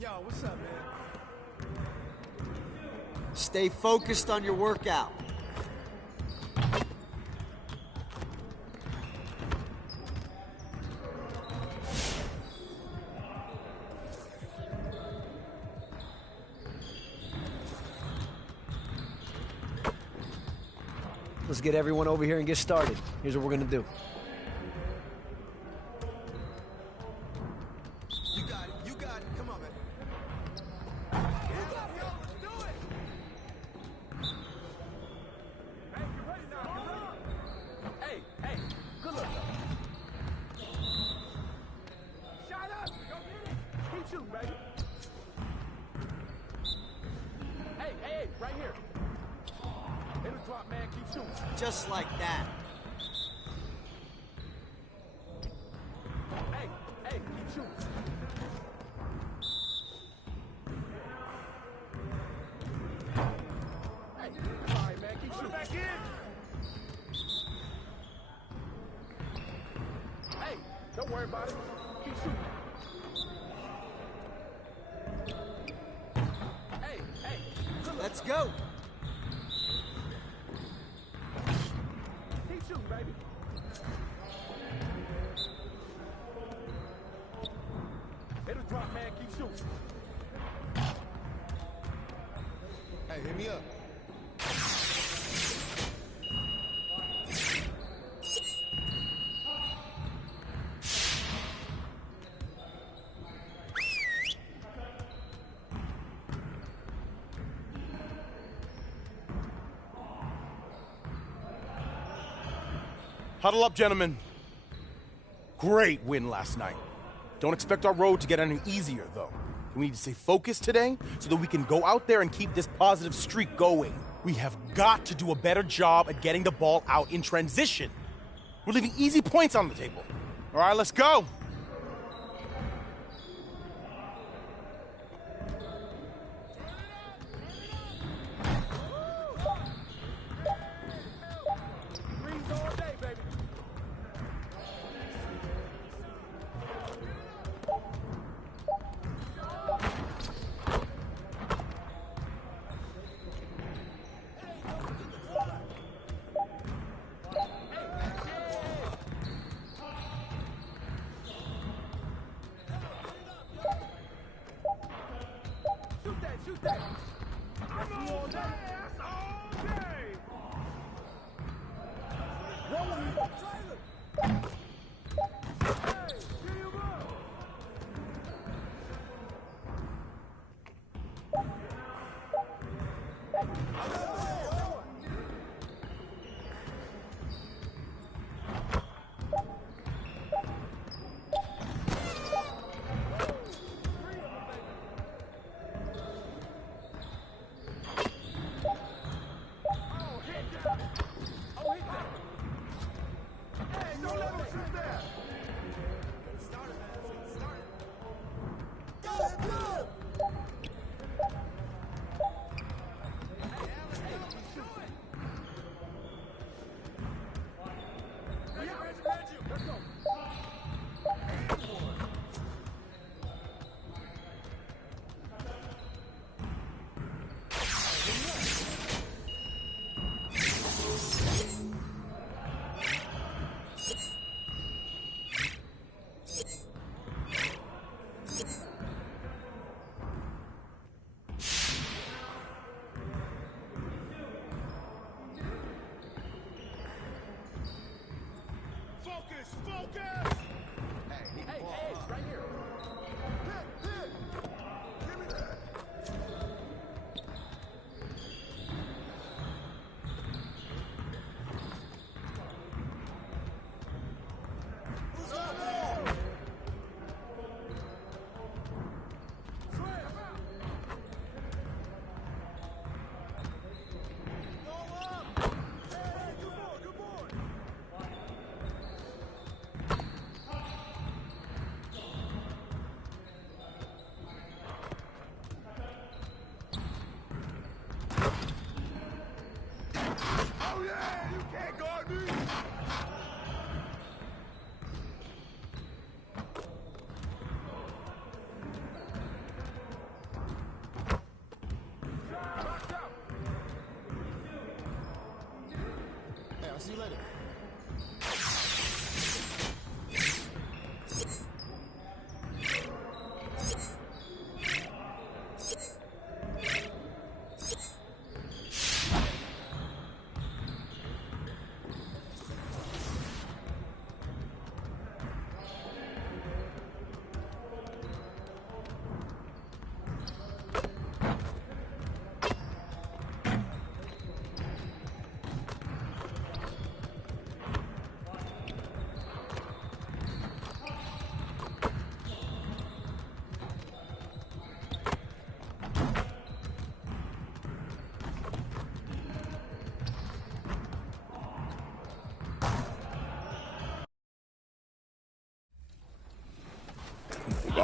Yo, what's up, man? Stay focused on your workout. Let's get everyone over here and get started. Here's what we're gonna do. You got it. You got it. Come on, man. Let's do it. Hey, you ready now? Hey, good luck. Shut up. Go get it. Keep shooting, baby. Hey, right here. It'll drop, man. Keep shooting. Just like that. Hey, keep shooting. Hey, all right, man. Keep shooting. Back in. Hey, don't worry about it. Keep shooting. Hey, Let's go. keep shooting, baby. It'll drop, man. Keep shooting. Hey, hit me up. Huddle up, gentlemen. Great win last night. Don't expect our road to get any easier, though. We need to stay focused today so that we can go out there and keep this positive streak going. We have got to do a better job at getting the ball out in transition. We're leaving easy points on the table. All right, let's go. Threes all day, baby. Shoot that. That's all day. That's all day. Hey, give him up.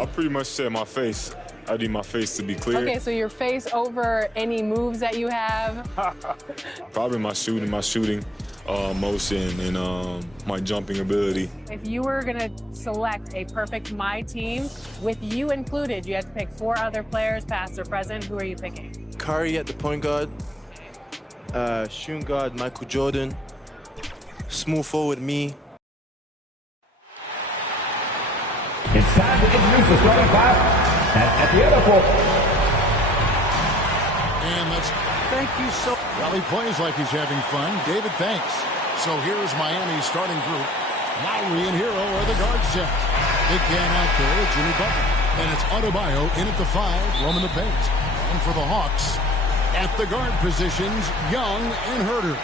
I pretty much said my face. I need my face to be clear. Okay, so your face over any moves that you have? Probably my shooting motion and my jumping ability. If you were going to select a perfect My Team, with you included, you had to pick 4 other players, past or present. Who are you picking? Curry at the point guard, shooting guard Michael Jordan, small forward me. It's time to introduce the starting five at the other floor. And thank you so much. Well, he plays like he's having fun. David, thanks. So here's Miami's starting group. Lowry and Hero are the guard set. Big man out there, Jimmy Butler. And it's Adebayo in at the 5, roaming the paint. And for the Hawks, at the guard positions, Young and Herter.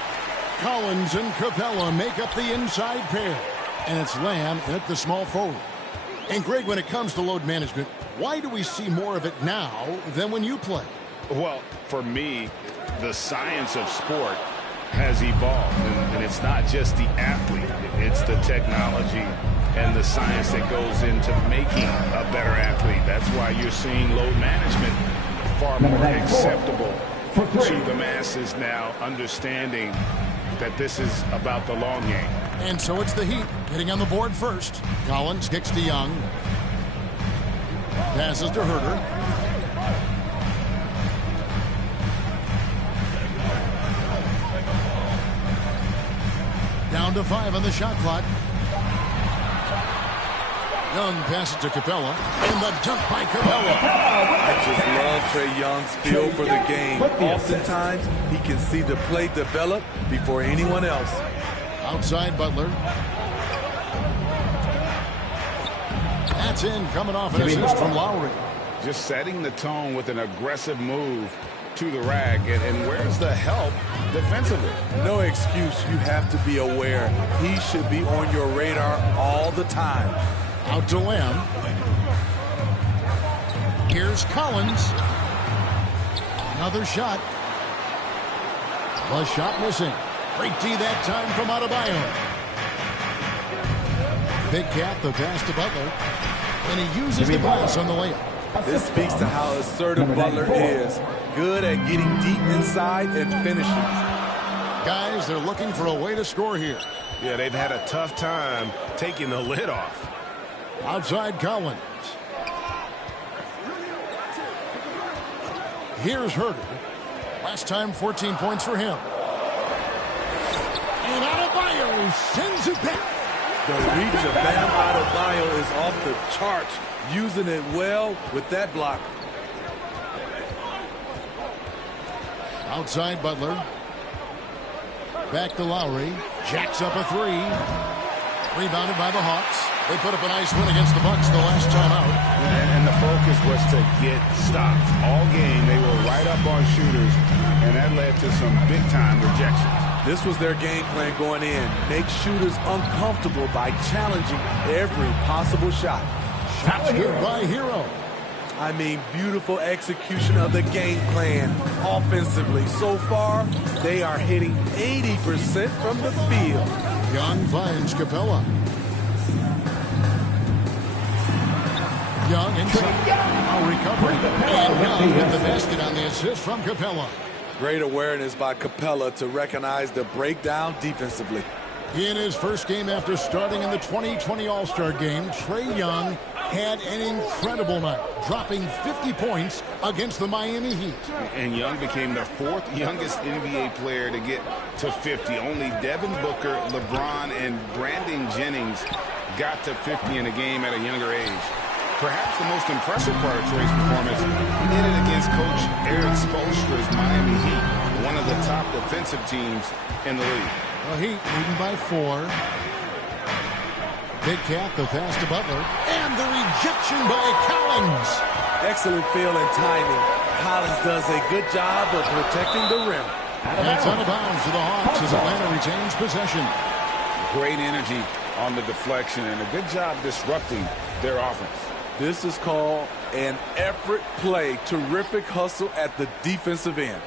Collins and Capella make up the inside pair. And it's Lamb at the small forward. And Greg, when it comes to load management, why do we see more of it now than when you play? Well, for me, the science of sport has evolved, and it's not just the athlete. It's the technology and the science that goes into making a better athlete. That's why you're seeing load management far more acceptable to the masses now, understanding that this is about the long game. And so it's the Heat getting on the board first. Collins kicks to Young. Passes to Herter. Down to 5 on the shot clock. Young passes to Capella. And the dunk by Capella. I just love Trae Young's feel for the game. Oftentimes, he can see the play develop before anyone else. Outside Butler. That's in, coming off an assist from Lowry. Just setting the tone with an aggressive move to the rack. And where's the help defensively? No excuse. You have to be aware. He should be on your radar all the time. Out to Lamb. Here's Collins. Another shot. The shot missing. Great D that time from Adebayo. Big Cat, the pass to Butler. And he uses the glass on the layup. This speaks to how assertive Butler is. Good at getting deep inside and finishing. Guys, they're looking for a way to score here. Yeah, they've had a tough time taking the lid off. Outside Collins. Here's Herter. Last time, 14 points for him. And Adebayo sends it back. The reach of Bam Adebayo is off the charts. Using it well with that block. Outside Butler. Back to Lowry. Jacks up a 3. Rebounded by the Hawks. They put up a nice win against the Bucks the last time out. And the focus was to get stops. All game, they were right up on shooters, and that led to some big-time rejections. This was their game plan going in. Make shooters uncomfortable by challenging every possible shot. Shots good by Hero. I mean, beautiful execution of the game plan offensively. So far, they are hitting 80% from the field. Young finds Capella. Young inside. Now recovering. And Young with the basket on the assist from Capella. Great awareness by Capella to recognize the breakdown defensively. In his first game after starting in the 2020 All-Star game, Trae Young had an incredible night, dropping 50 points against the Miami Heat. And Young became the 4th youngest NBA player to get to 50. Only Devin Booker, LeBron, and Brandon Jennings got to 50 in a game at a younger age. Perhaps the most impressive part of Trae's performance, he did it against Coach Eric Spoelstra's Miami Heat, one of the top defensive teams in the league. The Heat leading by 4. Big Cat, the pass to Butler. And the rejection by Collins. Excellent feel and timing. Collins does a good job of protecting the rim. That's out of bounds for the Hawks as Atlanta retains possession. Great energy on the deflection and a good job disrupting their offense. This is called an effort play. Terrific hustle at the defensive end.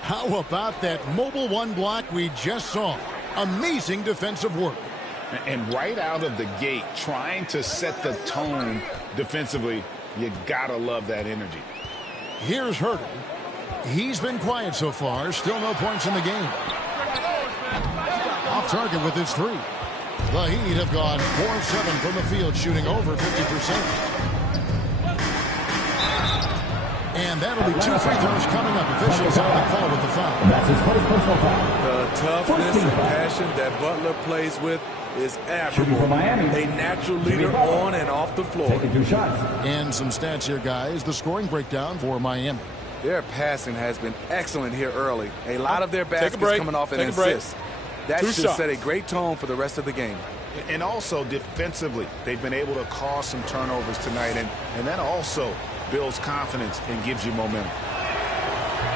How about that mobile 1 block we just saw? Amazing defensive work. And right out of the gate, trying to set the tone defensively, you gotta love that energy. Here's Hurdle. He's been quiet so far. Still no points in the game. Off target with his three. The Heat have gone 4 of 7 from the field, shooting over 50%. And that'll be 2 free throws coming up. Officials on the call with the foul. That's his first personal foul. The toughness and passion that Butler plays with is admirable. A natural leader on and off the floor. Taking 2 shots. And some stats here, guys. The scoring breakdown for Miami. Their passing has been excellent here early. A lot of their Take a baskets break. coming off an Take a break. assist. That 2 should shots. set a great tone for the rest of the game. And also defensively, they've been able to cause some turnovers tonight, and that also builds confidence and gives you momentum.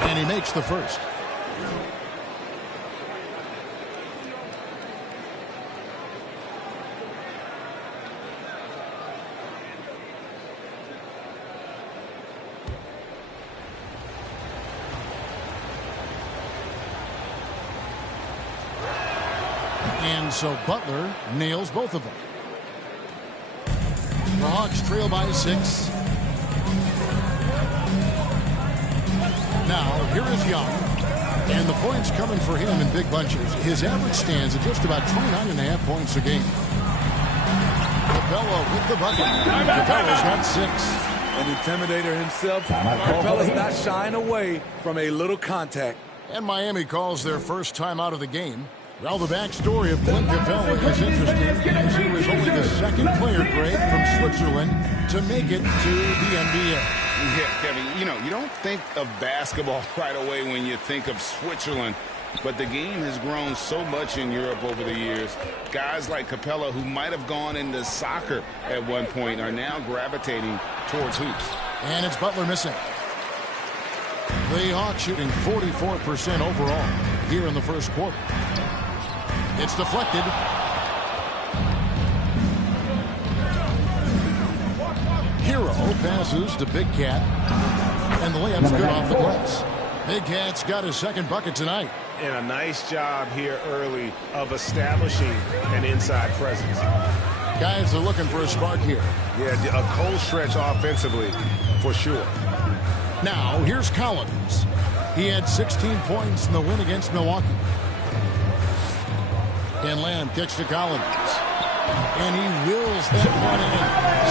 And he makes the first. And so Butler nails both of them. The Hawks trail by 6. Now, here is Young. And the points coming for him in big bunches. His average stands at just about 29.5 points a game. Capella with the bucket. Capella's got 6. An intimidator himself. Timeout call for Capella's the not Heat. shying away from a little contact. And Miami calls their first time out of the game. Well, the backstory of Clint Capella is interesting, as he was only the second player, Greg, from Switzerland to make it to the NBA. Yeah, Kevin, you don't think of basketball right away when you think of Switzerland, but the game has grown so much in Europe over the years. Guys like Capella, who might have gone into soccer at one point, are now gravitating towards hoops. And it's Butler missing. The Hawks shooting 44% overall here in the first quarter. It's deflected. Hero passes to Big Cat. And the layup's good off the glass. Big Cat's got his second bucket tonight. And a nice job here early of establishing an inside presence. Guys are looking for a spark here. Yeah, a cold stretch offensively, for sure. Now, here's Collins. He had 16 points in the win against Milwaukee. And Lamb kicks to Collins. And he wills that one in,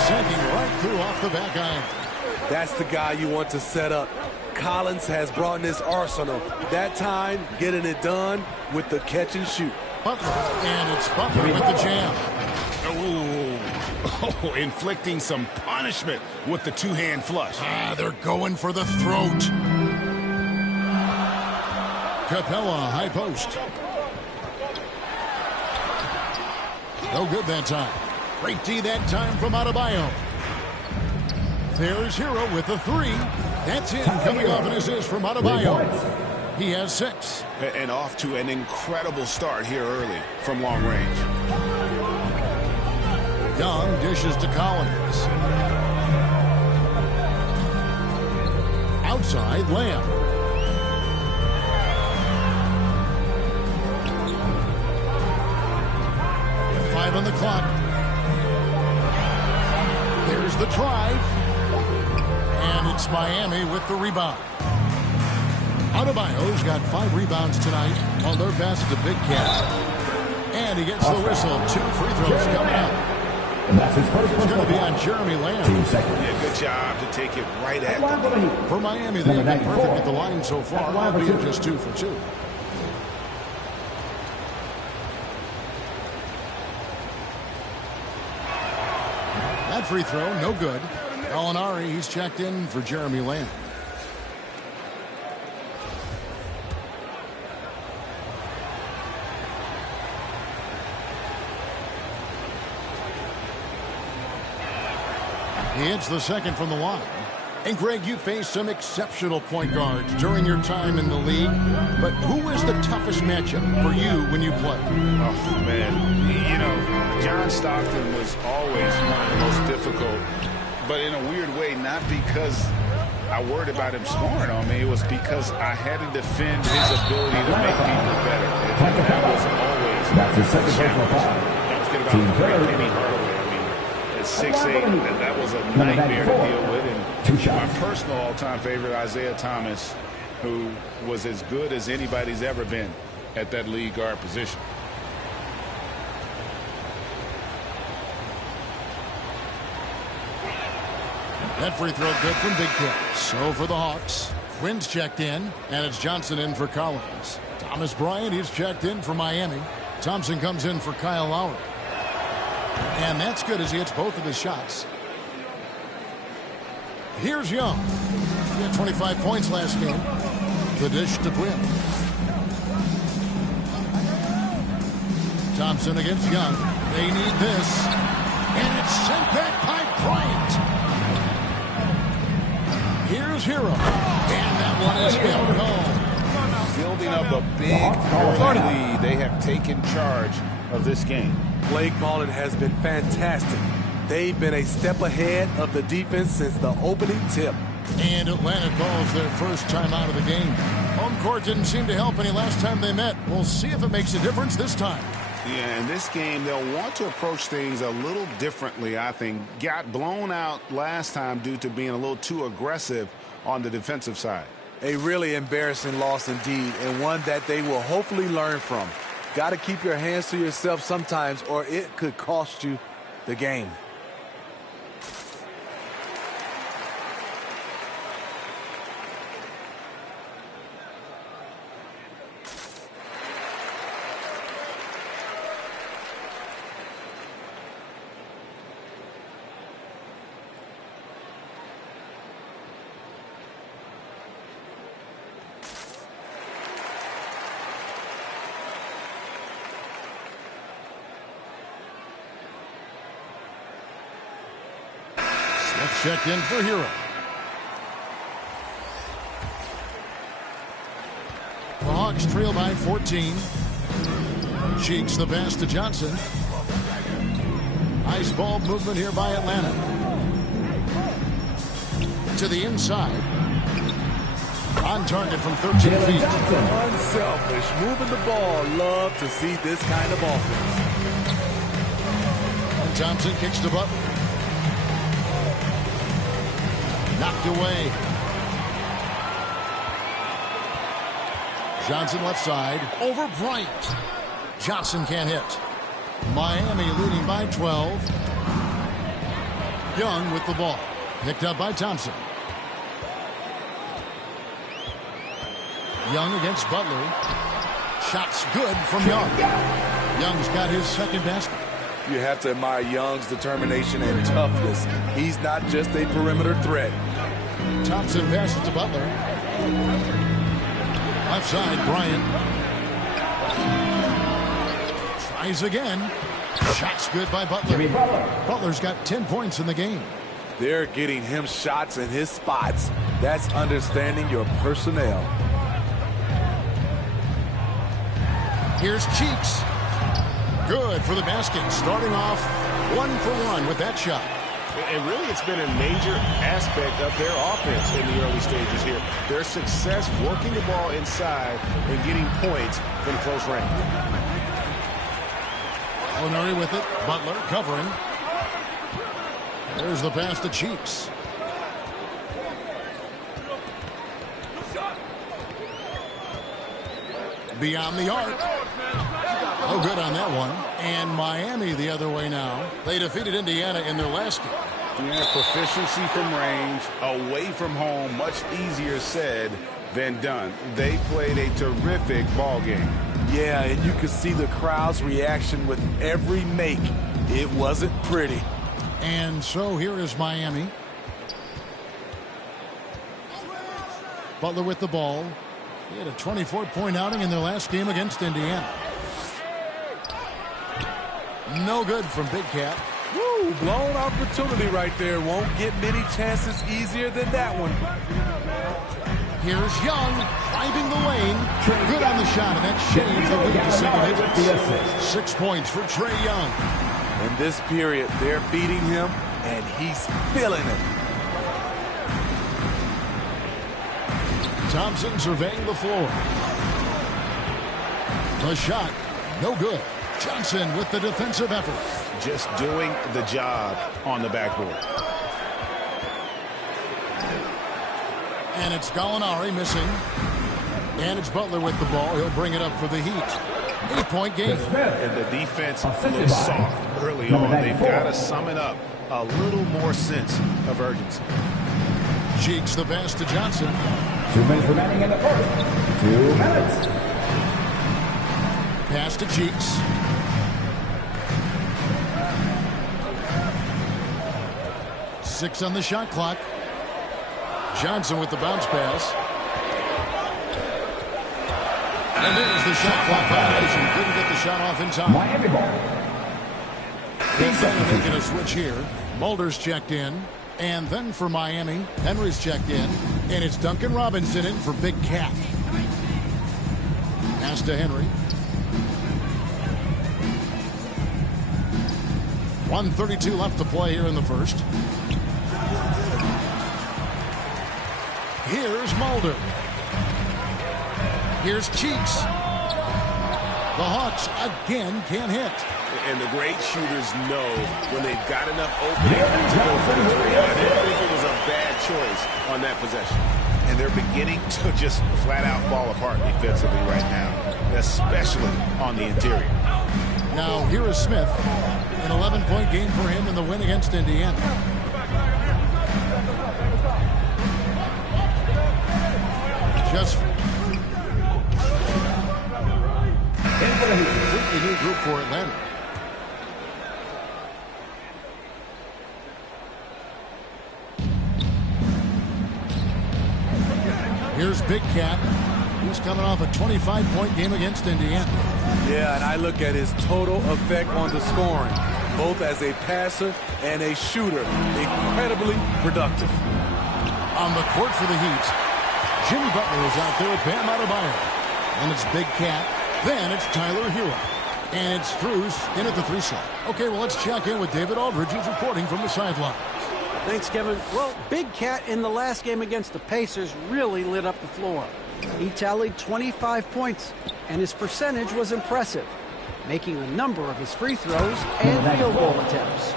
sinking right through off the back iron. That's the guy you want to set up. Collins has brought in his arsenal. That time, getting it done with the catch and shoot. Butler, and it's Butler with the jam. Oh, inflicting some punishment with the two-hand flush. They're going for the throat. Capella, high post. No good that time. Great D that time from Adebayo. There's Hero with the 3. That's in, coming off an assist from Adebayo. He has 6. And off to an incredible start here early from long range. Young dishes to Collins. Outside, Lamb. Five on the clock. There's the drive. And it's Miami with the rebound. Adebayo's got 5 rebounds tonight on their pass to Big Cat. And he gets the whistle. 2 free throws coming up. And that's his first It's going to be on Jeremy Lamb. 2 seconds. Yeah, good job to take it right at them. For Miami, they have been perfect at the line so far, albeit just 2 for 2. That free throw, no good. Gallinari, he's checked in for Jeremy Lamb. He hits the second from the line. And Greg, you faced some exceptional point guards during your time in the league. But who is the toughest matchup for you when you play? Oh, man. You know, John Stockton was always one of the most difficult. But in a weird way, not because I worried about him scoring on me. It was because I had to defend his ability to make people better. And that was always That's his second personal foul. That was going Team third. Maybe Hardaway. I mean, at 6'8", that was a nightmare to deal with. And my personal all-time favorite, Isaiah Thomas, who was as good as anybody's ever been at that lead guard position. That free throw good from Big Cat. So for the Hawks, Quinn's checked in, and it's Johnson in for Collins. Thomas Bryant, he's checked in for Miami. Thompson comes in for Kyle Lowry. And that's good as he hits both of his shots. Here's Young. He had 25 points last game. The dish to Quinn. Thompson against Young. They need this. And it's sent back by Bryant. Here's Hero. And that one is hammered home. Building up a big early lead. They have taken charge of this game. Play calling has been fantastic. They've been a step ahead of the defense since the opening tip. And Atlanta calls their first time out of the game. Home court didn't seem to help any last time they met. We'll see if it makes a difference this time. Yeah, in this game, they'll want to approach things a little differently, I think. Got blown out last time due to being a little too aggressive on the defensive side. A really embarrassing loss indeed, and one that they will hopefully learn from. Got to keep your hands to yourself sometimes, or it could cost you the game. Checked in for Hero. The Hawks trail by 14. Cheeks the pass to Johnson. Ice ball movement here by Atlanta. To the inside. On target from 13 feet. Unselfish, moving the ball. Love to see this kind of offense. And Thompson kicks to Butler. Knocked away. Johnson left side. Over Bryant. Johnson can't hit. Miami leading by 12. Young with the ball. Picked up by Thompson. Young against Butler. Shots good from Young. Young's got his second basket. You have to admire Young's determination and toughness. He's not just a perimeter threat. Thompson passes to Butler. Left side, Bryant. Tries again. Shots good by Butler. Butler's got 10 points in the game. They're getting him shots in his spots. That's understanding your personnel. Here's Cheeks. Good for the basket. Starting off 1 for 1 with that shot. And really, it's been a major aspect of their offense in the early stages here. Their success working the ball inside and getting points from close range. Molinari with it. Butler covering. There's the pass to Cheeks. Beyond the arc. Oh, good on that one. And Miami the other way now. They defeated Indiana in their last game. Yeah, proficiency from range, away from home, much easier said than done. They played a terrific ball game. Yeah, and you could see the crowd's reaction with every make. It wasn't pretty. And so here is Miami. Butler with the ball. He had a 24-point outing in their last game against Indiana. No good from Big Cat. Woo, blown opportunity right there. Won't get many chances easier than that one. Here's Young driving the lane. Good on the shot, and that shaves the lead to single digits. 6 points for Trae Young. In this period, they're beating him, and he's feeling it. Thompson surveying the floor. The shot, no good. Johnson with the defensive effort. just doing the job on the backboard. And it's Gallinari missing. And it's Butler with the ball. He'll bring it up for the Heat. 8-point game. And the defense looks soft early on. They've got to sum it up. A little more sense of urgency. Cheeks the pass to Johnson. 2 minutes remaining in the first. 2 minutes. Pass to Cheeks. Six on the shot clock. Johnson with the bounce pass. And there's the shot clock violation. Couldn't get the shot off in time. Miami ball. They're making a switch here. Mulder's checked in. And then for Miami, Henry's checked in. And it's Duncan Robinson in for Big Cat. Pass to Henry. 1:32 left to play here in the first. Here's Mulder. Here's Cheeks. The Hawks again can't hit. And the great shooters know when they've got enough opening to go for the three. I didn't think it was a bad choice on that possession. And they're beginning to just flat out fall apart defensively right now, especially on the interior. Now here is Smith. An 11-point game for him in the win against Indiana. Just completely new group for Atlanta. Here's Big Cat. He's coming off a 25-point game against Indiana. Yeah, and I look at his total effect on the scoring, both as a passer and a shooter. Incredibly productive. On the court for the Heat, Jimmy Butler is out there with Bam Adebayo. And it's Big Cat. Then it's Tyler Hero. And it's Strus in at the 3 slot. Okay, well, let's check in with David Aldridge, who's reporting from the sideline. Thanks, Kevin. Well, Big Cat in the last game against the Pacers really lit up the floor. He tallied 25 points, and his percentage was impressive, making a number of his free throws and field goal attempts.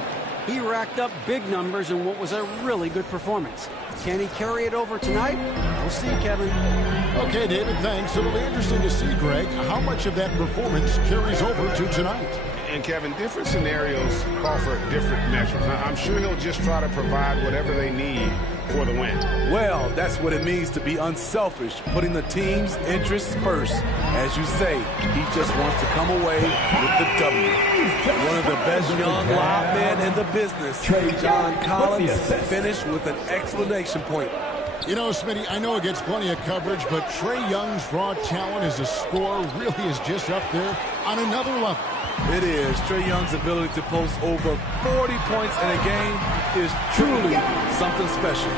He racked up big numbers in what was a really good performance. Can he carry it over tonight? We'll see, Kevin. Okay, David, thanks. It'll be interesting to see, Greg, how much of that performance carries over to tonight. And, Kevin, different scenarios call for different measures. I'm sure he'll just try to provide whatever they need for the win. Well, that's what it means to be unselfish, putting the team's interests first. As you say, he just wants to come away with the W. One of the best young live men in the business, John Collins, finished with an exclamation point. You know, Smitty, I know it gets plenty of coverage, but Trae Young's raw talent as a scorer really is just up there on another level. It is. Trae Young's ability to post over 40 points in a game is truly something special.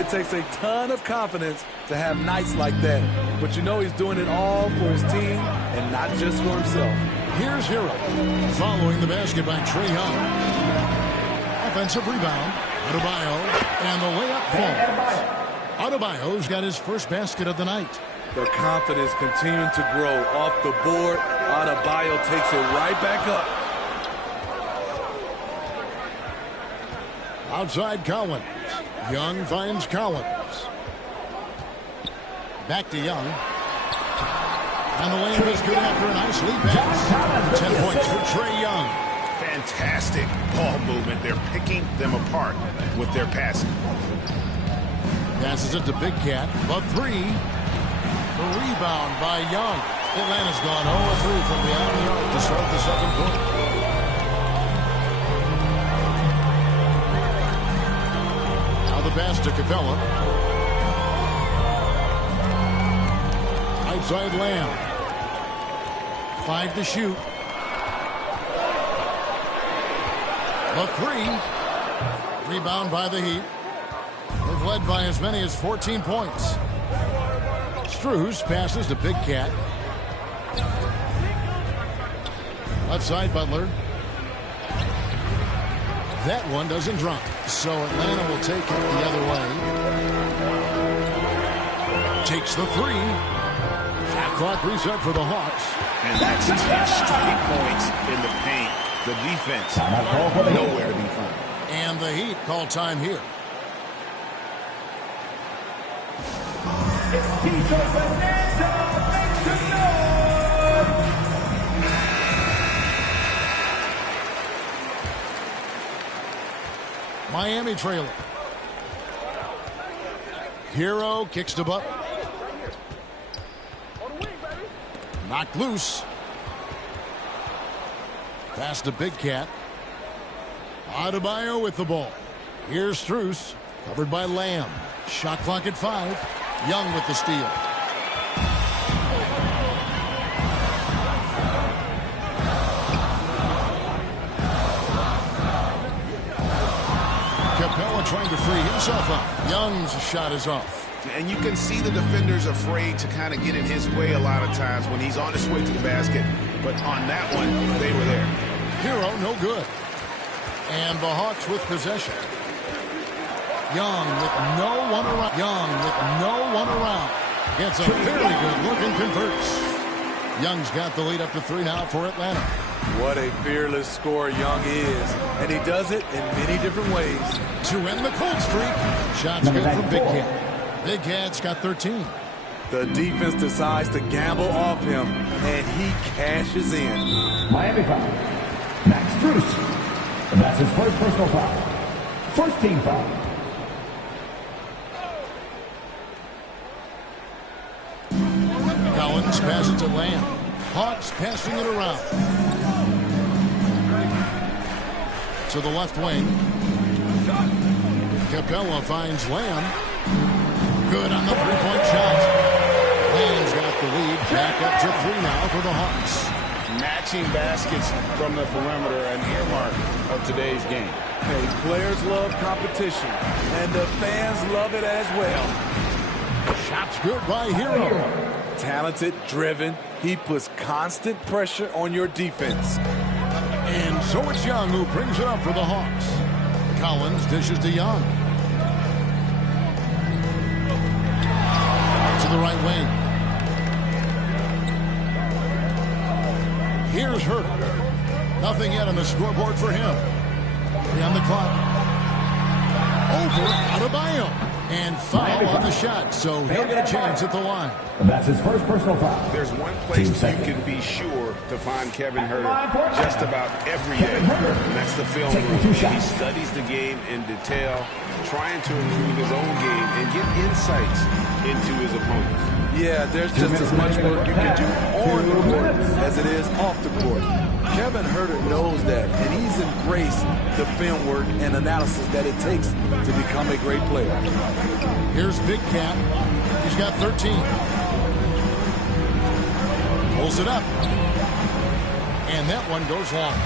It takes a ton of confidence to have nights like that. But you know he's doing it all for his team and not just for himself. Here's Hero following the basket by Trae Young. Offensive rebound. Adebayo, and the layup falls. Adebayo's got his first basket of the night. The confidence continuing to grow off the board. Adebayo takes it right back up. Outside Collins. Young finds Collins. Back to Young. And the layup is good after a nice lead pass. 10 points for Trae Young. Fantastic ball movement. They're picking them apart with their passing. Passes it to Big Cat. The 3. The rebound by Young. Atlanta's gone 0-3 from beyond the arc to start the second quarter. Now the pass to Capella. Outside Lamb. 5 to shoot. The 3. Rebound by the Heat. They've led by as many as 14 points. Strus passes to Big Cat. Left side Butler. That one doesn't drop. So Atlanta will take it the other way. Takes the 3. Shot clock reset for the Hawks. And that's 10 straight points in the paint The defense, nowhere to be found. And the Heat call time here. Miami trailer. Hero kicks to Butler. Knocked loose. Pass to Big Cat. Adebayo with the ball. Here's Strus. Covered by Lamb. Shot clock at 5. Young with the steal. Capella trying to free himself up. Young's shot is off. And you can see the defenders afraid to kind of get in his way a lot of times when he's on his way to the basket. But on that one, they were there. Hero, no good. And the Hawks with possession. Young with no one around. Young with no one around. Gets a very good look and converts. Young's got the lead up to 3 now for Atlanta. What a fearless scorer Young is. And he does it in many different ways. To end the cold streak. Shots good from Big Cat. Big Cat's got 13. The defense decides to gamble off him, and he cashes in. Miami foul. Max Strus. That's his first personal foul. First team foul. Collins passes to Lamb. Hawks passing it around. To the left wing. Capella finds Lamb. Good on the three-point shot. Lamb's got the lead. Back up to 3 now for the Hawks. Matching baskets from the perimeter, an earmark of today's game. Hey, players love competition, and the fans love it as well. Shots good by Hero. Talented, driven, he puts constant pressure on your defense. And so it's Young who brings it up for the Hawks. Collins dishes to Young. To the right wing. Here's Hurd. Nothing yet on the scoreboard for him. 3 on the clock. Over Adebayo. And foul on the shot, so he'll get a chance at the line. That's his first personal foul. There's one place you can be sure to find Kevin Hurd just about every day, and that's the film room. He studies the game in detail, trying to improve his own game and get insights into his opponents. Yeah, there's just as much work you can do on the court as it is off the court. Kevin Huerter knows that, and he's embraced the film work and analysis that it takes to become a great player. Here's Big Cat. He's got 13. Pulls it up. And that one goes long.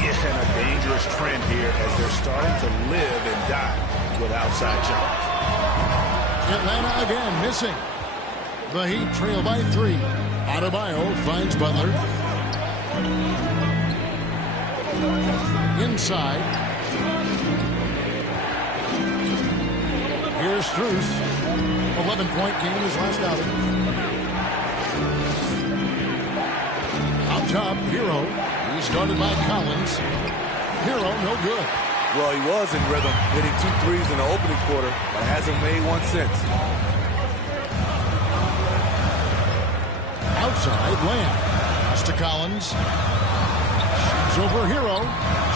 Yeah, and a dangerous trend here as they're starting to live and die with outside shots. Atlanta again missing. The Heat trail by 3. Adebayo finds Butler. Inside. Here's Strus. 11-point game his last outing. Out top, Hero. He started by Collins. Hero, no good. Well, he was in rhythm, hitting 2 threes in the opening quarter, but hasn't made one since. Outside, Lamb. Pass to Collins. Shoots over Hero.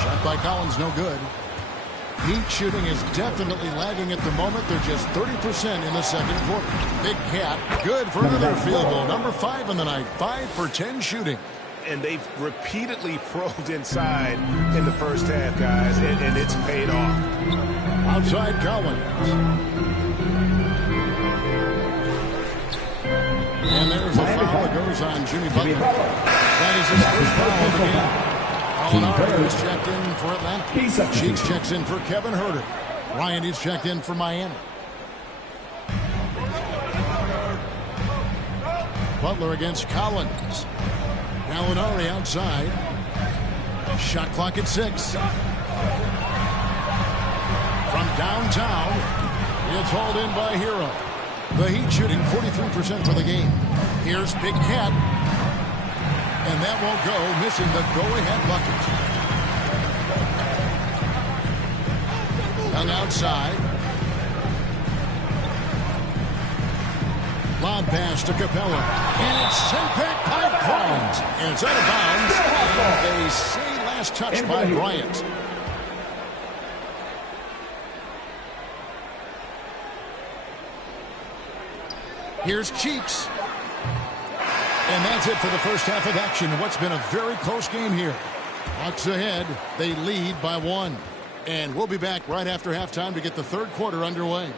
Shot by Collins, no good. Heat shooting is definitely lagging at the moment. They're just 30% in the second quarter. Big Cat, good for another field goal. Number 5 on the night. 5 for 10 shooting. And they've repeatedly probed inside in the first half, guys, and it's paid off. Outside Collins. And there's a foul that goes on Jimmy Butler. That is his first foul of the game. Gallinari is checked in for Atlanta. Sheets checks in for Kevin Huerter. Ryan is checked in for Miami. Butler against Collins. Gallinari outside. Shot clock at 6. From downtown, it's hauled in by Hero. The Heat shooting 43% for the game. Here's Big Cat. And that won't go, missing the go-ahead bucket. Young outside. Lob pass to Capella. And it's sent back by Bryant. And it's out of bounds. And they say last touch by Bryant. Here's Cheeks. And that's it for the first half of action. What's been a very close game here. Bucks ahead. They lead by 1. And we'll be back right after halftime to get the third quarter underway.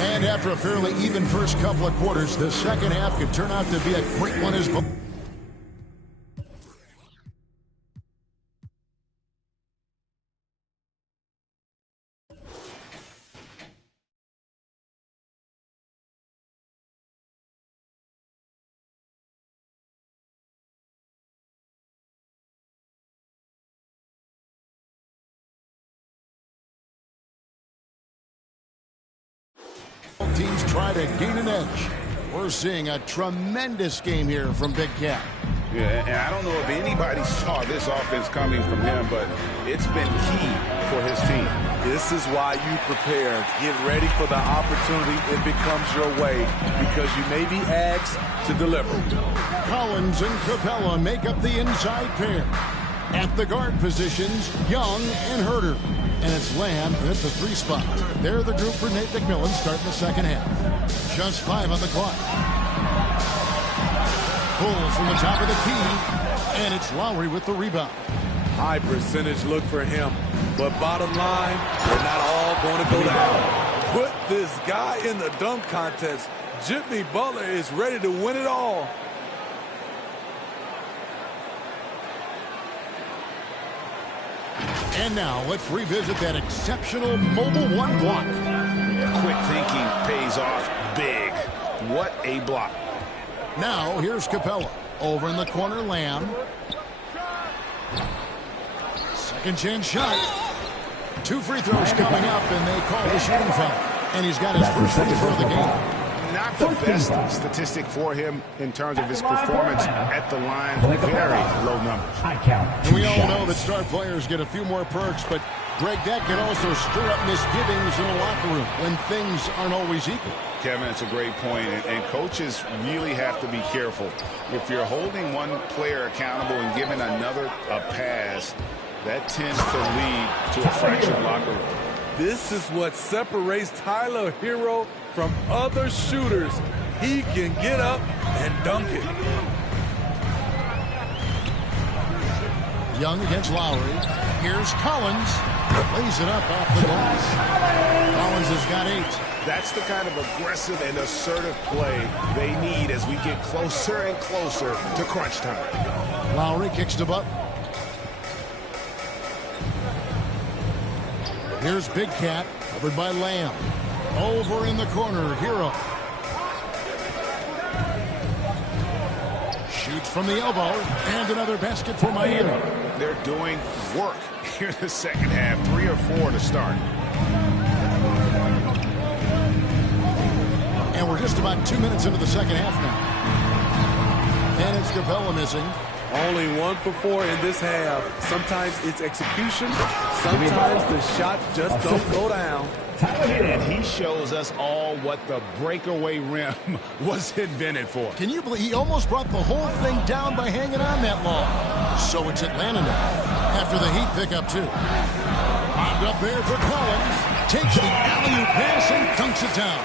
And after a fairly even first couple of quarters, the second half could turn out to be a great one as well. Teams try to gain an edge. We're seeing a tremendous game here from Big Cat. Yeah, and I don't know if anybody saw this offense coming from him, but it's been key for his team. This is why you prepare. Get ready for the opportunity if it comes your way, because you may be asked to deliver. Collins and Capella make up the inside pair. At the guard positions, Young and Herter. And it's Lamb at the 3 spot. They're the group for Nate McMillan starting the second half. Just 5 on the clock. Pulls from the top of the key. And it's Lowry with the rebound. High percentage look for him. But bottom line, they're not all going to go down. Put this guy in the dunk contest. Jimmy Butler is ready to win it all. And now let's revisit that exceptional mobile 1 block. Quick thinking pays off big. What a block. Now here's Capella. Over in the corner, Lamb. Second chance shot. 2 free throws coming up, and they call the shooting foul. And he's got his first free throw of the game. Not the best statistic for him in terms of his performance at the line. Very low numbers. And we all know that star players get a few more perks, but Greg, that can also stir up misgivings in the locker room when things aren't always equal. Kevin, it's a great point, and coaches really have to be careful. If you're holding one player accountable and giving another a pass, that tends to lead to a fractured locker room. This is what separates Tyler Hero from other shooters. He can get up and dunk it. Young against Lowry. Here's Collins. Lays it up off the glass. Collins has got 8. That's the kind of aggressive and assertive play they need as we get closer and closer to crunch time. Lowry kicks to Butler. Here's Big Cat, covered by Lamb. Over in the corner, Hero. Shoots from the elbow, and another basket for Miami. They're doing work here in the second half, 3 or 4 to start. And we're just about 2 minutes into the second half now. And it's Capella missing. Only 1 for 4 in this half. Sometimes it's execution. Sometimes the shots just don't go down. And he shows us all what the breakaway rim was invented for. Can you believe he almost brought the whole thing down by hanging on that long? So it's Atlanta now after the Heat pick up 2. Popped up there for Collins. Takes the alley-oop pass and dunks it down.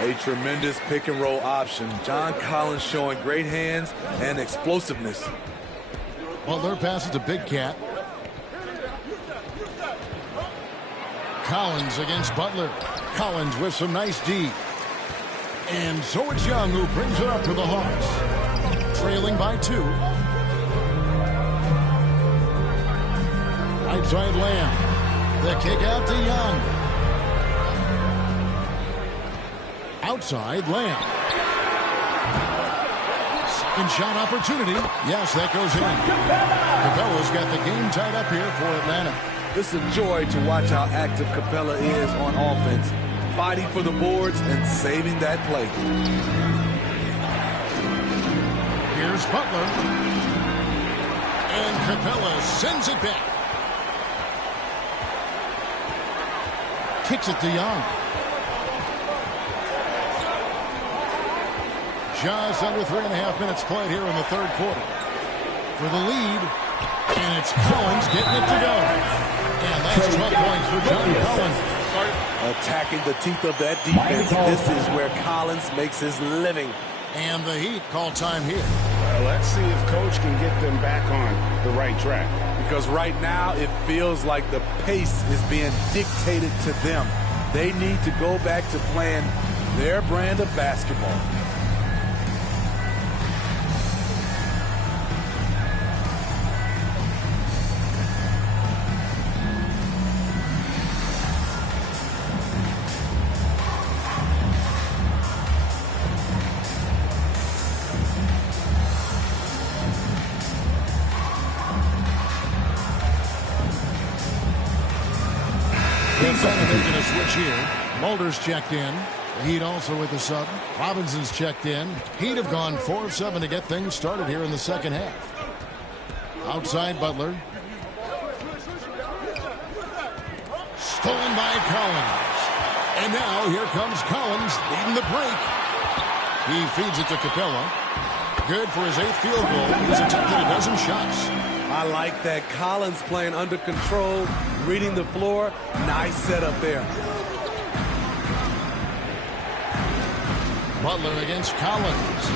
A tremendous pick and roll option. John Collins showing great hands and explosiveness. Butler passes to Big Cat. Collins against Butler. Collins with some nice D. And so it's Young who brings it up to the Hawks. Trailing by 2. Right side Lamb. The kick out to Young. Outside Lamb. Second shot opportunity. Yes, that goes in. Capella's got the game tied up here for Atlanta. It's a joy to watch how active Capella is on offense, fighting for the boards and saving that play. Here's Butler. And Capella sends it back. Kicks it to Young. Just under 3.5 minutes played here in the third quarter. For the lead, and it's Collins getting it to go. And that's 12 points for John Collins. Attacking the teeth of that defense. This is where Collins makes his living. And the Heat call time here. Well, let's see if Coach can get them back on the right track. Because right now it feels like the pace is being dictated to them. They need to go back to playing their brand of basketball. Making a switch here. Mulder's checked in. The Heat also with the sub. Robinson's checked in. Heat have gone 4 of 7 to get things started here in the second half. Outside Butler. Stolen by Collins. And now here comes Collins leading the break. He feeds it to Capella. Good for his 8th field goal. He's attempted a dozen shots. I like that. Collins playing under control, reading the floor. Nice setup there. Butler against Collins.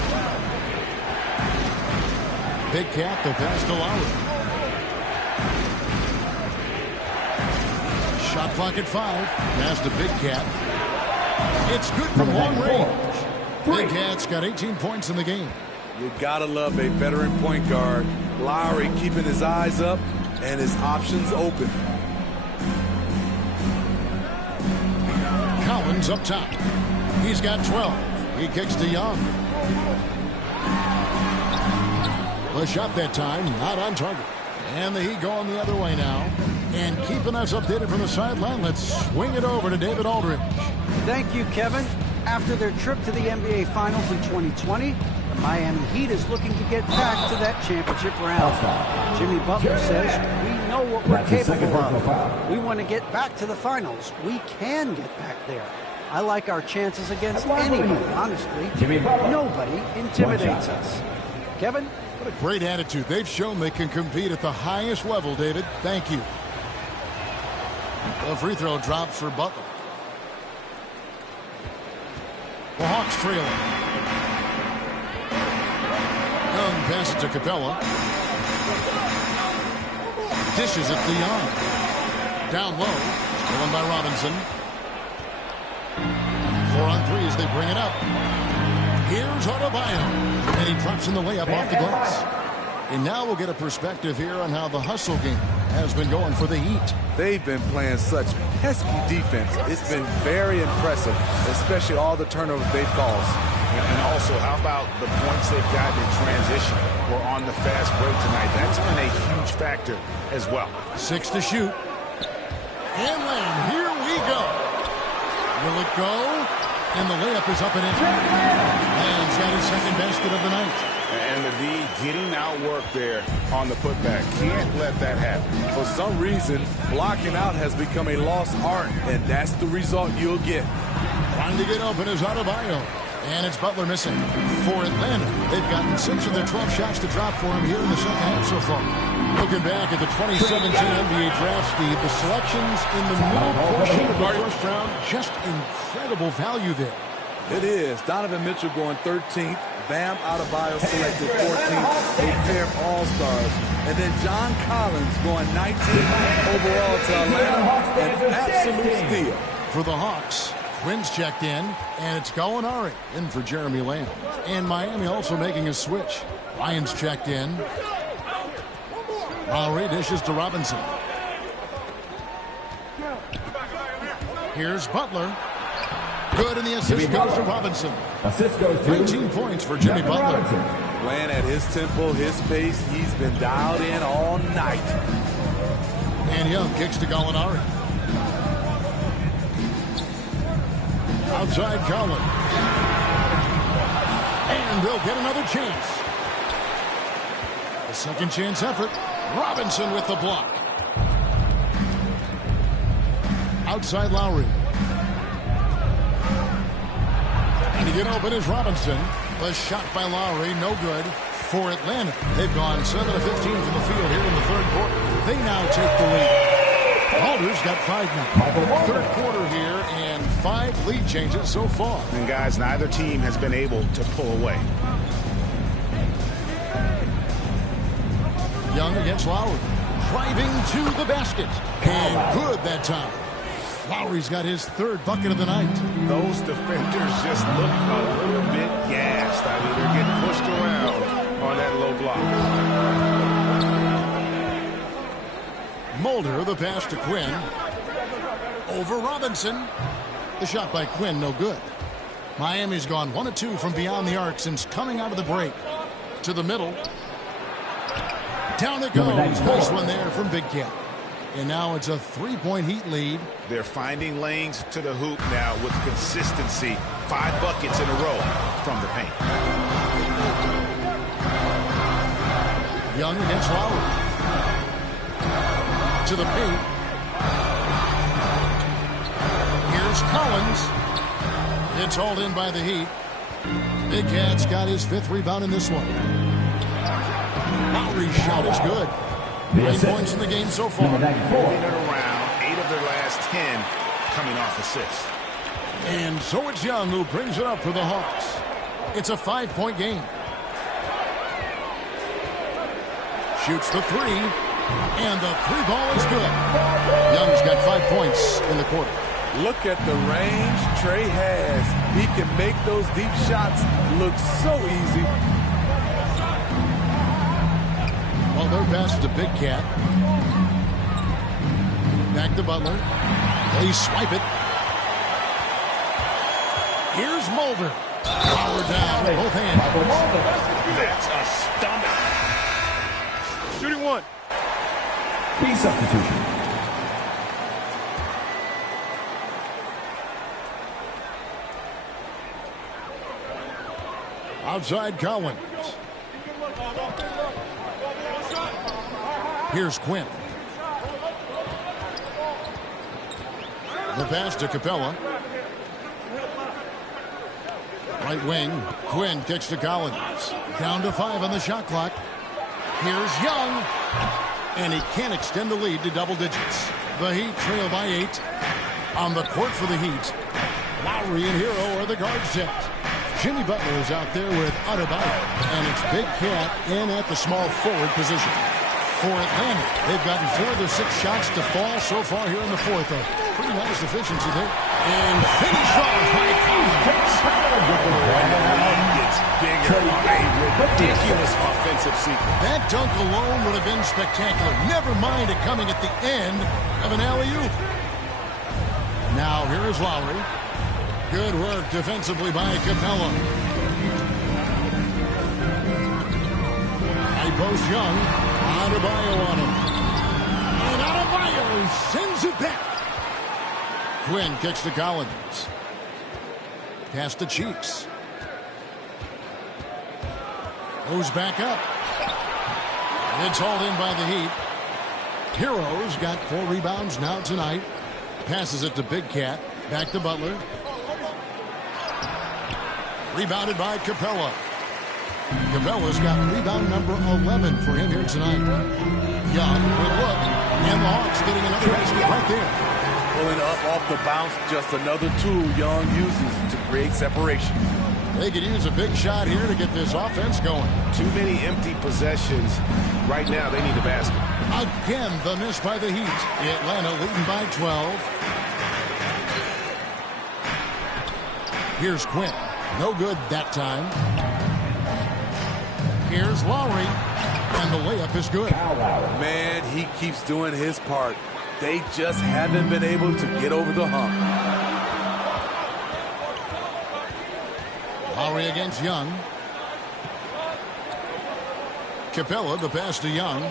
Big Cat, the pass to Lowry. Shot clock at 5. Pass to Big Cat. It's good from long range. Big Cat's got 18 points in the game. You gotta love a veteran point guard. Lowry keeping his eyes up and his options open. Collins up top. He's got 12. He kicks to Young. The shot that time, not on target. And the Heat going the other way now. And keeping us updated from the sideline, let's swing it over to David Aldridge. Thank you, Kevin. After their trip to the NBA Finals in 2020, the Miami Heat is looking to get back to that championship round. Jimmy Butler says, we know what we're capable of. We want to get back to the finals. We can get back there. I like our chances against anybody, honestly. Nobody intimidates us. Kevin? What a great attitude. They've shown they can compete at the highest level, David. Thank you. The free throw drops for Butler. The Hawks trailing. Young passes to Capella. Dishes it to Young. Down low. Stolen by Robinson. 4 on 3 as they bring it up. Here's Adebayo. And he drops in the layup off the glass. And now we'll get a perspective here on how the hustle game has been going for the Heat. They've been playing such pesky defense. It's been very impressive, especially all the turnovers they've caused. And also, how about the points they've gotten in transition or on the fast break tonight? That's been a huge factor as well. 6 to shoot. And Lamb, here we go. Will it go? And the layup is up and in. Lamb's got his second basket of the night. And the D getting outwork there on the putback. Can't let that happen. For some reason, blocking out has become a lost art, and that's the result you'll get. Trying to get open is Adebayo. And it's Butler missing. For Atlanta, they've gotten 6 of their 12 shots to drop for him here in the second half so far. Looking back at the 2017 NBA draft, Steve, the selections in the middle portion of the first round, just incredible value there. It is. Donovan Mitchell going 13th. Bam Adebayo selected 14th. A pair of all-stars. And then John Collins going 19th overall to Atlanta. An absolute steal. For the Hawks, Quinn's checked in, and it's Gallinari in for Jeremy Lamb. And Miami also making a switch. Ryan's checked in. Lowry dishes to Robinson. Here's Butler. Good, and the assist goes to Robinson. Assist goes to 19 points for Jimmy Butler. Playing at his tempo, his pace. He's been dialed in all night. And Young kicks to Gallinari. Outside Collins. And they'll get another chance. A second chance effort. Robinson with the block. Outside Lowry. And to get open is Robinson. The shot by Lowry, no good for Atlanta. They've gone 7 of 15 from the field here in the third quarter. They now take the lead. Mulder's got 5 now. Third quarter here and 5 lead changes so far. And guys, neither team has been able to pull away. Young against Lowry. Driving to the basket. And good that time. Lowry's got his 3rd bucket of the night. Those defenders just look a little bit gassed. I mean, they're getting pushed around on that low block. Mulder, the pass to Quinn. Over Robinson. The shot by Quinn, no good. Miami's gone 1 of 2 from beyond the arc since coming out of the break. To the middle. Down it goes. Nice one there from Big Cat. And now it's a 3-point Heat lead. They're finding lanes to the hoop now with consistency. 5 buckets in a row from the paint. Young against Lowry. To the paint. Here's Collins. It's hauled in by the Heat. Big Cat's got his 5th rebound in this one. Lowry's shot is good. 8 points in the game so far. Moving it around, 8 of their last 10 coming off assists. And so it's Young who brings it up for the Hawks. It's a 5-point game. Shoots the 3. And the 3 ball is good. Young's got 5 points in the quarter. Look at the range Trey has. He can make those deep shots look so easy. Well, their pass to Big Cat. Back to Butler. They swipe it. Here's Mulder. Power down with both hands. That's a stunner. Shooting 1. B substitution. Outside Collins. Here's Quinn. The pass to Capella. Right wing. Quinn kicks to Collins. Down to 5 on the shot clock. Here's Young. And he can't extend the lead to double digits. The Heat trail by 8. On the court for the Heat, Lowry and Hero are the guard set. Jimmy Butler is out there with Adebayo. And it's Big Cat in at the small forward position. For Atlanta, they've gotten 4 of their 6 shots to fall so far here in the 4th. A pretty nice efficiency there. And finish off by Collins. It's bigger. A ridiculous offensive sequence. That dunk alone would have been spectacular. Never mind it coming at the end of an alley-oop. Now here is Lowry. Good work defensively by Capella. High post Young. Adebayo on him. And Adebayo sends it back. Quinn kicks to Collins. Pass to Cheeks. Goes back up. It's hauled in by the Heat. Hero's got 4 rebounds now tonight. Passes it to Big Cat. Back to Butler. Rebounded by Capella. Capella's got rebound number 11 for him here tonight. Young, good look. And the Hawks getting another basket right there. Pulling up off the bounce, just another tool Young uses to create separation. They could use a big shot here to get this offense going. Too many empty possessions. Right now, they need a basket. Again, the miss by the Heat. Atlanta leading by 12. Here's Quinn. No good that time. Here's Lowry. And the layup is good. Man, he keeps doing his part. They just haven't been able to get over the hump. Lowry against Young. Capella, the pass to Young.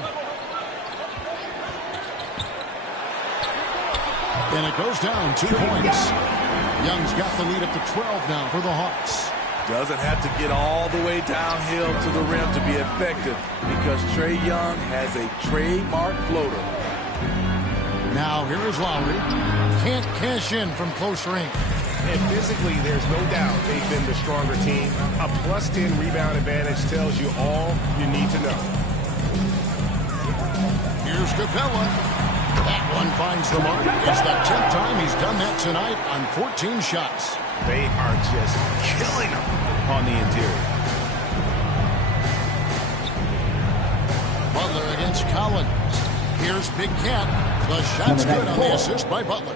And it goes down 2 points. Young's got the lead up to 12 now for the Hawks. Doesn't have to get all the way downhill to the rim to be effective because Trae Young has a trademark floater. Now here is Lowry. Can't cash in from close range. And physically, there's no doubt they've been the stronger team. A +10 rebound advantage tells you all you need to know. Here's Capella. That one finds the mark. It's the 10th time he's done that tonight on 14 shots. They are just killing them on the interior. Butler against Collins. Here's Big Cat. The shot's good on the assist by Butler.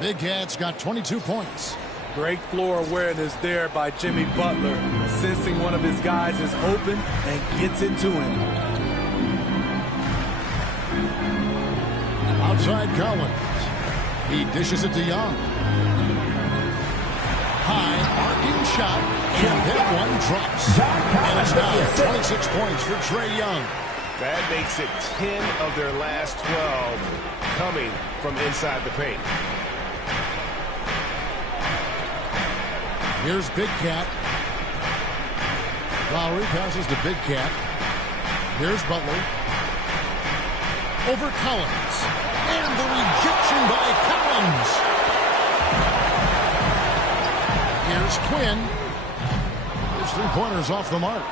Big Cat's got 22 points. Great floor awareness there by Jimmy Butler, sensing one of his guys is open and gets it to him. Outside Collins. He dishes it to Young. High arcing shot, and that one drops. And it's now 26 points for Trae Young. That makes it 10 of their last 12 coming from inside the paint. Here's Big Cat. Lowry passes to Big Cat. Here's Butler. Over Collins. And the rejection by Collins. Here's Quinn. His three-pointers off the mark.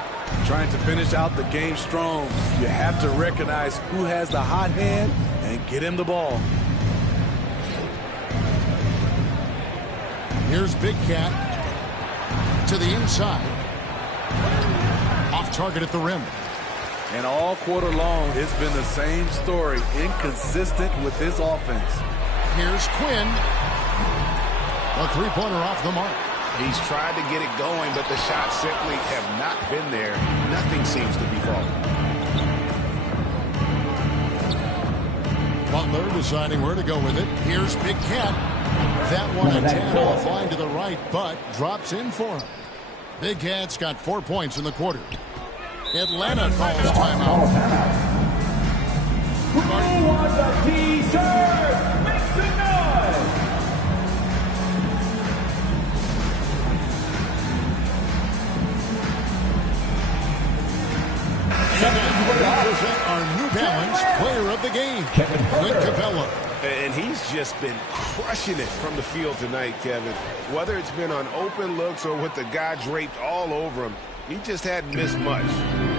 Trying to finish out the game strong, you have to recognize who has the hot hand and get him the ball. Here's Big Cat. To the inside. Off target at the rim. And all quarter long, it's been the same story. Inconsistent with his offense. Here's Quinn. A three-pointer off the mark. He's tried to get it going, but the shots simply have not been there. Nothing seems to be falling. Butler deciding where to go with it. Here's Big Cat. That one a tad off line to the right, but drops in for him. Big Cat's got 4 points in the quarter. Atlanta calls timeout. Who wants a t-shirt? Make some noise! Our New Balance player of the game, Clint Capella. And he's just been crushing it from the field tonight, Kevin. Whether it's been on open looks or with the guy draped all over him, he just hadn't missed much.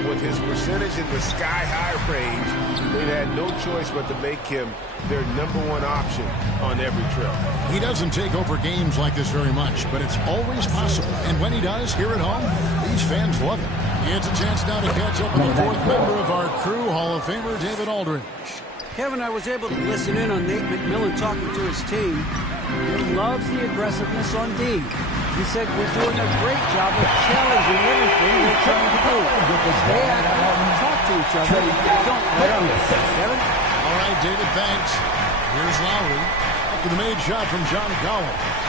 With his percentage in the sky-high range, they've had no choice but to make him their #1 option on every trip. He doesn't take over games like this very much, but it's always possible. And when he does, here at home, these fans love it. It's a chance now to catch up with the fourth member of our crew, Hall of Famer David Aldridge. Kevin, I was able to listen in on Nate McMillan talking to his team. He loves the aggressiveness on D. He said we're doing a great job of challenging everything we're trying to do. They act and talk to each other. They don't let them. Kevin? All right, David, thanks. Here's Lowry. After the made shot from John Collins.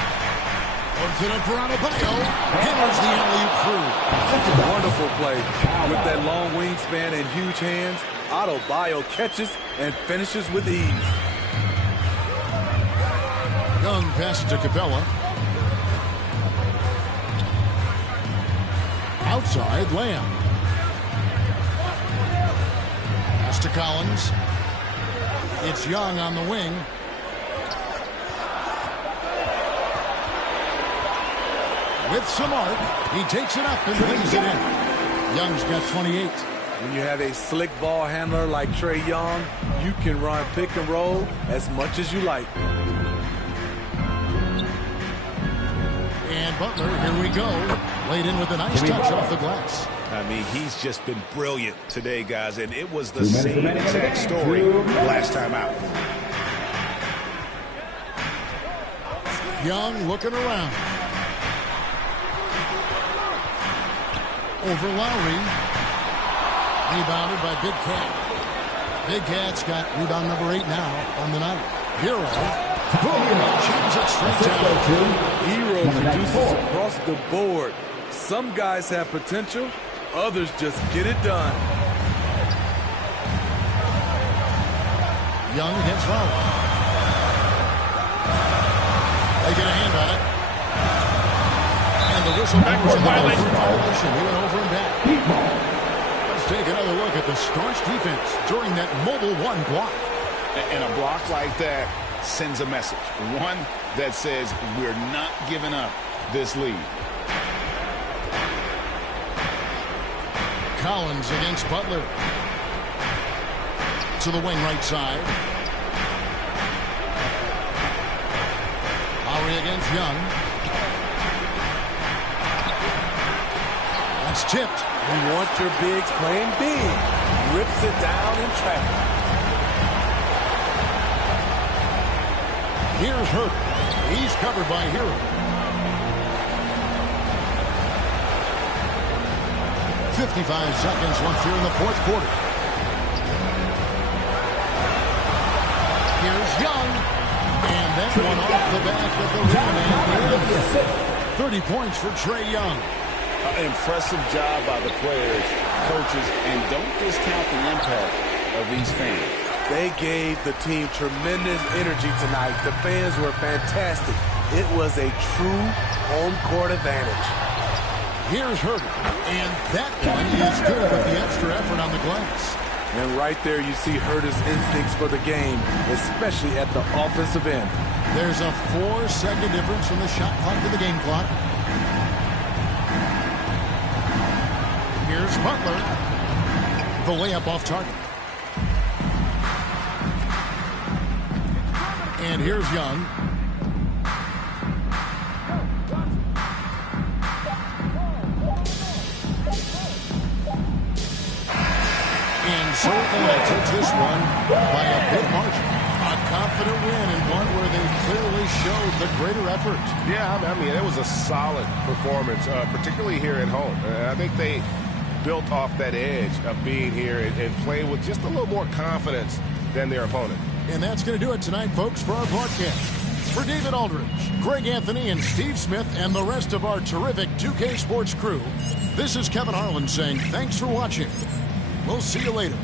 Puts it up for Adebayo. Hammers the alley-oop through. Such a wonderful play. With that long wingspan and huge hands, Adebayo catches and finishes with ease. Young passes to Capella. Outside, Lamb. Pass to Collins. It's Young on the wing. With some arc, he takes it up and lays it in. Young's got 28. When you have a slick ball handler like Trae Young, you can run pick and roll as much as you like. And Butler, here we go. Laid in with a nice touch off the glass. I mean, he's just been brilliant today, guys, and it was the same exact story last time out. Young looking around. Over Lowry. Rebounded by Big Cat. Big Cat's got rebound number 8 now on the night. Hero. Boom! Jams it straight down. Hero produces across the board. Some guys have potential. Others just get it done. Young against Lowry. They get a hand on it. And the whistle blows in the violation. He went over and back. Let's take another look at the staunch defense during that mobile one block. And a block like that sends a message. One that says we're not giving up this lead. Collins against Butler. To the wing right side. Lowry against Young. That's tipped. You want your bigs playing big. Rips it down in traffic. Here's Hurt. He's covered by Hero. 55 seconds left here in the fourth quarter. Here's Young. And that one off the back of the rebound. 30 points for Trae Young. Impressive job by the players, coaches, and don't discount the impact of these fans. They gave the team tremendous energy tonight. The fans were fantastic. It was a true home court advantage. Here's Herter, and that one is good with the extra effort on the glass. And right there you see Herter's instincts for the game, especially at the offensive end. There's a 4-second difference from the shot clock to the game clock. Here's Butler. The layup off target. And here's Young. And so Atlanta takes this one by a big margin. A confident win and one where they clearly showed the greater effort. Yeah, I mean, it was a solid performance, particularly here at home. I think they built off that edge of being here and playing with just a little more confidence than their opponent. And that's going to do it tonight, folks, for our broadcast. For David Aldridge, Greg Anthony, and Steve Smith, and the rest of our terrific 2K Sports crew, this is Kevin Harlan saying thanks for watching. We'll see you later.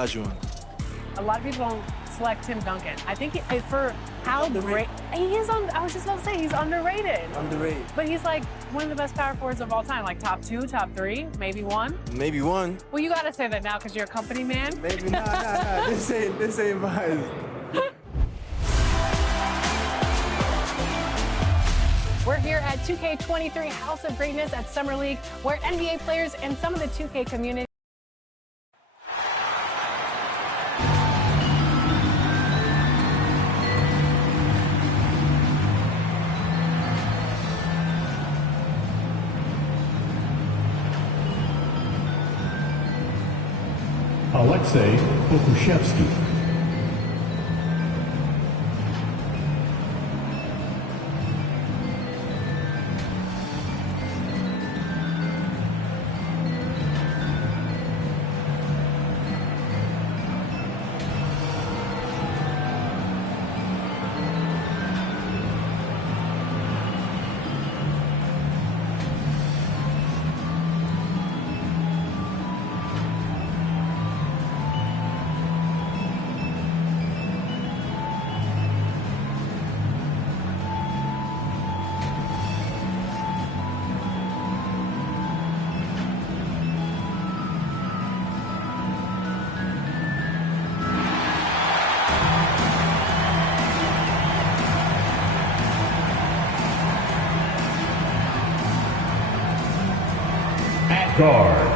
A lot of people don't select Tim Duncan. I think for how great he is I was just about to say he's underrated. Underrated. But he's like one of the best power forwards of all time, like top 2, top 3, maybe 1. Maybe 1. Well, you gotta say that now because you're a company man. Maybe nah. This ain't mine. We're here at 2K23 House of Greatness at Summer League, where NBA players and some of the 2K community Alexei Pokushevsky. Guard.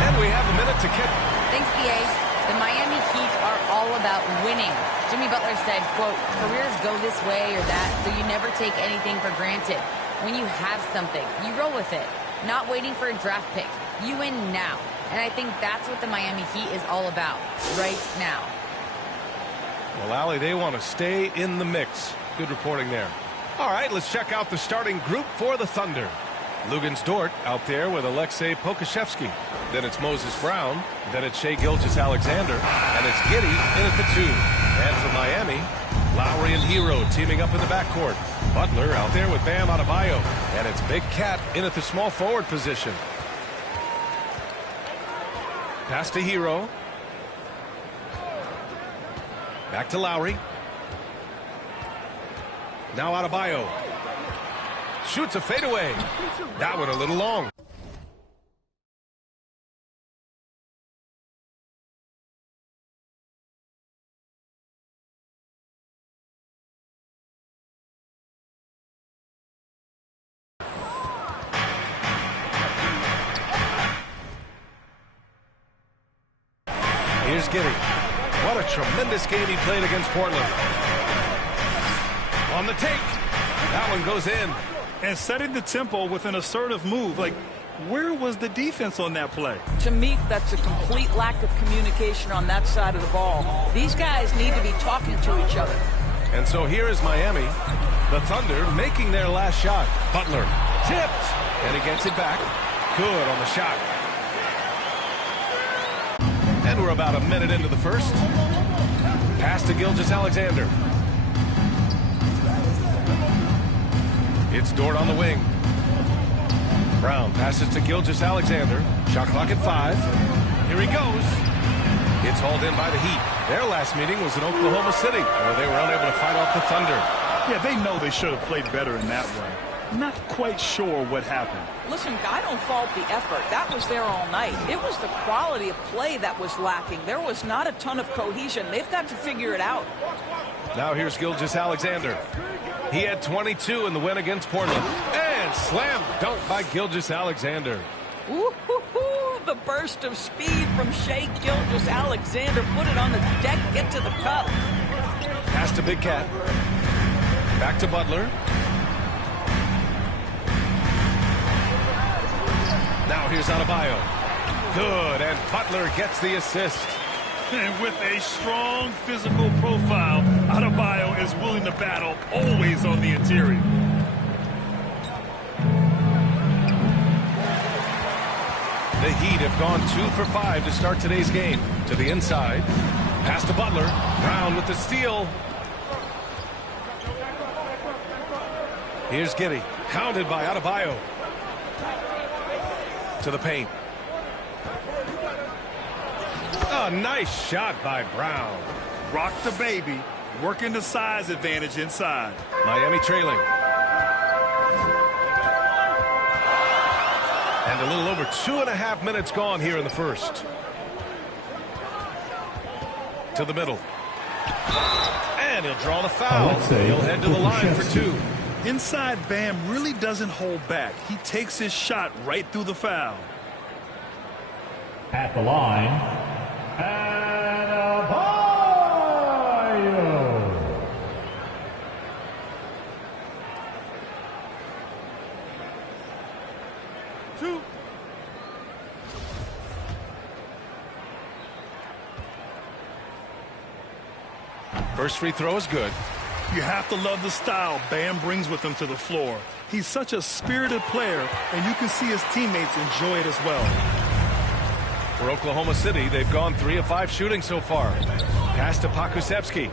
And we have a minute to kick. Thanks, BA. The Miami Heat are all about winning. Jimmy Butler said, quote, careers go this way or that, so you never take anything for granted. When you have something, you roll with it. Not waiting for a draft pick. You win now. And I think that's what the Miami Heat is all about right now. Well, Allie, they want to stay in the mix. Good reporting there. All right, let's check out the starting group for the Thunder. Luguentz Dort out there with Alexei Pokushevsky. Then it's Moses Brown. Then it's Shai Gilgeous-Alexander. And it's Giddey in at the 2. And for Miami, Lowry and Hero teaming up in the backcourt. Butler out there with Bam Adebayo. And it's Big Cat in at the small forward position. Pass to Hero. Back to Lowry. Now Adebayo. Shoots a fadeaway. That one a little long. Here's Giddey. What a tremendous game he played against Portland. On the take. That one goes in. And setting the tempo with an assertive move. Like, where was the defense on that play? To me, that's a complete lack of communication on that side of the ball. These guys need to be talking to each other. And so here is Miami. The Thunder making their last shot. Butler tipped. And he gets it back. Good on the shot. And we're about a minute into the first. Pass to Gilgeous-Alexander. It's Dort on the wing. Brown passes to Gilgeous-Alexander. Shot clock at 5. Here he goes. It's hauled in by the Heat. Their last meeting was in Oklahoma City, where they were unable to fight off the Thunder. Yeah, they know they should have played better in that way. Not quite sure what happened. Listen, I don't fault the effort. That was there all night. It was the quality of play that was lacking. There was not a ton of cohesion. They've got to figure it out. Now here's Gilgeous-Alexander. He had 22 in the win against Portland. And slam dunk by Gilgeous-Alexander. Ooh, the burst of speed from Shai Gilgeous-Alexander. Put it on the deck, get to the cup. Pass to Big Cat. Back to Butler. Now here's Adebayo. Good, and Butler gets the assist. And with a strong physical profile, Adebayo is willing to battle, always on the interior. The Heat have gone 2 for 5 to start today's game. To the inside. Pass to Butler. Brown with the steal. Here's Giddey. Hounded by Adebayo. To the paint. A nice shot by Brown. Rock the baby. Working the size advantage inside. Miami trailing. And a little over 2.5 minutes gone here in the first. To the middle. And he'll draw the foul. He'll head to the line for 2. Inside, Bam really doesn't hold back. He takes his shot right through the foul. At the line, Adebayo. Two. First free throw is good. You have to love the style Bam brings with him to the floor. He's such a spirited player, and you can see his teammates enjoy it as well. For Oklahoma City, they've gone 3 of 5 shooting so far. Pass to Pokusevski.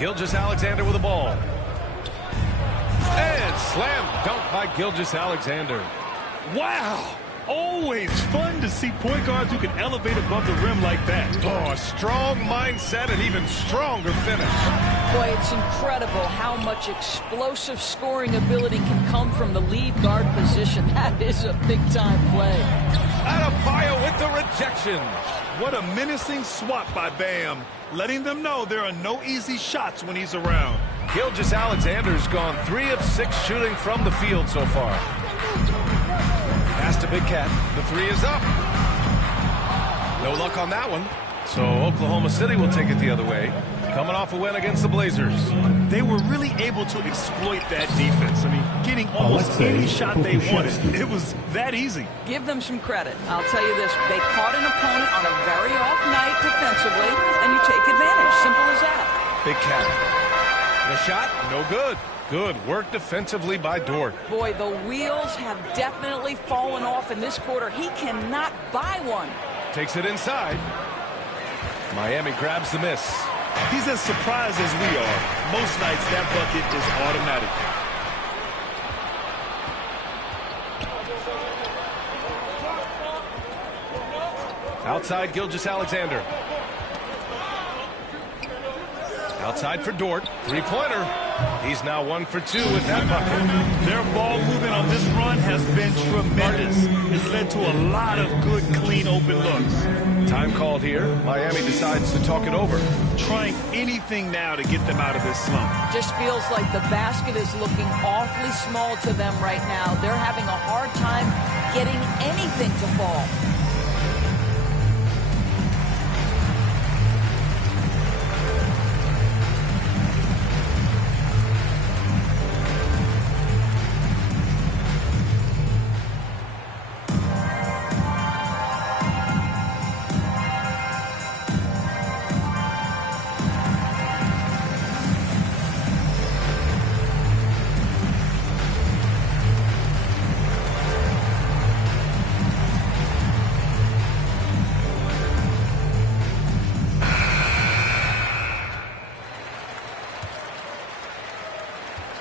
Gilgeous-Alexander with the ball. And slam dunk by Gilgeous-Alexander. Wow! Always fun to see point guards who can elevate above the rim like that. Oh, a strong mindset and even stronger finish. Boy, it's incredible how much explosive scoring ability can come from the lead guard position. That is a big-time play. Adebayo with the rejection. What a menacing swat by Bam, letting them know there are no easy shots when he's around. Gilgeous-Alexander's gone 3 of 6 shooting from the field so far. Pass to Big Cat. The 3 is up. No luck on that one. So Oklahoma City will take it the other way. Coming off a win against the Blazers. They were really able to exploit that defense. I mean, getting almost any shot they wanted. It was that easy. Give them some credit. I'll tell you this. They caught an opponent on a very off night defensively, and you take advantage. Simple as that. Big Cat. The shot, no good. Good work defensively by Dort. Boy, the wheels have definitely fallen off in this quarter. He cannot buy one. Takes it inside. Miami grabs the miss. He's as surprised as we are. Most nights that bucket is automatic. Outside Gilgeous-Alexander. Outside for Dort. 3-pointer. He's now 1 for 2 with that bucket. Their ball movement on this run has been tremendous. It's led to a lot of good, clean, open looks. Time called here. Miami decides to talk it over. Trying anything now to get them out of this slump. Just feels like the basket is looking awfully small to them right now. They're having a hard time getting anything to fall.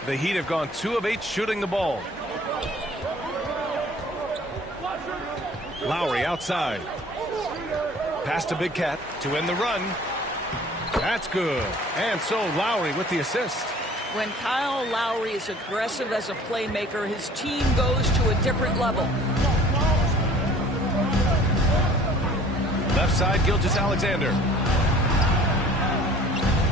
The Heat have gone 2 of 8 shooting the ball. Lowry outside. Pass to Big Cat to end the run. That's good. And so Lowry with the assist. When Kyle Lowry is aggressive as a playmaker, his team goes to a different level. Left side, Gilgeous-Alexander.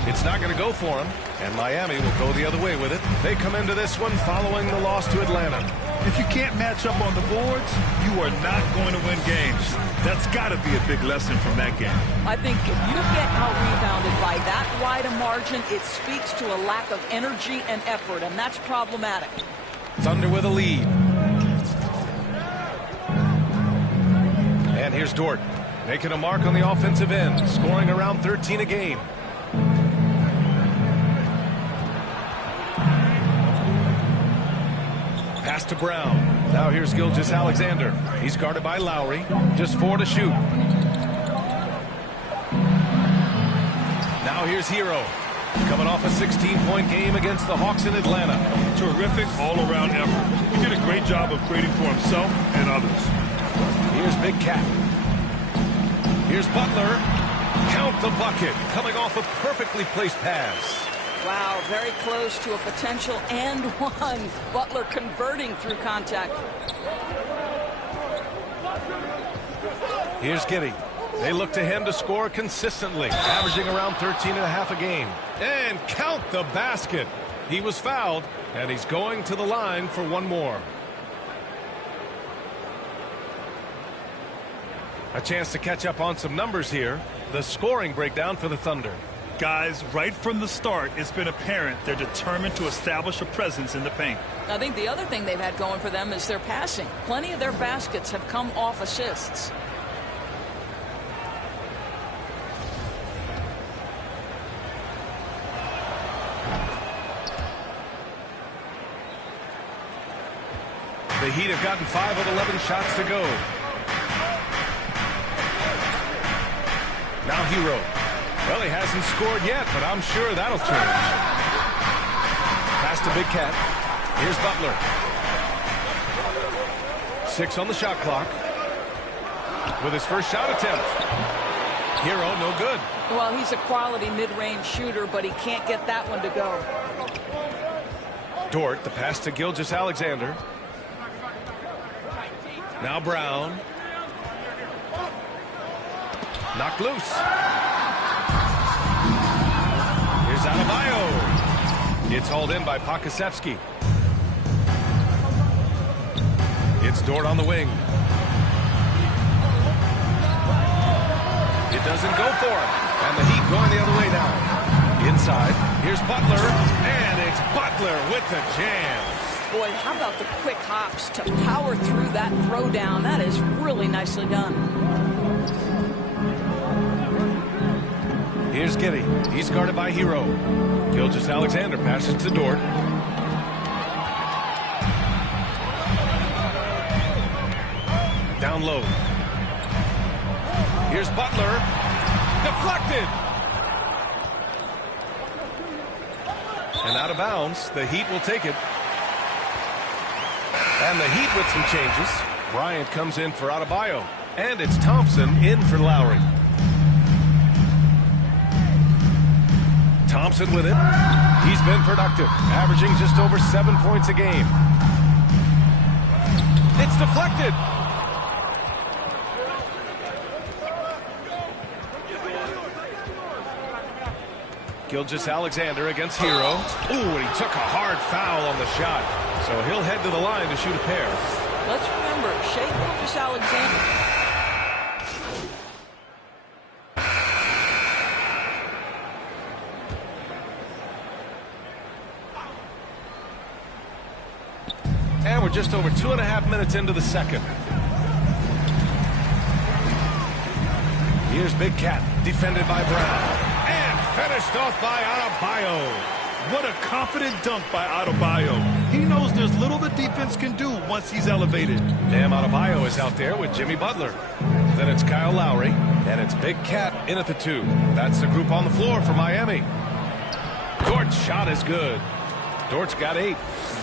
It's not going to go for him, and Miami will go the other way with it. They come into this one following the loss to Atlanta. If you can't match up on the boards, you are not going to win games. That's got to be a big lesson from that game. I think if you get out-rebounded by that wide a margin, it speaks to a lack of energy and effort, and that's problematic. Thunder with a lead. And here's Dort, making a mark on the offensive end, scoring around 13 a game. Pass to Brown. Now here's Gilgeous-Alexander. He's guarded by Lowry. Just 4 to shoot. Now here's Hero. Coming off a 16-point game against the Hawks in Atlanta. Terrific all-around effort. He did a great job of creating for himself and others. Here's Big Cat. Here's Butler. Count the bucket. Coming off a perfectly placed pass. Wow, very close to a potential and one. Butler converting through contact. Here's Giddey. They look to him to score consistently, averaging around 13.5 a game. And count the basket. He was fouled, and he's going to the line for one more. A chance to catch up on some numbers here. The scoring breakdown for the Thunder. Guys, right from the start, it's been apparent they're determined to establish a presence in the paint. I think the other thing they've had going for them is their passing. Plenty of their baskets have come off assists. The Heat have gotten 5 of 11 shots to go. Now Hero. Well, he hasn't scored yet, but I'm sure that'll change. Pass to Big Cat. Here's Butler. 6 on the shot clock. With his first shot attempt. Hero, no good. Well, he's a quality mid-range shooter, but he can't get that one to go. Dort, the pass to Gilgeous-Alexander. Now Brown. Knocked loose. Here's Adebayo. It's hauled in by Pokusevski. It's Dort on the wing. It doesn't go for him. And the Heat going the other way now. Inside. Here's Butler. And it's Butler with the jam. Boy, how about the quick hops to power through that throwdown? That is really nicely done. Here's Giddey. He's guarded by Hero. Gilgeous-Alexander passes to Dort. Down low. Here's Butler. Deflected. And out of bounds. The Heat will take it. And the Heat with some changes. Bryant comes in for Adebayo. And it's Thompson in for Lowry. Thompson with it. He's been productive, averaging just over 7 points a game. It's deflected. Gilgeous-Alexander against Hero. Ooh, and he took a hard foul on the shot. So he'll head to the line to shoot a pair. Let's remember, Shai Gilgeous-Alexander. And we're just over 2.5 minutes into the second. Here's Big Cat, defended by Brown. And finished off by Adebayo. What a confident dunk by Adebayo. He knows there's little the defense can do once he's elevated. Bam Adebayo is out there with Jimmy Butler. Then it's Kyle Lowry, and it's Big Cat in at the 2. That's the group on the floor for Miami. Dort's shot is good. Dort's got 8.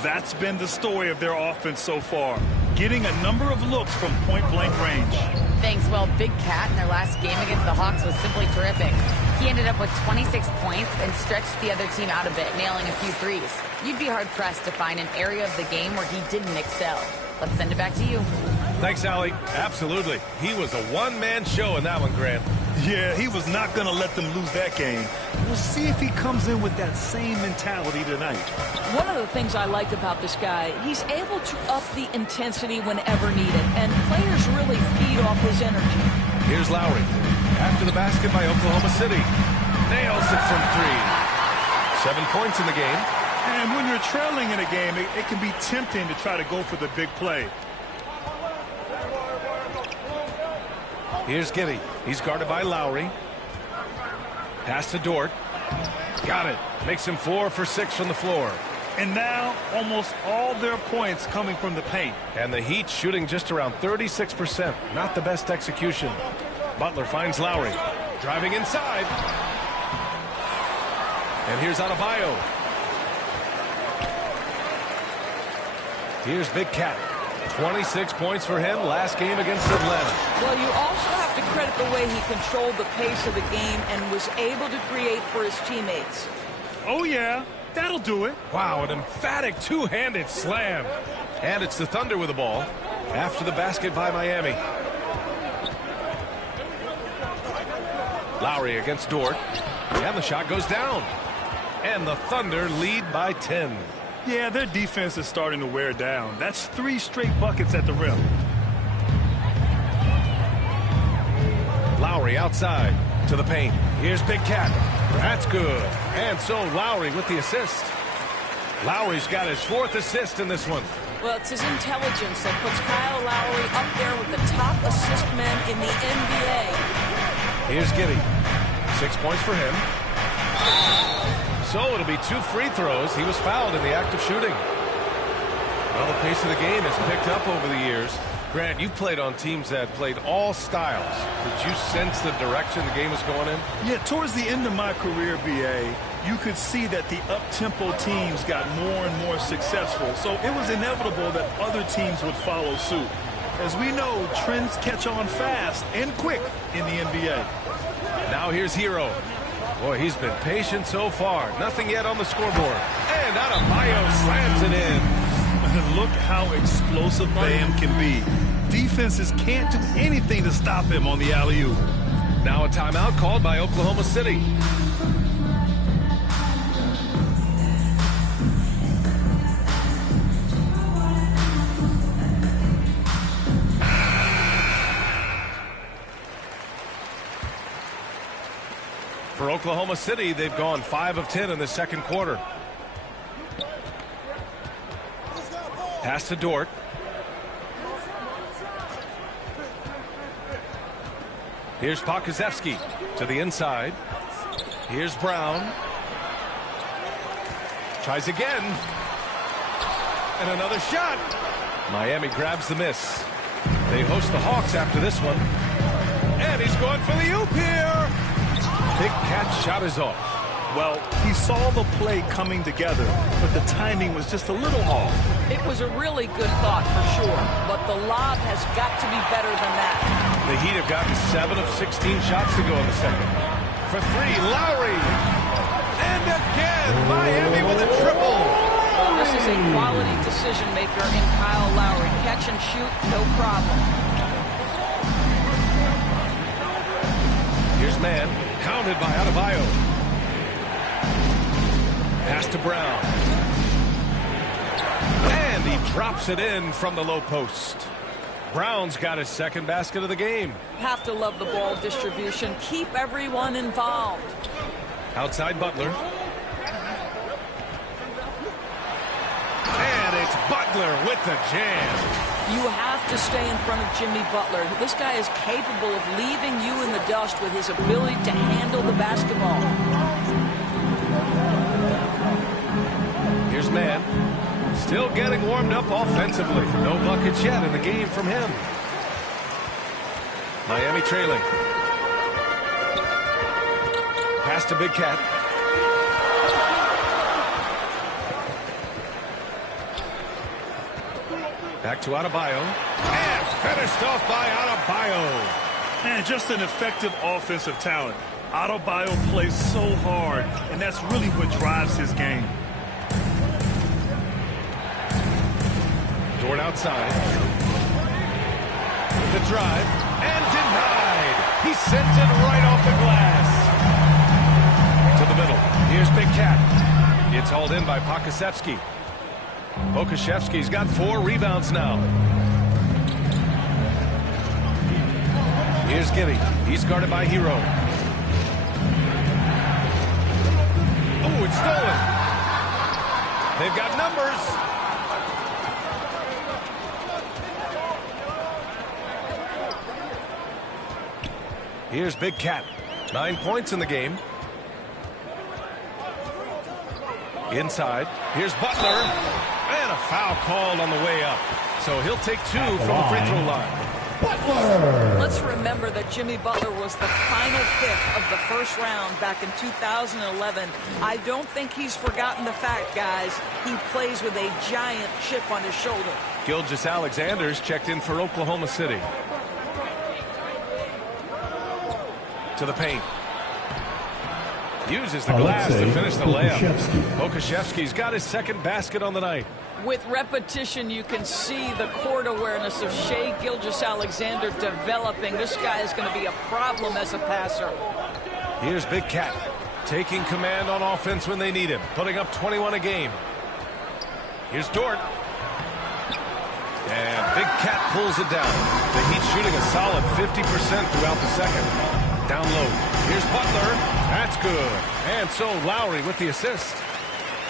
That's been the story of their offense so far. Getting a number of looks from point-blank range. Thanks. Well, Big Cat in their last game against the Hawks was simply terrific. He ended up with 26 points and stretched the other team out a bit, nailing a few threes. You'd be hard-pressed to find an area of the game where he didn't excel. Let's send it back to you. Thanks, Allie. Absolutely. He was a one-man show in that one, Grant. Yeah, he was not going to let them lose that game. We'll see if he comes in with that same mentality tonight. One of the things I like about this guy, he's able to up the intensity whenever needed, and players really feed off his energy. Here's Lowry. After the basket by Oklahoma City. Nails it from 3. 7 points in the game. And when you're trailing in a game, it can be tempting to try to go for the big play. Here's Giddey. He's guarded by Lowry. Pass to Dort. Got it. Makes him 4 for 6 from the floor. And now almost all their points coming from the paint. And the Heat shooting just around 36%. Not the best execution. Butler finds Lowry. Driving inside. And here's Adebayo. Here's Big Cat. 26 points for him last game against Atlanta. Well, you also have to credit the way he controlled the pace of the game and was able to create for his teammates. Oh, yeah. That'll do it. Wow, an emphatic two-handed slam. And it's the Thunder with the ball after the basket by Miami. Lowry against Dort. And the shot goes down. And the Thunder lead by 10. Yeah, their defense is starting to wear down. That's 3 straight buckets at the rim. Lowry outside to the paint. Here's Big Cat. That's good. And so Lowry with the assist. Lowry's got his 4th assist in this one. Well, it's his intelligence that puts Kyle Lowry up there with the top assist man in the NBA. Here's Giddey. 6 points for him. So it'll be 2 free throws. He was fouled in the act of shooting. Well, the pace of the game has picked up over the years. Grant, you played on teams that played all styles. Did you sense the direction the game was going in? Yeah, towards the end of my career, BA, you could see that the up-tempo teams got more and more successful. So it was inevitable that other teams would follow suit. As we know, trends catch on fast and quick in the NBA. Now here's Hero. Boy, he's been patient so far. Nothing yet on the scoreboard. And Adebayo slams it in. Look how explosive Bam can be. Defenses can't do anything to stop him on the alley-oop. Now a timeout called by Oklahoma City. For Oklahoma City, they've gone 5 of 10 in the second quarter. Pass to Dort. Here's Pokusevski to the inside. Here's Brown. Tries again. And another shot. Miami grabs the miss. They host the Hawks after this one. And he's going for the oop here. Big Cat shot is off. Well, he saw the play coming together, but the timing was just a little off. It was a really good thought for sure, but the lob has got to be better than that. The Heat have gotten 7 of 16 shots to go in the second. For 3, Lowry. And again, Miami with a triple. This is a quality decision maker in Kyle Lowry. Catch and shoot, no problem. Here's man, counted by Adebayo. Pass to Brown. And he drops it in from the low post. Brown's got his second basket of the game. Have to love the ball distribution. Keep everyone involved. Outside Butler. And it's Butler with the jam. You have to stay in front of Jimmy Butler. This guy is capable of leaving you in the dust with his ability to handle the basketball. Here's man. Still getting warmed up offensively. No buckets yet in the game from him. Miami trailing. Pass to Big Cat. Back to Adebayo. And finished off by Adebayo. Man, just an effective offensive talent. Adebayo plays so hard, and that's really what drives his game. Dort outside. With the drive. And denied. He sent it right off the glass. To the middle. Here's Big Cat. It's hauled in by Pokusevski. Pokushevski's got 4 rebounds now. Here's Giddey. He's guarded by Hero. Oh, it's stolen. They've got numbers. Here's Big Cat. 9 points in the game. Inside. Here's Butler. And a foul called on the way up. So he'll take 2 from the free throw line. Let's remember that Jimmy Butler was the final pick of the first round back in 2011. I don't think he's forgotten the fact, guys, he plays with a giant chip on his shoulder. Gilgeous-Alexander's checked in for Oklahoma City. To the paint. Uses the glass to finish the layup. Pokuševski's got his second basket on the night. With repetition, you can see the court awareness of Shai Gilgeous-Alexander developing. This guy is going to be a problem as a passer. Here's Big Cat, taking command on offense when they need him, putting up 21 a game. Here's Dort. And Big Cat pulls it down. The Heat shooting a solid 50% throughout the second. Down low. Here's Butler. That's good. And so Lowry with the assist.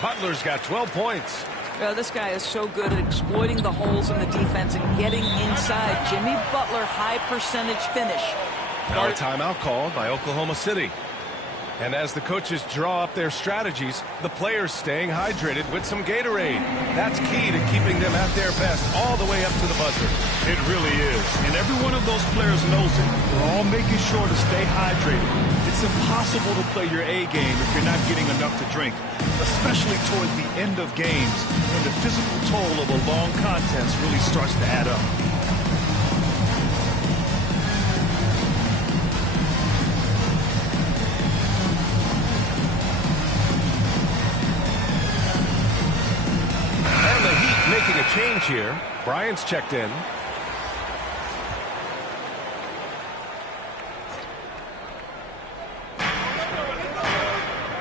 Butler's got 12 points. This guy is so good at exploiting the holes in the defense and getting inside. Jimmy Butler, high percentage finish. Now a timeout called by Oklahoma City. And as the coaches draw up their strategies, the players staying hydrated with some Gatorade. That's key to keeping them at their best all the way up to the buzzer. It really is. And every one of those players knows it. They're all making sure to stay hydrated. It's impossible to play your A game if you're not getting enough to drink, especially towards the end of games when the physical toll of a long contest really starts to add up. Making a change here. Bryant's checked in.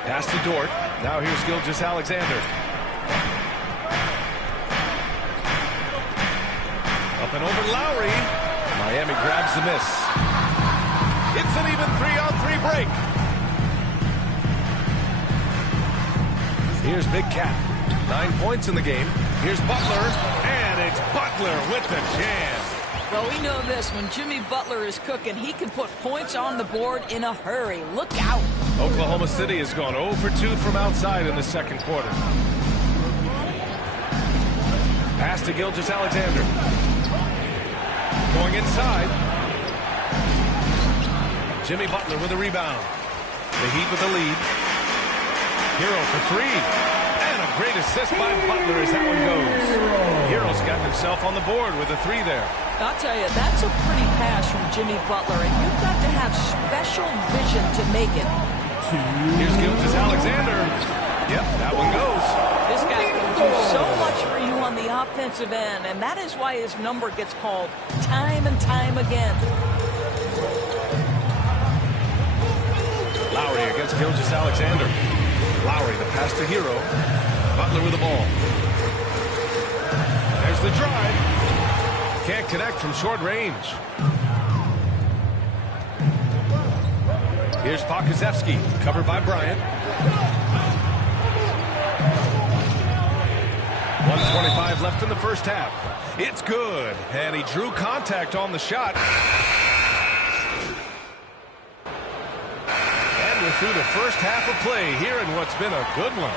Pass to Dort. Now here's Gilgeous-Alexander. Up and over Lowry. Miami grabs the miss. It's an even 3-on-3 break. Here's Big Cat. 9 points in the game. Here's Butler, and it's Butler with the jam. Well, we know this. When Jimmy Butler is cooking, he can put points on the board in a hurry. Look out. Oklahoma City has gone 0 for 2 from outside in the second quarter. Pass to Gilgeous-Alexander. Going inside. Jimmy Butler with a rebound. The Heat with the lead. Hero for 3. Great assist by Butler as that one goes. Hero's got himself on the board with a 3 there. I'll tell you, that's a pretty pass from Jimmy Butler, and you've got to have special vision to make it. Here's Gilgeous-Alexander. Yep, that one goes. This guy can do so much for you on the offensive end, and that is why his number gets called time and time again. Lowry against Gilgeous-Alexander. Lowry, the pass to Hero. Butler with the ball. There's the drive. Can't connect from short range. Here's Pokuševski, covered by Bryant. 1:25 left in the first half. It's good, and he drew contact on the shot. And we're through the first half of play here in what's been a good one.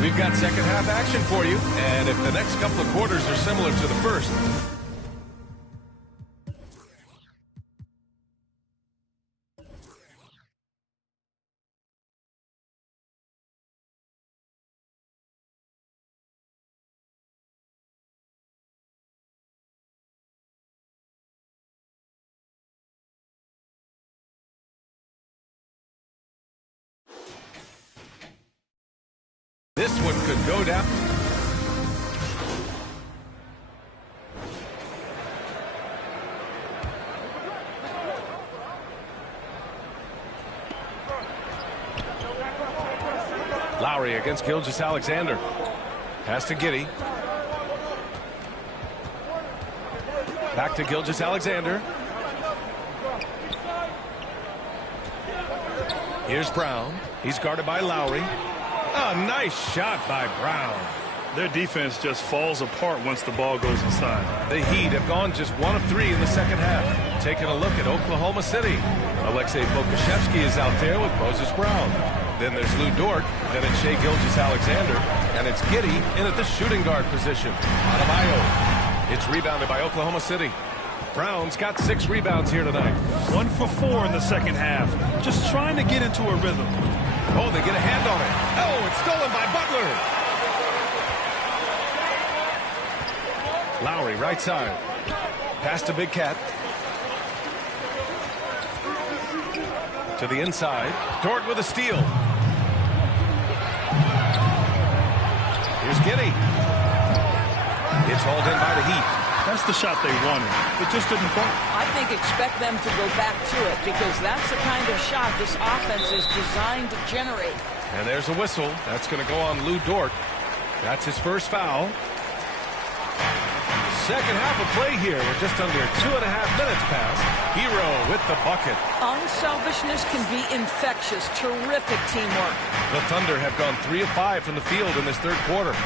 We've got second half action for you, and if the next couple of quarters are similar to the first, this one could go down. Lowry against Gilgeous-Alexander. Pass to Giddey. Back to Gilgeous-Alexander. Here's Brown. He's guarded by Lowry. A nice shot by Brown. Their defense just falls apart once the ball goes inside. The Heat have gone just 1 of 3 in the second half. Taking a look at Oklahoma City. Alexei Pokuševski is out there with Moses Brown. Then there's Lou Dort. Then it's Shai Gilgeous-Alexander. And it's Giddey in at the shooting guard position. Adebayo. It's rebounded by Oklahoma City. Brown's got 6 rebounds here tonight. 1 for 4 in the second half. Just trying to get into a rhythm. Oh, they get a hand on it. Oh, it's stolen by Butler. Lowry, right side. Pass to Big Cat. To the inside. Dort with a steal. Here's Giddey. It's hauled in by the Heat. That's the shot they wanted. It just didn't fall. I think expect them to go back to it because that's the kind of shot this offense is designed to generate. And there's a whistle. That's going to go on Lou Dort. That's his first foul. Second half of play here. We're just under 2.5 minutes past. Hero with the bucket. Unselfishness can be infectious. Terrific teamwork. The Thunder have gone 3 of 5 from the field in this third quarter.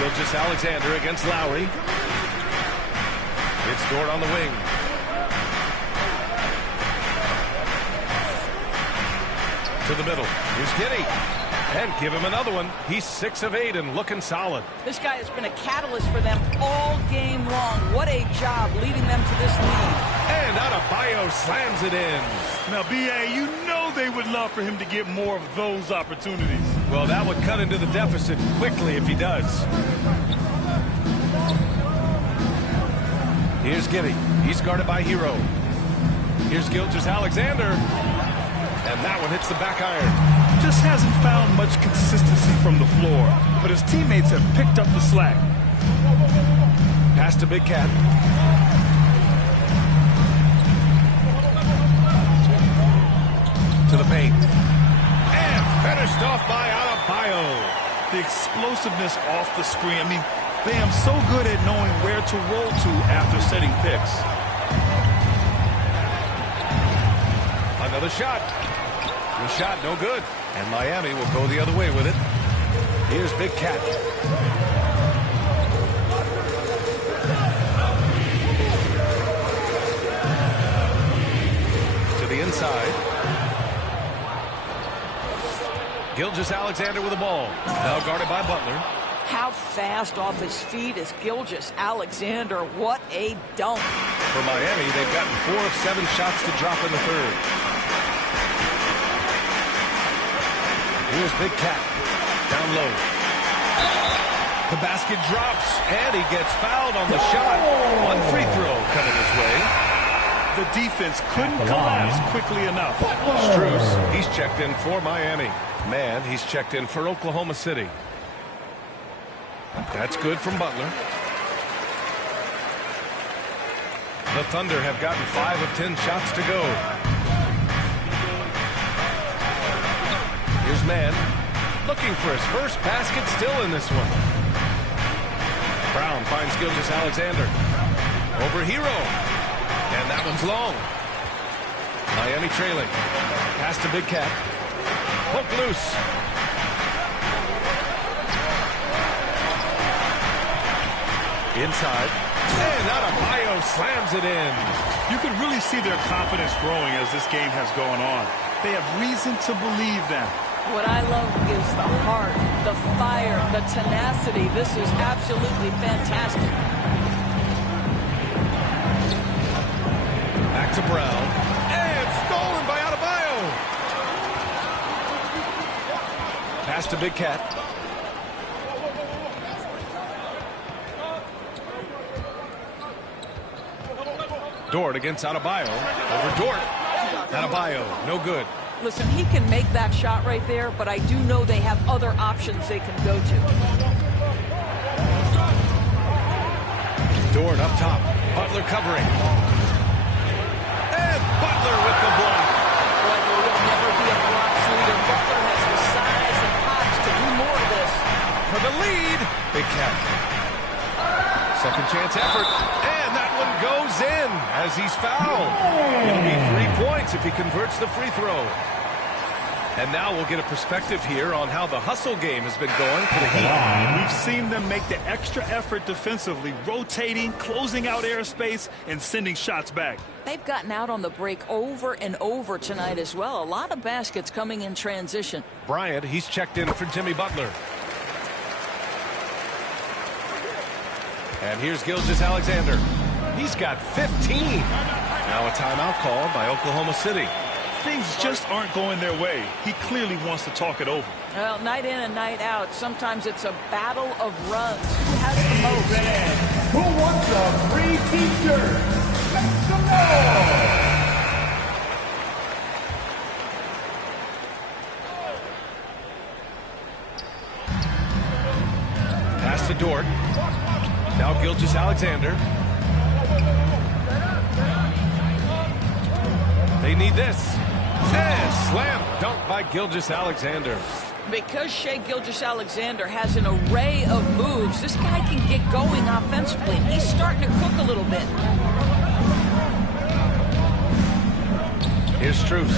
Gilgeous-Alexander against Lowry. It's Dort on the wing. To the middle. Here's Giddey. And give him another one. He's 6 of 8 and looking solid. This guy has been a catalyst for them all game long. What a job leading them to this lead. And Adebayo slams it in. Now, B.A., you know they would love for him to get more of those opportunities. Well, that would cut into the deficit quickly if he does. Here's Giddey. He's guarded by Hero. Here's Gilgeous-Alexander. And that one hits the back iron. Just hasn't found much consistency from the floor, but his teammates have picked up the slack. Pass to Big Cat. To the paint. And finished off by Adebayo. The explosiveness off the screen. I mean, Bam's so good at knowing where to roll to after setting picks. Another shot. The shot, no good. And Miami will go the other way with it. Here's Big Cat. To the inside. Gilgeous-Alexander with the ball. Now guarded by Butler. How fast off his feet is Gilgeous-Alexander. What a dunk. For Miami, they've gotten 4 of 7 shots to drop in the third. Here's Big Cat. Down low. The basket drops, and he gets fouled on the shot. 1 free throw coming his way. The defense couldn't collapse quickly enough. Strus, he's checked in for Miami. Man, he's checked in for Oklahoma City. That's good from Butler. The Thunder have gotten 5 of 10 shots to go. Here's Mann, looking for his first basket, still in this one. Brown finds Gilgeous-Alexander. Over Hero. And that one's long. Miami trailing. Pass to Big Cat. Poke loose. Inside. And Adebayo slams it in. You can really see their confidence growing as this game has gone on. They have reason to believe that. What I love is the heart, the fire, the tenacity. This is absolutely fantastic. Back to Brown. And stolen by Adebayo. Pass to Big Cat. Dort against Adebayo. Over Dort. Adebayo, no good. Listen, he can make that shot right there, but I do know they have other options they can go to. Dort up top. Butler covering. And Butler with the block. Well, there will never be a block leader. Butler has the size and hops to do more of this. For the lead. Big Cat. Second chance effort. And that one goes in as he's fouled. It'll be 3 points if he converts the free throw. And now we'll get a perspective here on how the hustle game has been going for the Heat. We've seen them make the extra effort defensively, rotating, closing out airspace, and sending shots back. They've gotten out on the break over and over tonight as well. A lot of baskets coming in transition. Bryant, he's checked in for Jimmy Butler. And here's Gilgeous-Alexander. He's got 15. Now a timeout called by Oklahoma City. Things just aren't going their way. He clearly wants to talk it over. Well, night in and night out, sometimes it's a battle of runs. Who has the most? Who wants a free t-shirt? Make some noise! Pass to Dort. Now Gilgeous-Alexander. They need this. And slam dunk by Gilgeous-Alexander. Because Shai Gilgeous-Alexander has an array of moves, this guy can get going offensively. He's starting to cook a little bit. Here's Strus.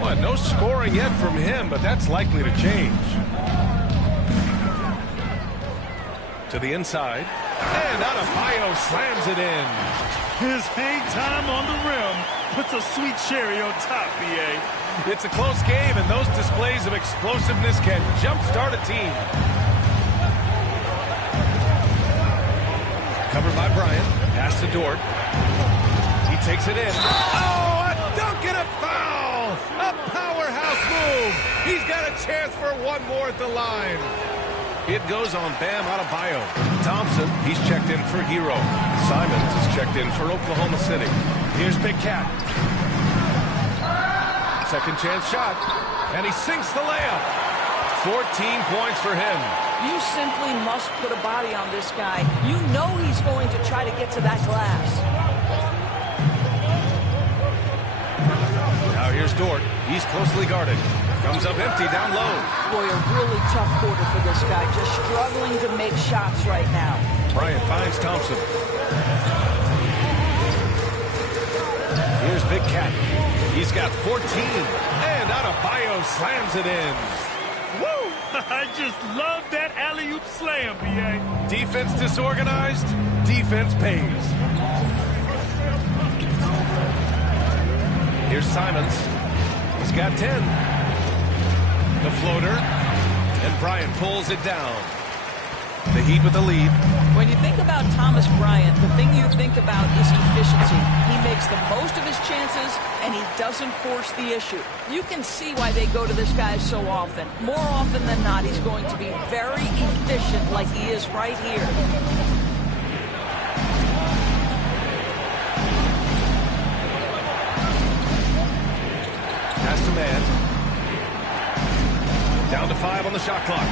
Well, no scoring yet from him, but that's likely to change. To the inside. And Adebayo slams it in. His hang time on the rim puts a sweet cherry on top, B.A. It's a close game, and those displays of explosiveness can jumpstart a team. Covered by Bryant. Pass to Dort. He takes it in. Oh, a dunk and a foul! A powerhouse move. He's got a chance for one more at the line. It goes on Bam Adebayo. Thompson, he's checked in for Hero. Simons is checked in for Oklahoma City. Here's Big Cat. Second chance shot. And he sinks the layup. 14 points for him. You simply must put a body on this guy. You know he's going to try to get to that glass. Now here's Dort. He's closely guarded. Comes up empty down low. Boy, a really tough quarter for this guy. Just struggling to make shots right now. Bryant finds Thompson. Here's Big Cat. He's got 14. And Adebayo slams it in. Woo! I just love that alley-oop slam, B.A. Defense disorganized. Defense pays. Here's Simons. He's got 10. The floater, and Bryant pulls it down. The Heat with the lead. When you think about Thomas Bryant, the thing you think about is efficiency. He makes the most of his chances, and he doesn't force the issue. You can see why they go to this guy so often. More often than not, he's going to be very efficient like he is right here. Pass to man. Down to 5 on the shot clock.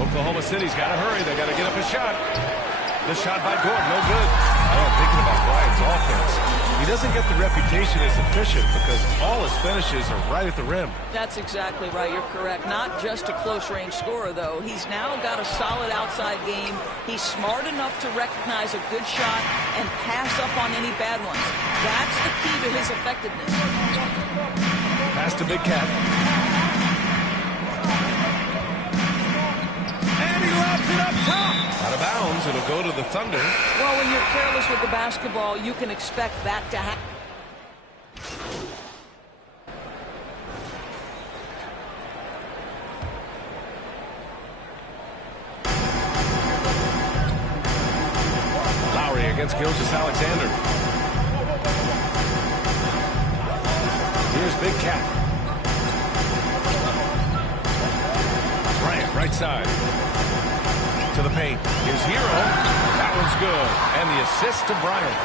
Oklahoma City's got to hurry. They got to get up a shot. The shot by Gordon, no good. Oh, thinking about Bryant's offense. He doesn't get the reputation as efficient because all his finishes are right at the rim. That's exactly right. You're correct. Not just a close-range scorer, though. He's now got a solid outside game. He's smart enough to recognize a good shot and pass up on any bad ones. That's the key to his effectiveness. Pass to Big Cat. It up top. Out of bounds. It'll go to the Thunder. Well, when you're careless with the basketball, you can expect that to happen. Lowry against Gilgeous-Alexander. Here's Big Cat. Bryant, right side. To the paint. Here's Hero. That one's good. And the assist to Bryant.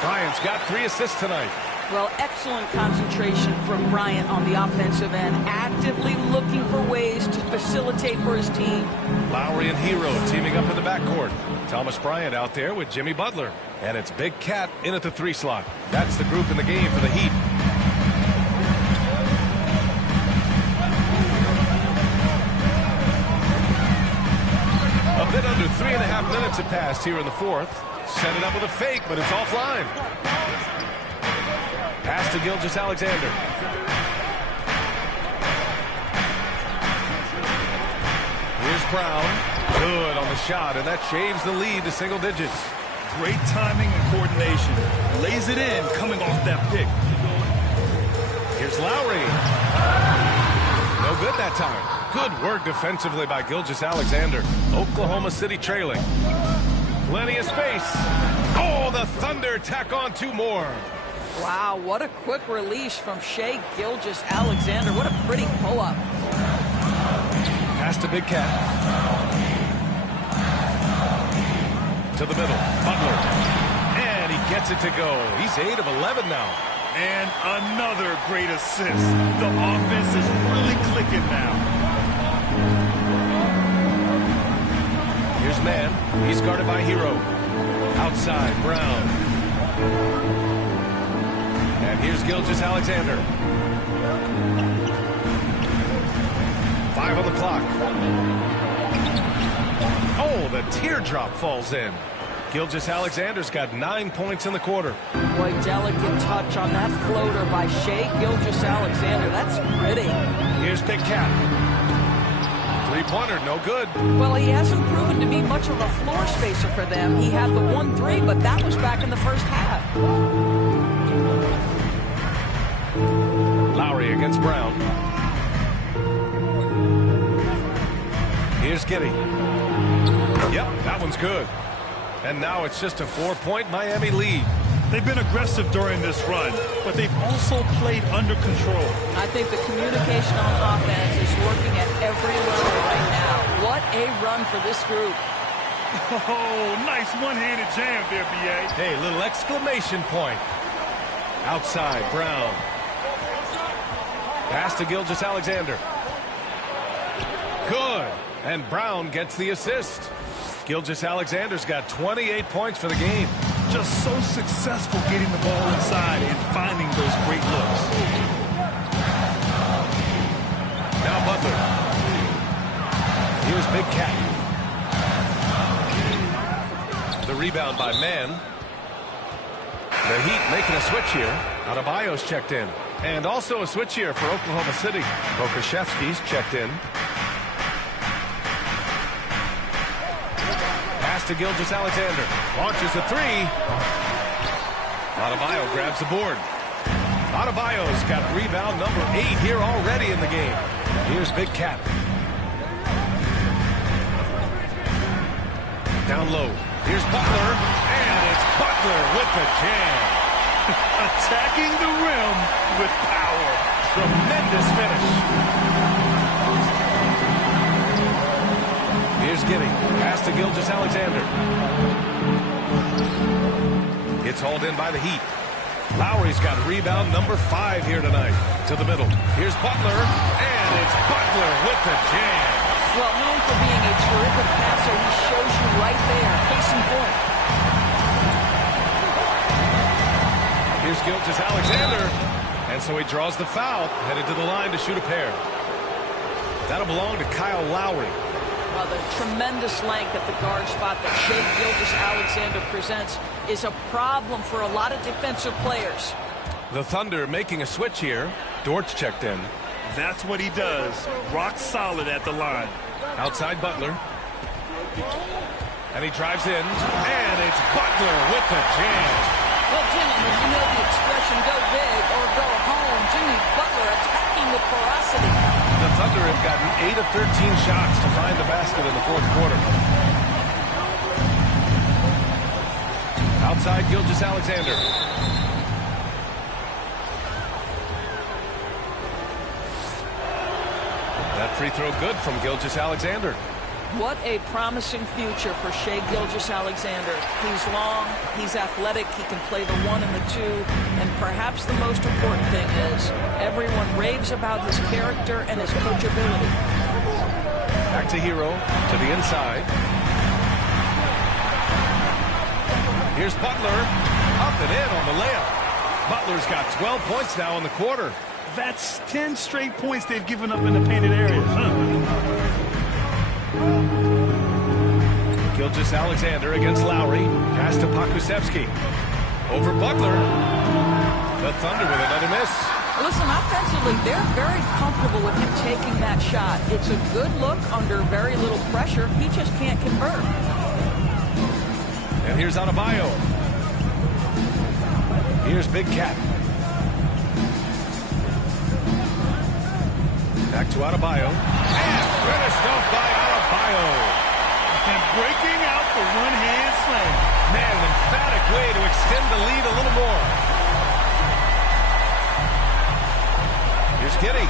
Bryant's got 3 assists tonight. Well, excellent concentration from Bryant on the offensive end. Actively looking for ways to facilitate for his team. Lowry and Hero teaming up in the backcourt. Thomas Bryant out there with Jimmy Butler. And it's Big Cat in at the 3 slot. That's the group in the game for the Heat. A bit under 3.5 minutes have passed here in the 4th. Set it up with a fake, but it's offline. Pass to Gilgeous-Alexander. Brown. Good on the shot, and that shaves the lead to single digits. Great timing and coordination. Lays it in coming off that pick. Here's Lowry. No good that time. Good work defensively by Gilgeous-Alexander. Oklahoma City trailing. Plenty of space. Oh, the Thunder tack on 2 more. Wow, what a quick release from Shai Gilgeous-Alexander. What a pretty pull-up. Pass to Big Cat. To the middle. Butler. And he gets it to go. He's 8 of 11 now. And another great assist. The offense is really clicking now. Here's Man. He's guarded by Hero. Outside, Brown. And here's Gilgeous-Alexander. 5 on the clock. Oh, the teardrop falls in. Gilgeous-Alexander's got 9 points in the quarter. Boy, delicate touch on that floater by Shai Gilgeous-Alexander. That's pretty. Here's Big Cat. 3-pointer, no good. Well, he hasn't proven to be much of a floor spacer for them. He had the 1-3, but that was back in the first half. Lowry against Brown. Here's Giddey. Yep, that one's good. And now it's just a 4-point Miami lead. They've been aggressive during this run, but they've also played under control. I think the communication on offense is working at every level right now. What a run for this group. Oh, nice one-handed jam there, B.A. Hey, little exclamation point. Outside, Brown. Pass to Gilgeous-Alexander. Good. And Brown gets the assist. Gilgeous-Alexander's got 28 points for the game. Just so successful getting the ball inside and finding those great looks. Now Butler. Here's Big Cat. The rebound by Man. The Heat making a switch here. Adebayo's checked in. And also a switch here for Oklahoma City. Pokuševski's checked in. To Gilgeous-Alexander. Launches the 3. Adebayo grabs the board. Adebayo's got rebound number 8 here already in the game. Here's Big Cat. Down low. Here's Butler. And it's Butler with the jam. Attacking the rim with power. Tremendous finish. Here's Giddey. Pass to Gilgeous-Alexander. It's hauled in by the Heat. Lowry's got rebound number 5 here tonight. To the middle. Here's Butler. And it's Butler with the jam. Well, known for being a terrific passer, he shows you right there. Case in point. Here's Gilgeous-Alexander. And so he draws the foul. Headed to the line to shoot a pair. That'll belong to Kyle Lowry. Well, the tremendous length at the guard spot that Shai Gilgeous-Alexander presents is a problem for a lot of defensive players. The Thunder making a switch here. Dort's checked in. That's what he does. Rock solid at the line. Outside Butler. And he drives in. And it's Butler with the jam. Well, gentlemen, you know the expression go big or go home. Jimmy Butler attacking with ferocity. The Thunder have gotten 8 of 13 shots to find the basket in the 4th quarter. Outside Gilgeous-Alexander. That free throw good from Gilgeous-Alexander. What a promising future for Shai Gilgeous-Alexander. He's long, he's athletic, he can play the 1 and the 2, and perhaps the most important thing is everyone raves about his character and his coachability. Back to Hero, to the inside. Here's Butler, up and in on the layup. Butler's got 12 points now in the quarter. That's 10 straight points they've given up in the painted areas. Gilgeous-Alexander against Lowry. Pass to Pokuševski. Over Butler. The Thunder with another miss. Listen, offensively, they're very comfortable with him taking that shot. It's a good look under very little pressure. He just can't convert. And here's Adebayo. Here's Big Cat. Back to Adebayo. And finished off by Adebayo. And breaking out the one-hand slam. Man, an emphatic way to extend the lead a little more. Here's Giddey.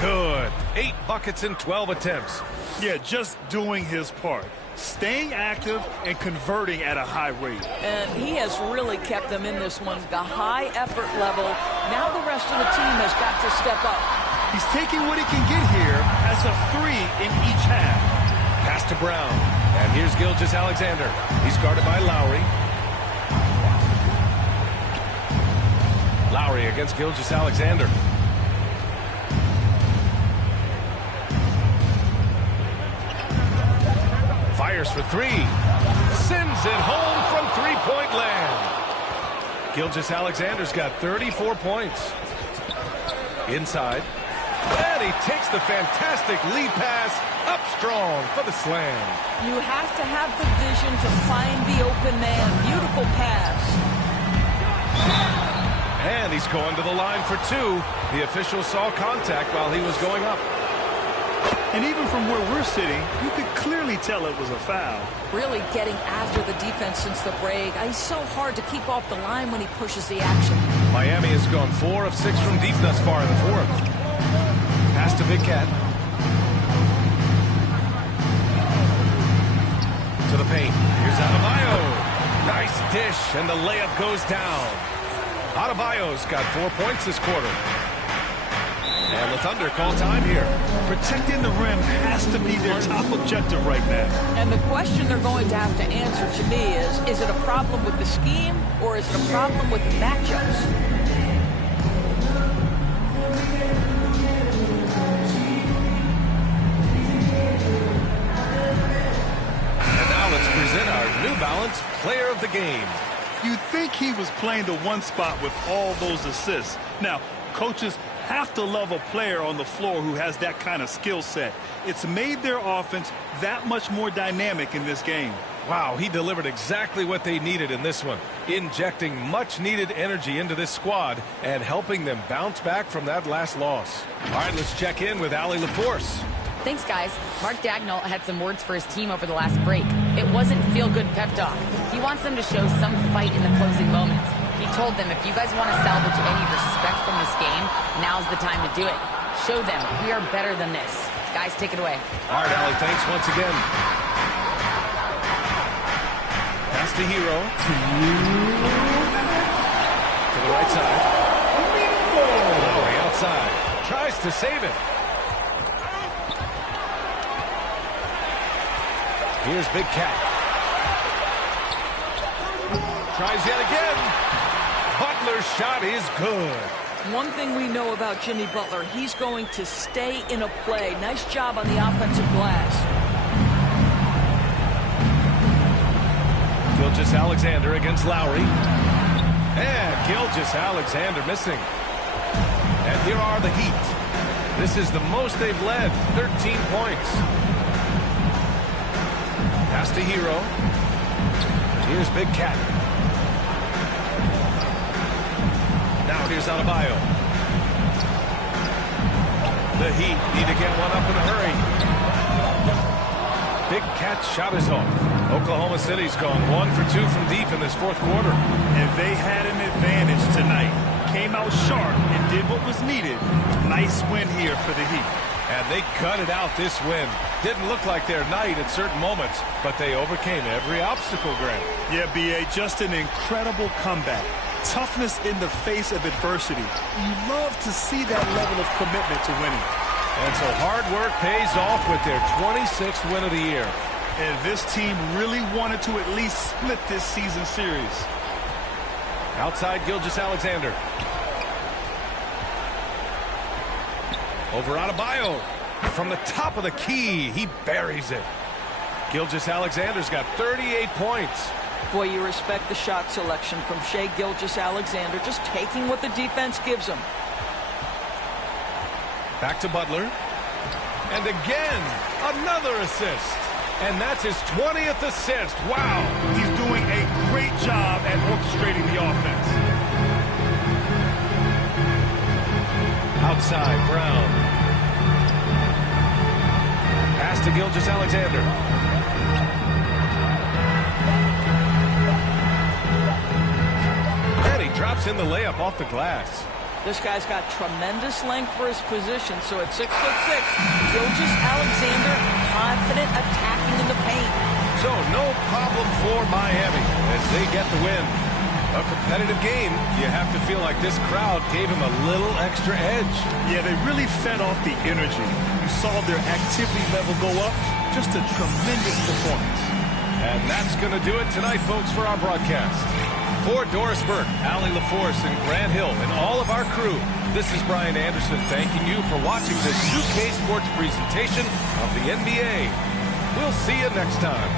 Good. 8 buckets in 12 attempts. Yeah, just doing his part. Staying active and converting at a high rate. And he has really kept them in this one. The high effort level. Now the rest of the team has got to step up. He's taking what he can get here as a 3 in each half. Pass to Brown. And here's Gilgeous-Alexander. He's guarded by Lowry. Lowry against Gilgeous-Alexander. Fires for 3. Sends it home from three-point land. Gilgeous-Alexander's got 34 points. Inside. And he takes the fantastic lead pass up strong for the slam. You have to have the vision to find the open man. Beautiful pass. And he's going to the line for 2. The official saw contact while he was going up. And even from where we're sitting, you could clearly tell it was a foul. Really getting after the defense since the break. He's so hard to keep off the line when he pushes the action. Miami has gone 4 of 6 from deep thus far in the fourth. Pass to Big Cat. To the paint. Here's Adebayo. Nice dish, and the layup goes down. Adebayo's got 4 points this quarter. And the Thunder call time here. Protecting the rim has to be their top objective right now. And the question they're going to have to answer to me is it a problem with the scheme or is it a problem with the matchups? And now let's present our New Balance Player of the Game. You'd think he was playing the one spot with all those assists. Now, coaches have to love a player on the floor who has that kind of skill set. It's made their offense that much more dynamic in this game. Wow, he delivered exactly what they needed in this one, injecting much-needed energy into this squad and helping them bounce back from that last loss. All right, let's check in with Allie LaForce. Thanks, guys. Mark Dagnall had some words for his team over the last break. It wasn't feel-good pep talk. He wants them to show some fight in the closing moments. He told them, if you guys want to salvage any respect from this game, now's the time to do it. Show them we are better than this. Guys, take it away. All right, Allie, thanks once again. Pass to Hero. To the right side. Lowry outside. Tries to save it. Here's Big Cat. Tries yet again. Butler's shot is good. One thing we know about Jimmy Butler, he's going to stay in a play. Nice job on the offensive glass. Gilgeous-Alexander against Lowry. And Gilgeous-Alexander missing. And here are the Heat. This is the most they've led, 13 points. Pass to Hero. Here's Big Cat. Now here's Adebayo. The Heat need to get one up in a hurry. Big Cat's shot is off. Oklahoma City's gone 1 for 2 from deep in this fourth quarter. And they had an advantage tonight. Came out sharp and did what was needed. Nice win here for the Heat. And they cut it out this win. Didn't look like their night at certain moments, but they overcame every obstacle, Grant. Yeah, B.A., just an incredible comeback. Toughness in the face of adversity. You love to see that level of commitment to winning. And so hard work pays off with their 26th win of the year. And this team really wanted to at least split this season series. Outside Gilgeous-Alexander. Over Adebayo. From the top of the key, he buries it. Gilgeous-Alexander's got 38 points. Boy, you respect the shot selection from Shai Gilgeous-Alexander, just taking what the defense gives him. Back to Butler. And again, another assist. And that's his 20th assist. Wow. He's doing a great job at orchestrating the offense. Outside, Brown. Pass to Gilgeous-Alexander. And he drops in the layup off the glass. This guy's got tremendous length for his position, so at 6'6", Gilgeous-Alexander confident attacking in the paint. So no problem for Miami as they get the win. A competitive game. You have to feel like this crowd gave him a little extra edge. Yeah, they really fed off the energy. You saw their activity level go up. Just a tremendous performance. And that's going to do it tonight, folks, for our broadcast. For Doris Burke, Allie LaForce, and Grant Hill, and all of our crew, this is Brian Anderson thanking you for watching this 2K Sports presentation of the NBA. We'll see you next time.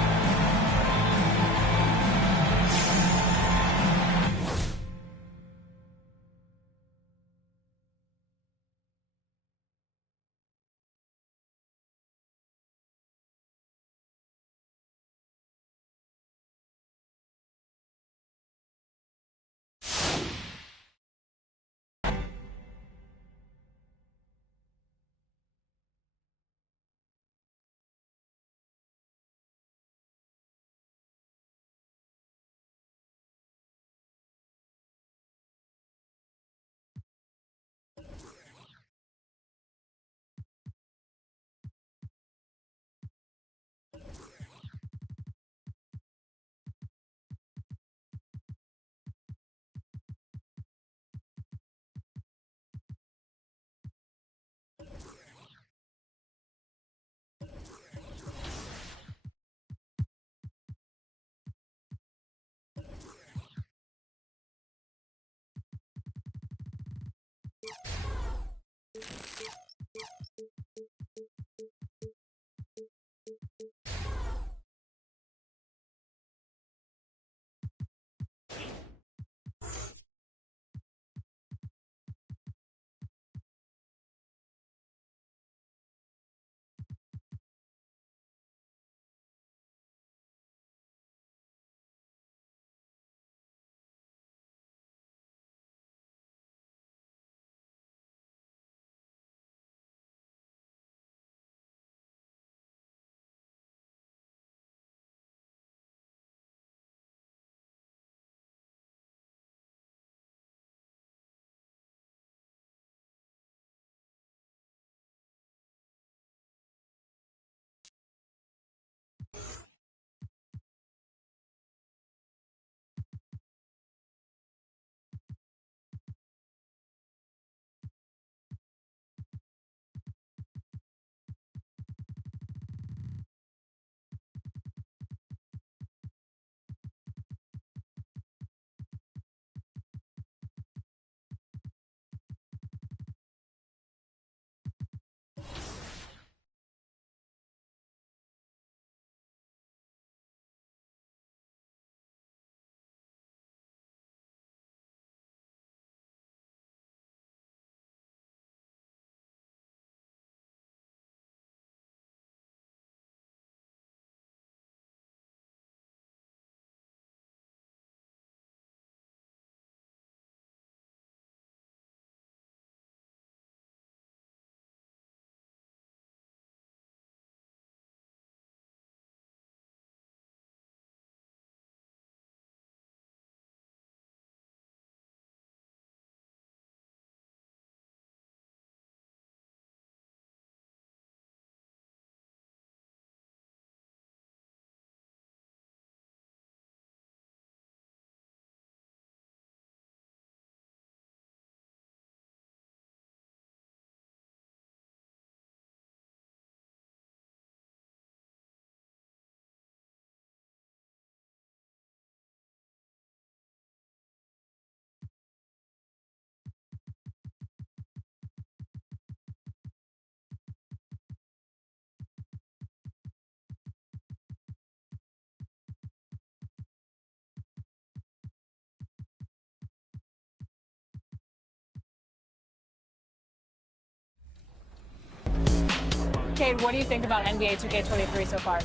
Cade, what do you think about NBA 2k23 so far?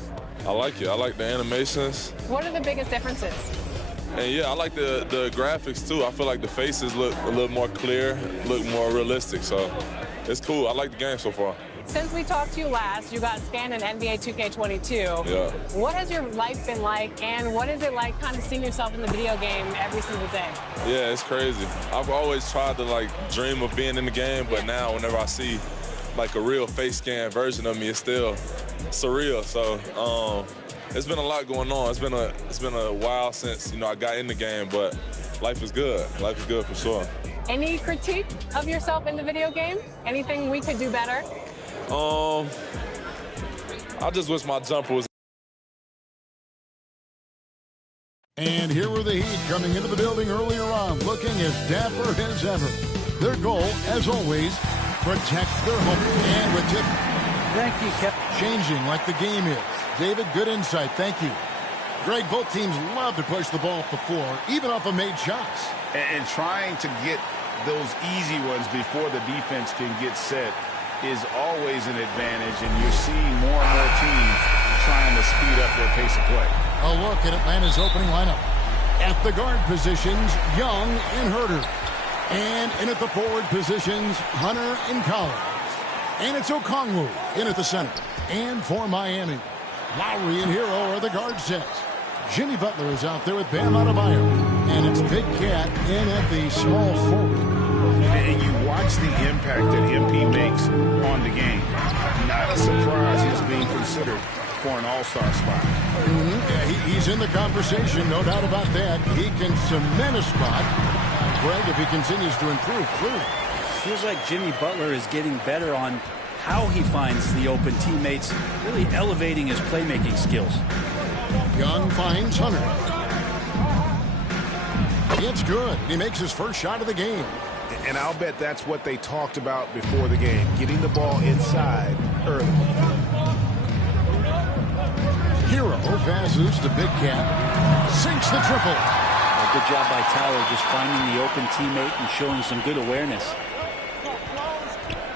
I like it. I like the animations. What are the biggest differences? And yeah, I like the graphics too. I feel like the faces look a little more clear, look more realistic. So it's cool. I like the game so far. Since we talked to you last, you got scanned in NBA 2K22. Yeah. What has your life been like, and what is it like kind of seeing yourself in the video game every single day? Yeah, it's crazy. I've always tried to like dream of being in the game, but now whenever I see like a real face scan version of me, it's still surreal. So it's been a lot going on. It's been a while since I got in the game, but life is good. Life is good for sure. Any critique of yourself in the video game? Anything we could do better? I just wish my jumper was. And here were the Heat coming into the building earlier on, looking as dapper as ever. Their goal, as always, protect their home. And with tip. Thank you, Kev. Changing like the game is. David, good insight. Thank you. Greg, both teams love to push the ball up the floor, even off of made shots. And trying to get those easy ones before the defense can get set is always an advantage, and you're seeing more and more teams trying to speed up their pace of play. A look at Atlanta's opening lineup. At the guard positions, Young and Herter. And in at the forward positions, Hunter and Collins. And it's Okongwu in at the center. And for Miami, Lowry and Hero are the guard sets. Jimmy Butler is out there with Bam Adebayo. And it's Big Cat in at the small forward. And you watch the impact that MP makes on the game. Not a surprise he's being considered for an all-star spot. Yeah, he's in the conversation, no doubt about that. He can cement a spot. Greg, if he continues to improve, clearly. Feels like Jimmy Butler is getting better on how he finds the open teammates, really elevating his playmaking skills. Young finds Hunter. It's good. He makes his first shot of the game. And I'll bet that's what they talked about before the game, getting the ball inside early. Hero passes to Big Cat. Sinks the triple. Good job by Tyler just finding the open teammate and showing some good awareness.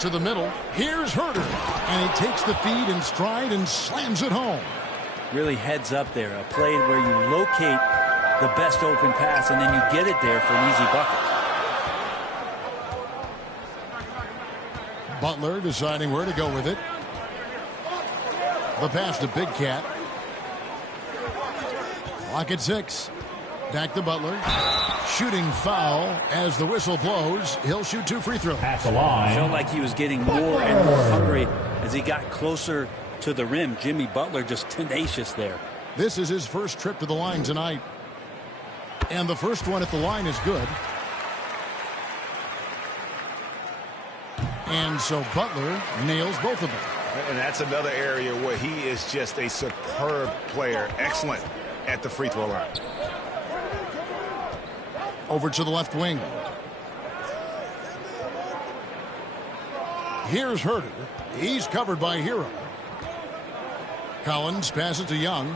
To the middle. Here's Herter. And he takes the feed in stride and slams it home. Really heads up there. A play where you locate the best open pass and then you get it there for an easy bucket. Butler deciding where to go with it. The pass to Big Cat. Clock at 6. Back to Butler. Shooting foul as the whistle blows. He'll shoot 2 free throws. Pass the line. Felt like he was getting more and more hungry as he got closer to the rim. Jimmy Butler just tenacious there. This is his first trip to the line tonight. And the first one at the line is good. And so Butler nails both of them. And that's another area where he is just a superb player. Excellent at the free throw line. Over to the left wing. Here's Herter. He's covered by Hero. Collins passes to Young.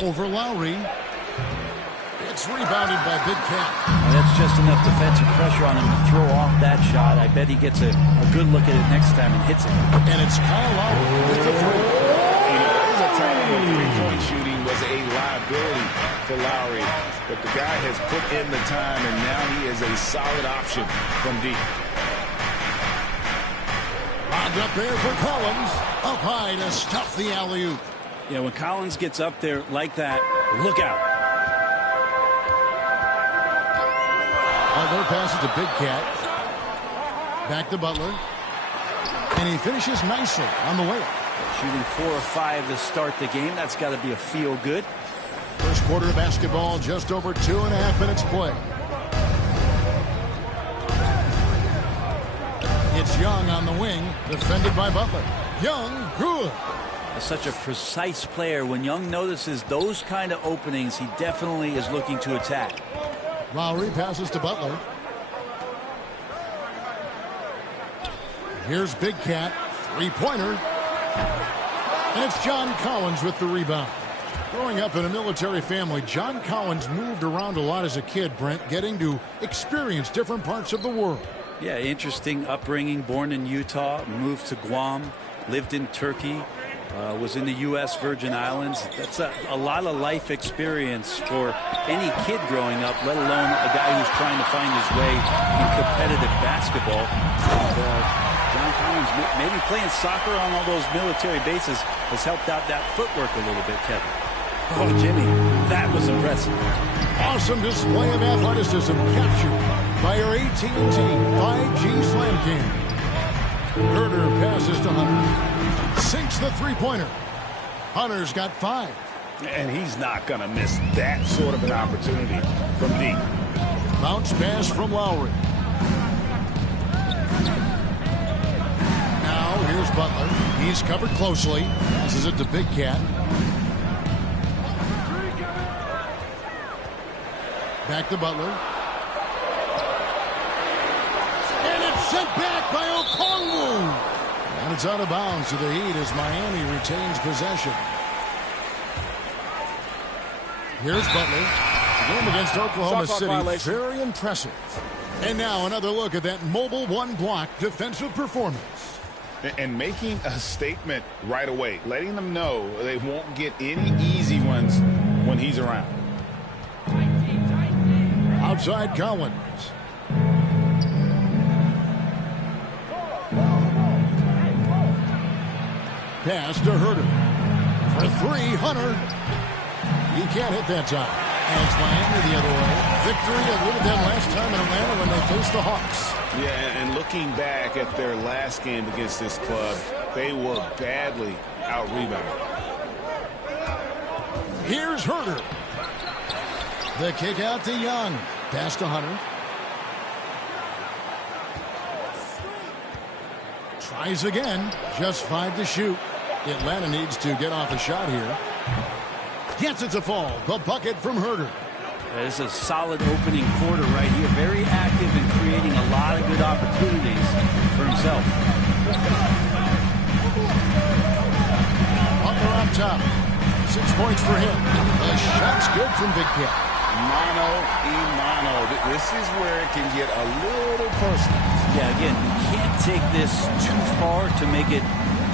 Over Lowry. It's rebounded by Big Cat. That's just enough defensive pressure on him to throw off that shot. I bet he gets a good look at it next time and hits it. And it's Kyle Lowry with the three. There was a time when three-point shooting was a liability for Lowry, but the guy has put in the time, and now he is a solid option from deep. Lobbed up there for Collins. Up high to stuff the alley-oop. Yeah, when Collins gets up there like that, look out. Butler passes to Big Cat. Back to Butler. And he finishes nicely on the way up. Shooting 4 or 5 to start the game. That's got to be a feel-good. First quarter of basketball, just over 2.5 minutes play. It's Young on the wing, defended by Butler. Young, good. Such a precise player. When Young notices those kind of openings, he definitely is looking to attack. Lowry passes to Butler. Here's Big Cat, three-pointer. And it's John Collins with the rebound. Growing up in a military family, John Collins moved around a lot as a kid, Brent, getting to experience different parts of the world. Yeah, interesting upbringing. Born in Utah, moved to Guam, lived in Turkey, was in the U.S. Virgin Islands. That's a lot of life experience for any kid growing up, let alone a guy who's trying to find his way in competitive basketball. And, John Collins, maybe playing soccer on all those military bases has helped out that footwork a little bit, Kevin. Oh, Jimmy, that was impressive. Awesome display of athleticism captured by our AT&T 5G Slam Cam. Herder passes to Hunter. Sinks the three-pointer. Hunter's got 5. And he's not going to miss that sort of an opportunity from deep. Bounce pass from Lowry. Now here's Butler. He's covered closely. Passes it to Big Cat. Back to Butler. And it's sent back by Okongwu. And it's out of bounds to the Heat as Miami retains possession. Here's Butler. The game against Oklahoma City. Violation. Very impressive. And now another look at that mobile one-block defensive performance. And making a statement right away. Letting them know they won't get any easy ones when he's around. Outside Collins. Pass to Herder. For 3, Hunter. He can't hit that time. And it's Miami the other way. Victory a little bit last time in Atlanta when they faced the Hawks. Yeah, and looking back at their last game against this club, they were badly out-rebounded. Here's Herder. The kick out to Young. Pass to Hunter. Tries again. Just 5 to shoot. Atlanta needs to get off a shot here. Gets it to fall. The bucket from Herder. This is a solid opening quarter right here. Very active and creating a lot of good opportunities for himself. Butler on top. 6 points for him. The shot's good from Big Cat. Mano y mano. This is where it can get a little personal. Yeah, again, you can't take this too far to make it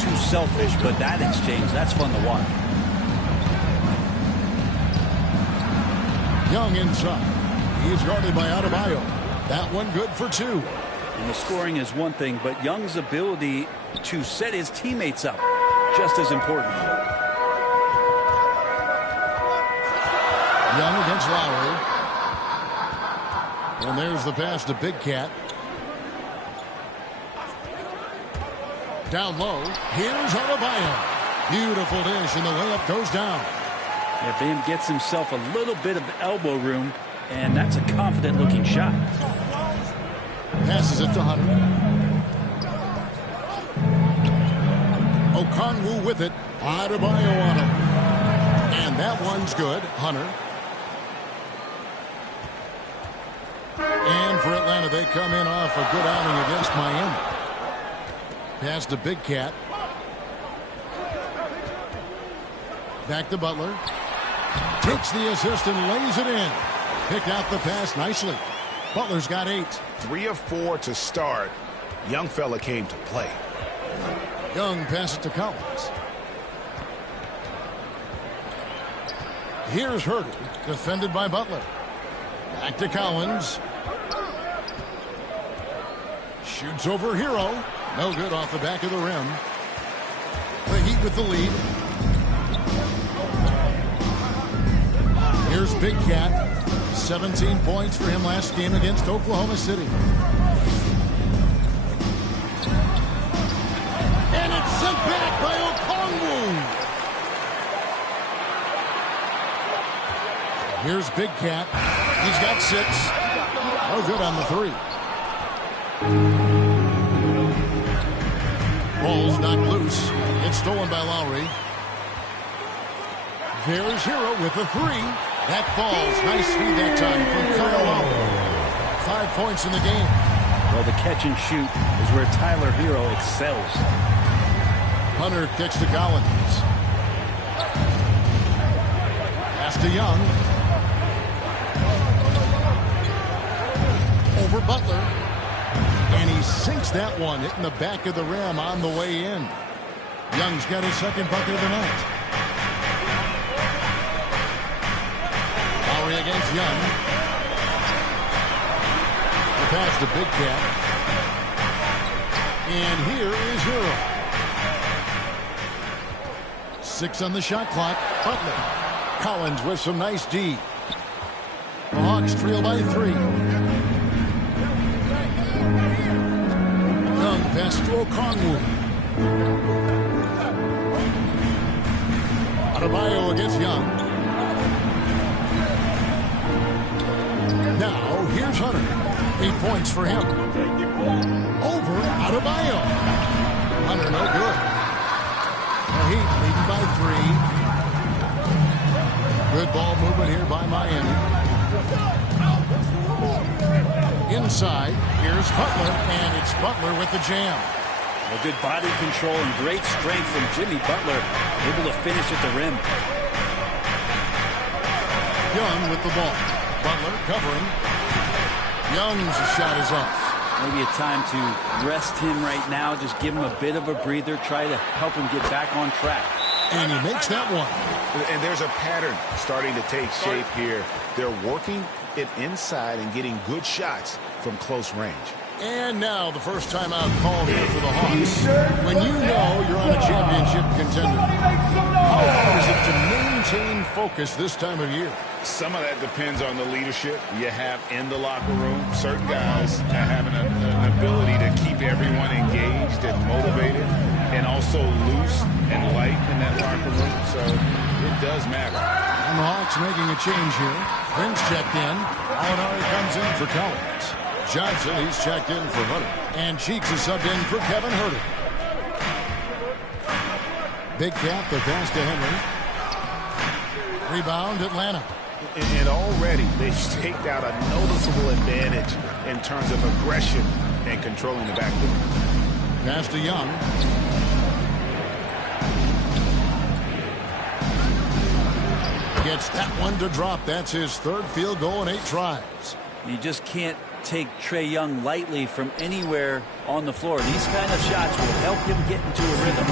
too selfish, but that exchange, that's fun to watch. Young inside. He's guarded by Adebayo. That one good for 2. And the scoring is one thing, but Young's ability to set his teammates up, just as important. Young against Lowry. And there's the pass to Big Cat. Down low. Here's Adebayo. Beautiful dish, and the layup goes down. Yeah, Bam gets himself a little bit of elbow room, and that's a confident-looking shot. Passes it to Hunter. Okongwu with it. Adebayo on him. And that one's good. Hunter. And for Atlanta, they come in off a good outing against Miami. Pass to Big Cat. Back to Butler. Takes the assist and lays it in. Picked out the pass nicely. Butler's got 8. 3 of 4 to start. Young fella came to play. Young passes to Collins. Here's Herder, defended by Butler. Back to Collins. Shoots over Hero. No good off the back of the rim. The Heat with the lead. Here's Big Cat. 17 points for him last game against Oklahoma City. And it's sent back by Okongwu. Here's Big Cat. He's got 6. No good on the 3. Ball's knocked loose. It's stolen by Lowry. There's Hero with the 3. That falls. Nice feed that time from Kyle Lowry. 5 points in the game. Well, the catch and shoot is where Tyler Hero excels. Hunter kicks to Collins. Pass to Young. Over Butler. And he sinks that one, hitting the back of the rim on the way in. Young's got his second bucket of the night. Lowry against Young. The pass to Big Cat. And here is Earl. 6 on the shot clock. Butler. Collins with some nice D. The Hawks trail by 3. Young pass to Okongwu. Adebayo against Young. Now here's Hunter. 8 points for him. Over Adebayo. Hunter no good. The Heat leading by 3. Good ball movement here by Miami. Inside, here's Butler, and it's Butler with the jam. A good body control and great strength from Jimmy Butler, able to finish at the rim. Young with the ball. Butler covering. Young's shot is off. Maybe a time to rest him right now, just give him a bit of a breather, try to help him get back on track. And he makes that one. And there's a pattern starting to take shape here. They're working it inside and getting good shots from close range. And now the first timeout called here for the Hawks. When you know you're on a championship contender, how hard is it to maintain focus this time of year? Some of that depends on the leadership you have in the locker room. Certain guys having an ability to keep everyone engaged and motivated and also loose and light in that locker room. So it does matter. And the Hawks making a change here. Prince checked in. Alinari comes in for Collins. Johnson, he's checked in for Hunter. And Cheeks is subbed in for Kevin Huerter. Big Cat, the pass to Henry. Rebound, Atlanta. And already they've staked out a noticeable advantage in terms of aggression and controlling the backcourt. Pass to Young. Gets that one to drop. That's his third field goal in 8 tries. You just can't take Trae Young lightly from anywhere on the floor. These kind of shots will help him get into a rhythm.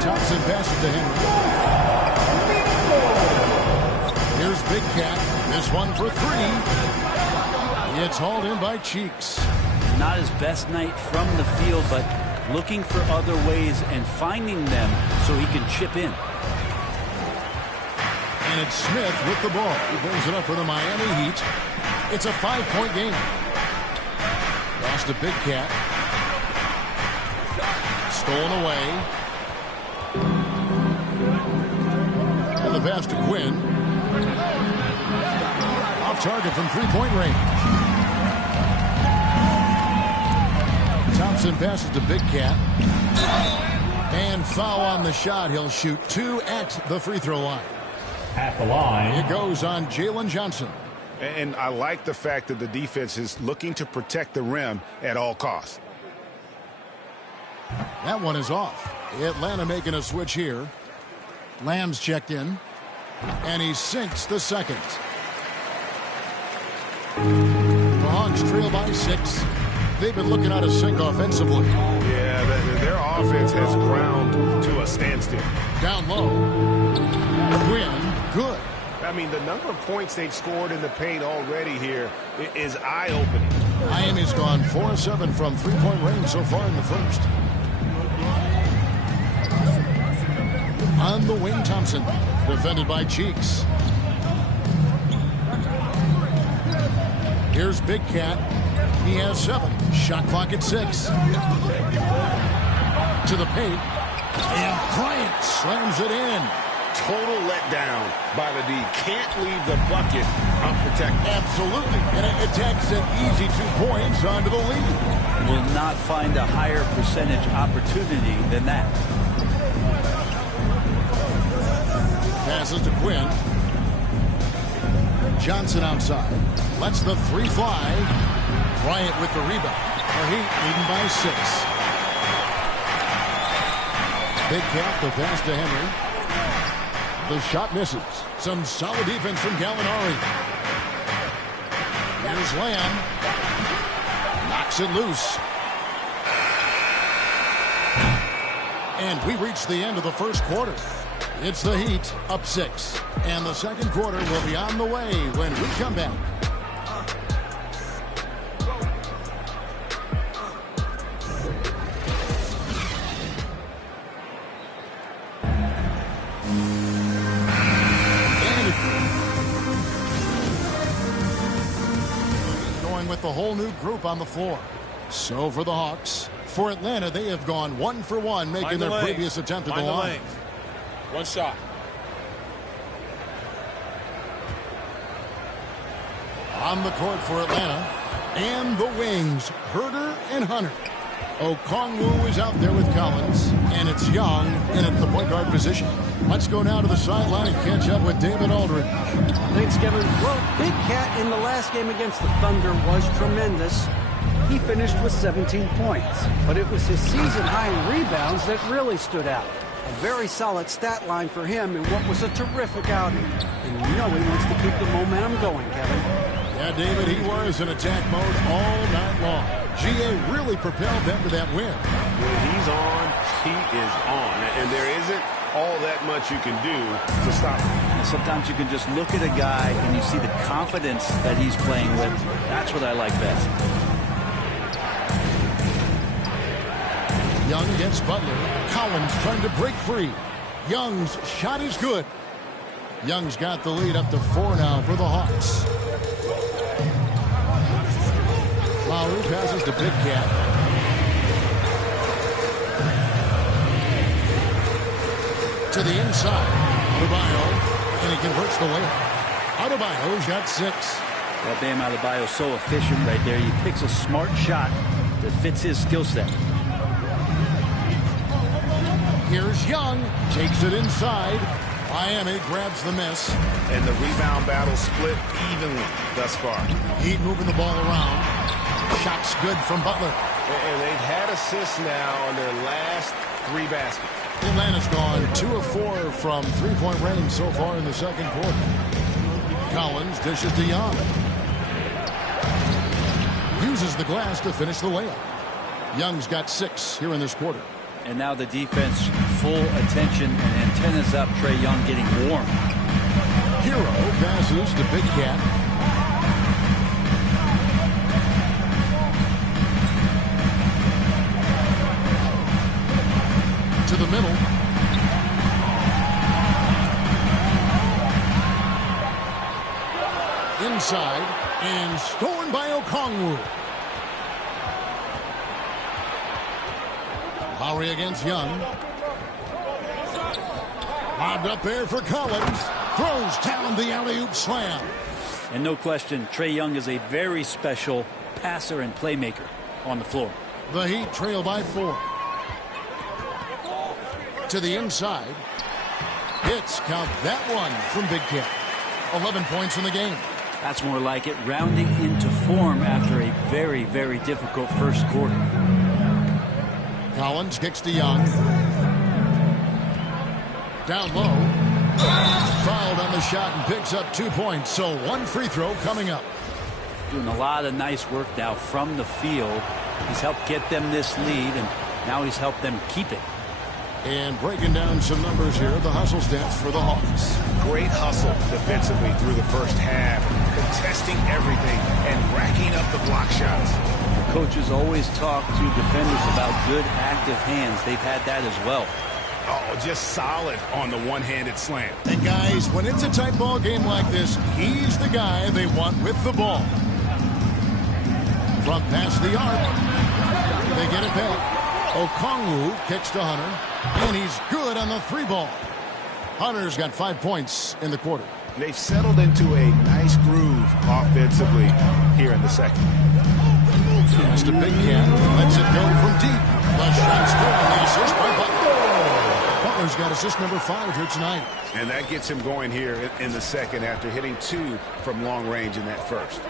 Thompson passes to Henry. Here's Big Cat. This one for 3. It's hauled in by Cheeks. Not his best night from the field, but looking for other ways and finding them so he can chip in. And it's Smith with the ball. He brings it up for the Miami Heat. It's a 5-point game. Pass to Big Cat. Stolen away. And the pass to Quinn. Off target from 3-point range. Thompson passes to Big Cat. And foul on the shot. He'll shoot 2 at the free throw line. At the line. It goes on Jalen Johnson. And I like the fact that the defense is looking to protect the rim at all costs. That one is off. Atlanta making a switch here. Lamb's checked in. And he sinks the second. The Hawks trail by 6. They've been looking out of sync offensively. Yeah, their offense has ground to a standstill. Down low. Quinn, good. I mean, the number of points they've scored in the paint already here is eye-opening. Miami's gone 4-7 from 3-point range so far in the first. On the wing, Thompson. Defended by Cheeks. Here's Big Cat. He has 7. Shot clock at 6. To the paint. And Bryant slams it in. Total letdown by the D. Can't leave the bucket unprotected. Absolutely. And it attacks an easy 2 points onto the lead. Will not find a higher percentage opportunity than that. Passes to Quinn. Johnson outside. Lets the 3 fly. Bryant with the rebound. The Heat leading by 6. Big Cat, the pass to Henry. The shot misses. Some solid defense from Gallinari. Here's Lamb. Knocked Knocks it loose. And we reach the end of the first quarter. It's the Heat up 6. And the second quarter will be on the way when we come back. With the whole new group on the floor. So for the Hawks, for Atlanta, they have gone 1 for 1, making their previous attempt at the line. One shot. On the court for Atlanta, and the wings, Herter and Hunter. Okongwu is out there with Collins, and it's Young in at the point guard position. Let's go now to the sideline and catch up with David Aldridge. Thanks, Kevin. Well, Big Cat in the last game against the Thunder was tremendous. He finished with 17 points, but it was his season-high rebounds that really stood out. A very solid stat line for him in what was a terrific outing. And you know he wants to keep the momentum going, Kevin. Yeah, David, he was in attack mode all night long. GA really propelled them to that win. When he's on, he is on. And there isn't all that much you can do to stop him. And sometimes you can just look at a guy and you see the confidence that he's playing with. That's what I like best. Young against Butler. Collins trying to break free. Young's shot is good. Young's got the lead up to 4 now for the Hawks. Lowry passes to Big Cat. To the inside. Adebayo, and he converts the layup. Adebayo's got 6. Well, Bam Adebayo's so efficient right there. He picks a smart shot that fits his skill set. Here's Young. Takes it inside. Miami grabs the miss. And the rebound battle split evenly thus far. Heat moving the ball around. Shot's good from Butler. And they've had assists now on their last 3 baskets. Atlanta's gone 2 of 4 from three-point range so far in the second quarter. Collins dishes to Young. Uses the glass to finish the layup. Young's got 6 here in this quarter. And now the defense, full attention and antennas up. Trae Young getting warm. Hero passes to Big Cat. To the middle. Inside, and stolen by Okongwu. Lowry against Young. Lobbed up there for Collins. Throws down the alley-oop slam. And no question, Trae Young is a very special passer and playmaker on the floor. The Heat trail by 4. To the inside. Hits, count that one from Big Cat. 11 points in the game. That's more like it, rounding into form after a very, very difficult first quarter. Collins kicks to Young. Down low. Fouled on the shot and picks up 2 points. So 1 free throw coming up. Doing a lot of nice work now from the field. He's helped get them this lead, and now he's helped them keep it. And breaking down some numbers here, the hustle stats for the Hawks. Great hustle defensively through the first half, contesting everything and racking up the block shots. The coaches always talk to defenders about good active hands. They've had that as well. Oh, just solid on the one-handed slam. And guys, when it's a tight ball game like this, he's the guy they want with the ball. From past the arc, they get it back. Okongwu kicks to Hunter, and he's good on the 3 ball. Hunter's got 5 points in the quarter. They've settled into a nice groove offensively here in the second. Pass to Big Cat, lets it go from deep. The shot's good on the assist by Butler. Butler's got assist number 5 here tonight. And that gets him going here in the second after hitting 2 from long range in that first.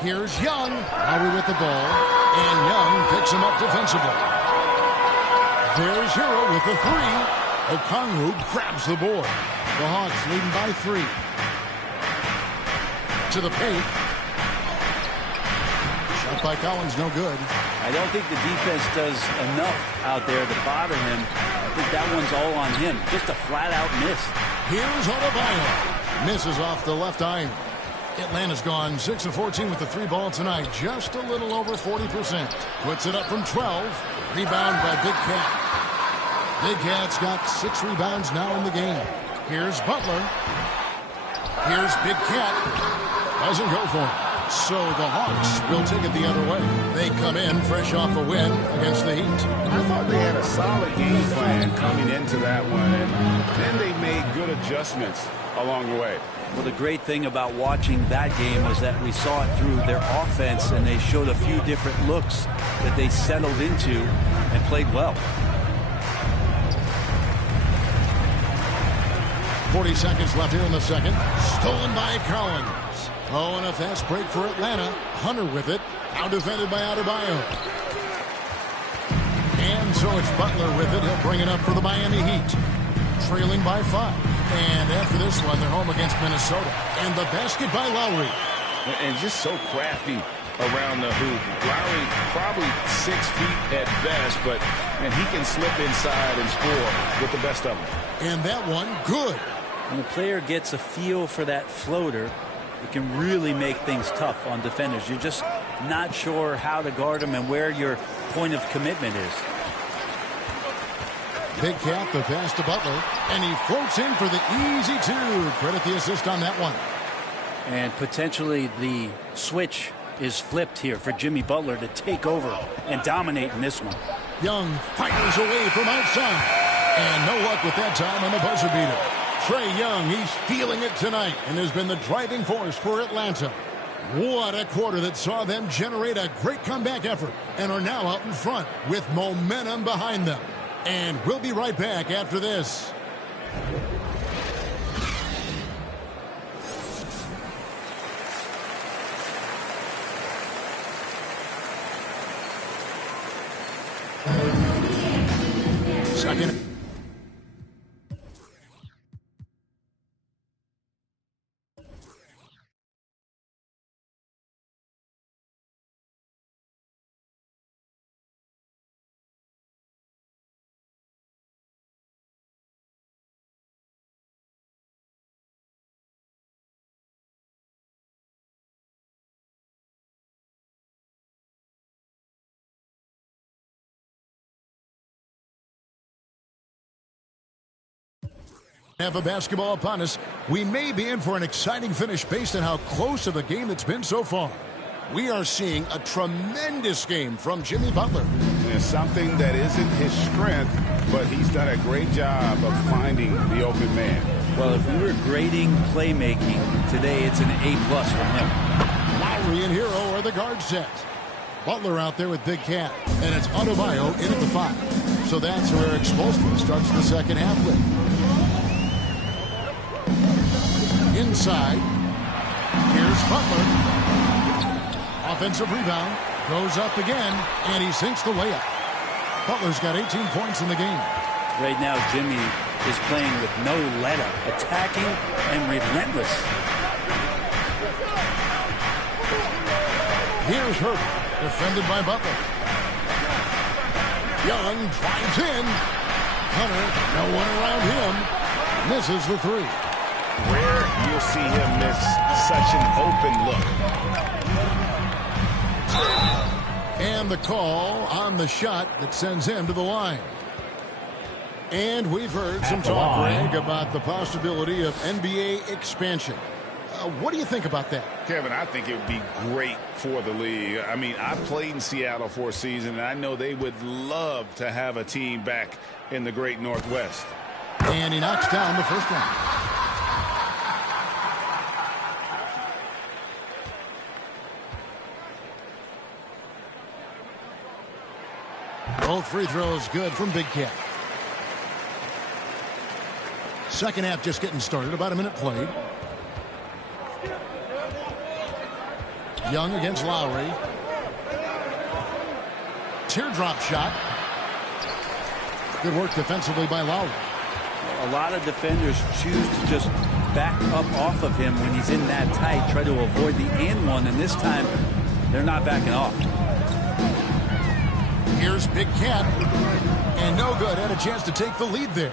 Here's Young. Lowry with the ball. And Young picks him up defensively. There's Hero with the 3. Okongwu grabs the board. The Hawks leading by 3. To the paint. Shot by Collins, no good. I don't think the defense does enough out there to bother him. I think that one's all on him. Just a flat-out miss. Here's Adebayo. Misses off the left iron. Atlanta's gone 6 of 14 with the 3-ball tonight. Just a little over 40%. Puts it up from 12. Rebound by Big Cat. Big Cat's got 6 rebounds now in the game. Here's Butler. Here's Big Cat. Doesn't go for it. So the Hawks will take it the other way. They come in fresh off a win against the Heat. I thought they had a solid game plan coming into that one, and then they made good adjustments along the way. Well, the great thing about watching that game was that we saw it through their offense, and they showed a few different looks that they settled into and played well. 40 seconds left here in the second. Stolen by Collins. Oh, and a fast break for Atlanta. Hunter with it. Now defended by Adebayo. And so it's Butler with it. He'll bring it up for the Miami Heat. Trailing by 5. And after this one, they're home against Minnesota. And the basket by Lowry. And just so crafty around the hoop. Lowry probably 6 feet at best, but man, he can slip inside and score with the best of them. And that one, good. When a player gets a feel for that floater, it can really make things tough on defenders. You're just not sure how to guard them and where your point of commitment is. Big Cat, the pass to Butler, and he floats in for the easy 2. Credit the assist on that one. And potentially the switch is flipped here for Jimmy Butler to take over and dominate in this one. Young fires away from outside. And no luck with that time on the buzzer beater. Trae Young, he's feeling it tonight and has been the driving force for Atlanta. What a quarter that saw them generate a great comeback effort and are now out in front with momentum behind them. And we'll be right back after this. Second. Have a basketball upon us. We may be in for an exciting finish based on how close of a game it's been so far. We are seeing a tremendous game from Jimmy Butler. There's something that isn't his strength, but he's done a great job of finding the open man. Well, if we were grading playmaking today, it's an A+ from him. Lowry and Hero are the guard set. Butler out there with Big Cat. And it's Adebayo in at the 5. So that's where Expulsion starts the second half with. Inside. Here's Butler. Offensive rebound. Goes up again. And he sinks the layup. Butler's got 18 points in the game. Right now, Jimmy is playing with no let-up. Attacking and relentless. Here's Herbert. Defended by Butler. Young drives in. Hunter, no one around him. Misses the 3. Rare you'll see him miss such an open look. And the call on the shot that sends him to the line. And we've heard some talk, Greg, about the possibility of NBA expansion. What do you think about that? Kevin, I think it would be great for the league. I mean, I played in Seattle for a season, and I know they would love to have a team back in the great Northwest. And he knocks down the first one. Both free throws good from Big Cat. Second half just getting started. About a minute played. Young against Lowry. Teardrop shot. Good work defensively by Lowry. A lot of defenders choose to just back up off of him when he's in that tight, try to avoid the and one, and this time they're not backing off. Here's Big Cat. And no good. Had a chance to take the lead there.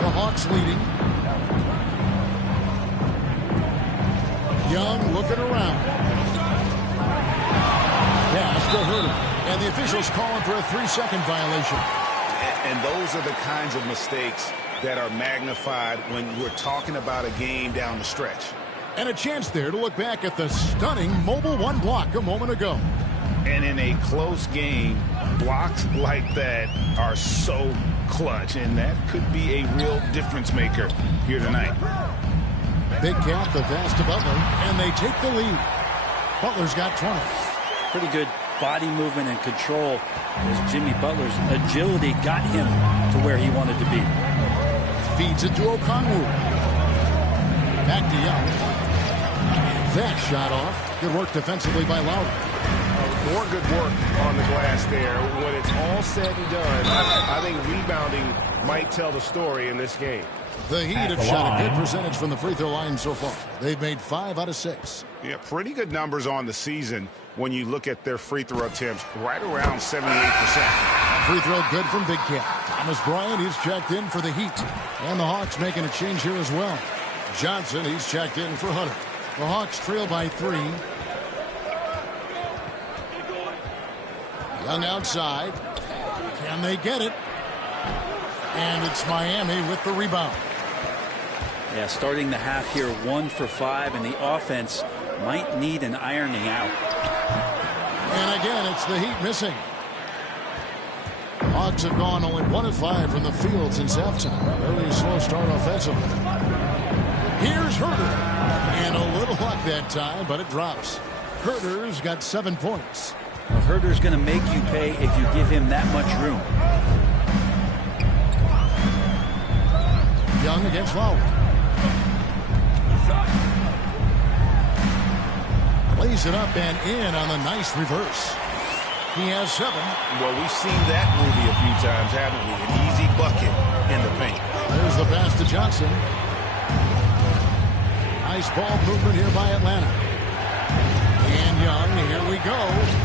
The Hawks leading. Young looking around. Pass to Herder. And the officials calling for a 3-second violation. And those are the kinds of mistakes that are magnified when we're talking about a game down the stretch. And a chance there to look back at the stunning Mobile One block a moment ago. And in a close game, blocks like that are so clutch, and that could be a real difference maker here tonight. Big Cat, the pass to Butler, and they take the lead. Butler's got 20. Pretty good body movement and control as Jimmy Butler's agility got him to where he wanted to be. Feeds it to Okongwu. Back to Young. That shot off. Good work defensively by Lowry. More good work on the glass there. When it's all said and done, I think rebounding might tell the story in this game. The Heat have shot a good percentage from the free throw line so far. They've made 5 out of 6. Yeah, pretty good numbers on the season when you look at their free throw attempts, right around 78%. Free throw good from Big Cat. Thomas Bryant, he's checked in for the Heat. And the Hawks making a change here as well. Johnson, he's checked in for Hunter. The Hawks trail by 3. Young outside. Can they get it? And it's Miami with the rebound. Yeah, starting the half here 1 for 5, and the offense might need an ironing out. And again, it's the Heat missing. Hawks have gone only 1 of 5 from the field since halftime. Very slow start offensively. Here's Herder. And a little luck that time, but it drops. Herder's got 7 points. Well, Herder's going to make you pay if you give him that much room. Young against Lowry. Lays it up and in on the nice reverse. He has 7. Well, we've seen that movie a few times, haven't we? An easy bucket in the paint. There's the pass to Johnson. Nice ball movement here by Atlanta. And Young, here we go.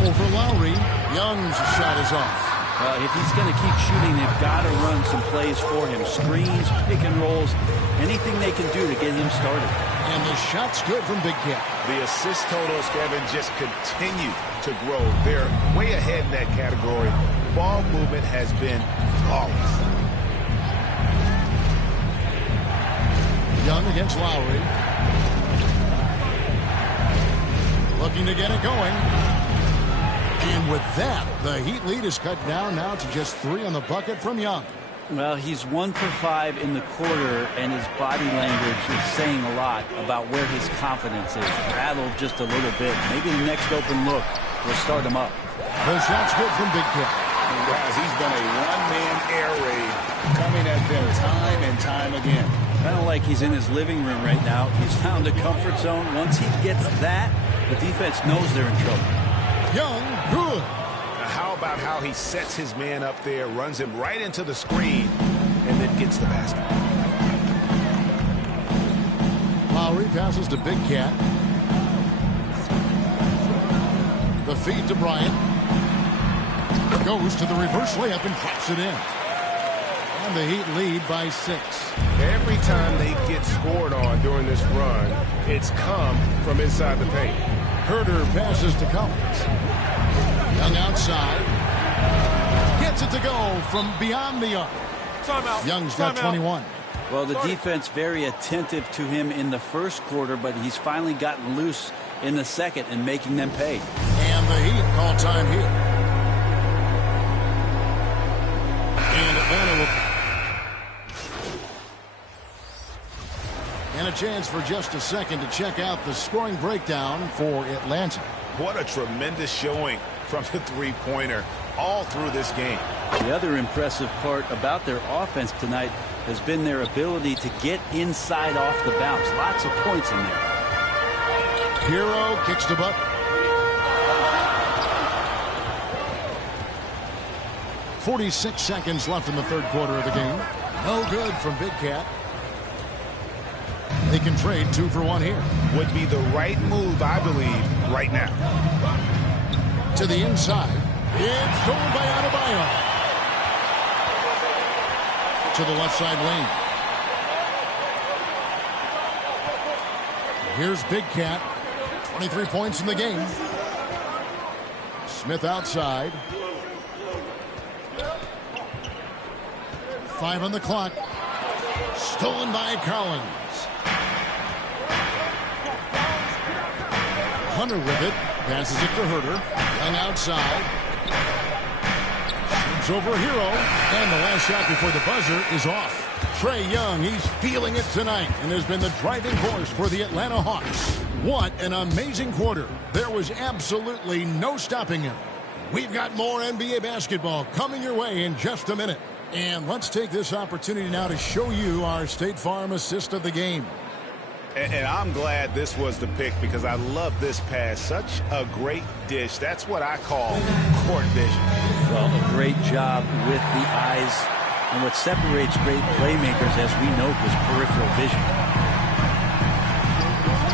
Over Lowry. Young's shot is off. If he's going to keep shooting, they've got to run some plays for him. Screens, pick and rolls, anything they can do to get him started. And the shot's good from Big Cat. The assist totals, Kevin, just continue to grow. They're way ahead in that category. Ball movement has been flawless. Young against Lowry. Looking to get it going. And with that, the Heat lead is cut down now to just 3 on the bucket from Young. Well, he's 1 for 5 in the quarter, and his body language is saying a lot about where his confidence is. Rattled just a little bit. Maybe the next open look will start him up. The shot's good from Big Cat. Guys, he's been a one-man air raid coming at them time and time again. Kind of like he's in his living room right now. He's found a comfort zone. Once he gets that, the defense knows they're in trouble. Young, good. How about how he sets his man up there, runs him right into the screen, and then gets the basket. Lowry passes to Big Cat. The feed to Bryant. Goes to the reverse layup and drops it in. And the Heat lead by 6. Every time they get scored on during this run, it's come from inside the paint. Herder passes to Collins. Young outside. Gets it to go from beyond the arc. Timeout. Young's got 21. Well, the defense very attentive to him in the first quarter, but he's finally gotten loose in the second and making them pay. And the Heat call time here. And Atlanta will... And a chance for just a second to check out the scoring breakdown for Atlanta. What a tremendous showing from the three-pointer all through this game. The other impressive part about their offense tonight has been their ability to get inside off the bounce. Lots of points in there. Hero kicks to Butler. 46 seconds left in the third quarter of the game. No good from Big Cat. They can trade 2 for 1 here. Would be the right move, I believe, right now. To the inside. It's stolen by Adebayo. To the left side lane. Here's Big Cat. 23 points in the game. Smith outside. 5 on the clock. Stolen by Collins. Hunter with it. Passes it to Herter. Young outside. Shoots over Hero. And the last shot before the buzzer is off. Trae Young, he's feeling it tonight and has been the driving force for the Atlanta Hawks. What an amazing quarter. There was absolutely no stopping him. We've got more NBA basketball coming your way in just a minute. And let's take this opportunity now to show you our State Farm assist of the game. And I'm glad this was the pick because I love this pass. Such a great dish. That's what I call court vision. Well, a great job with the eyes. And what separates great playmakers, as we know, is peripheral vision.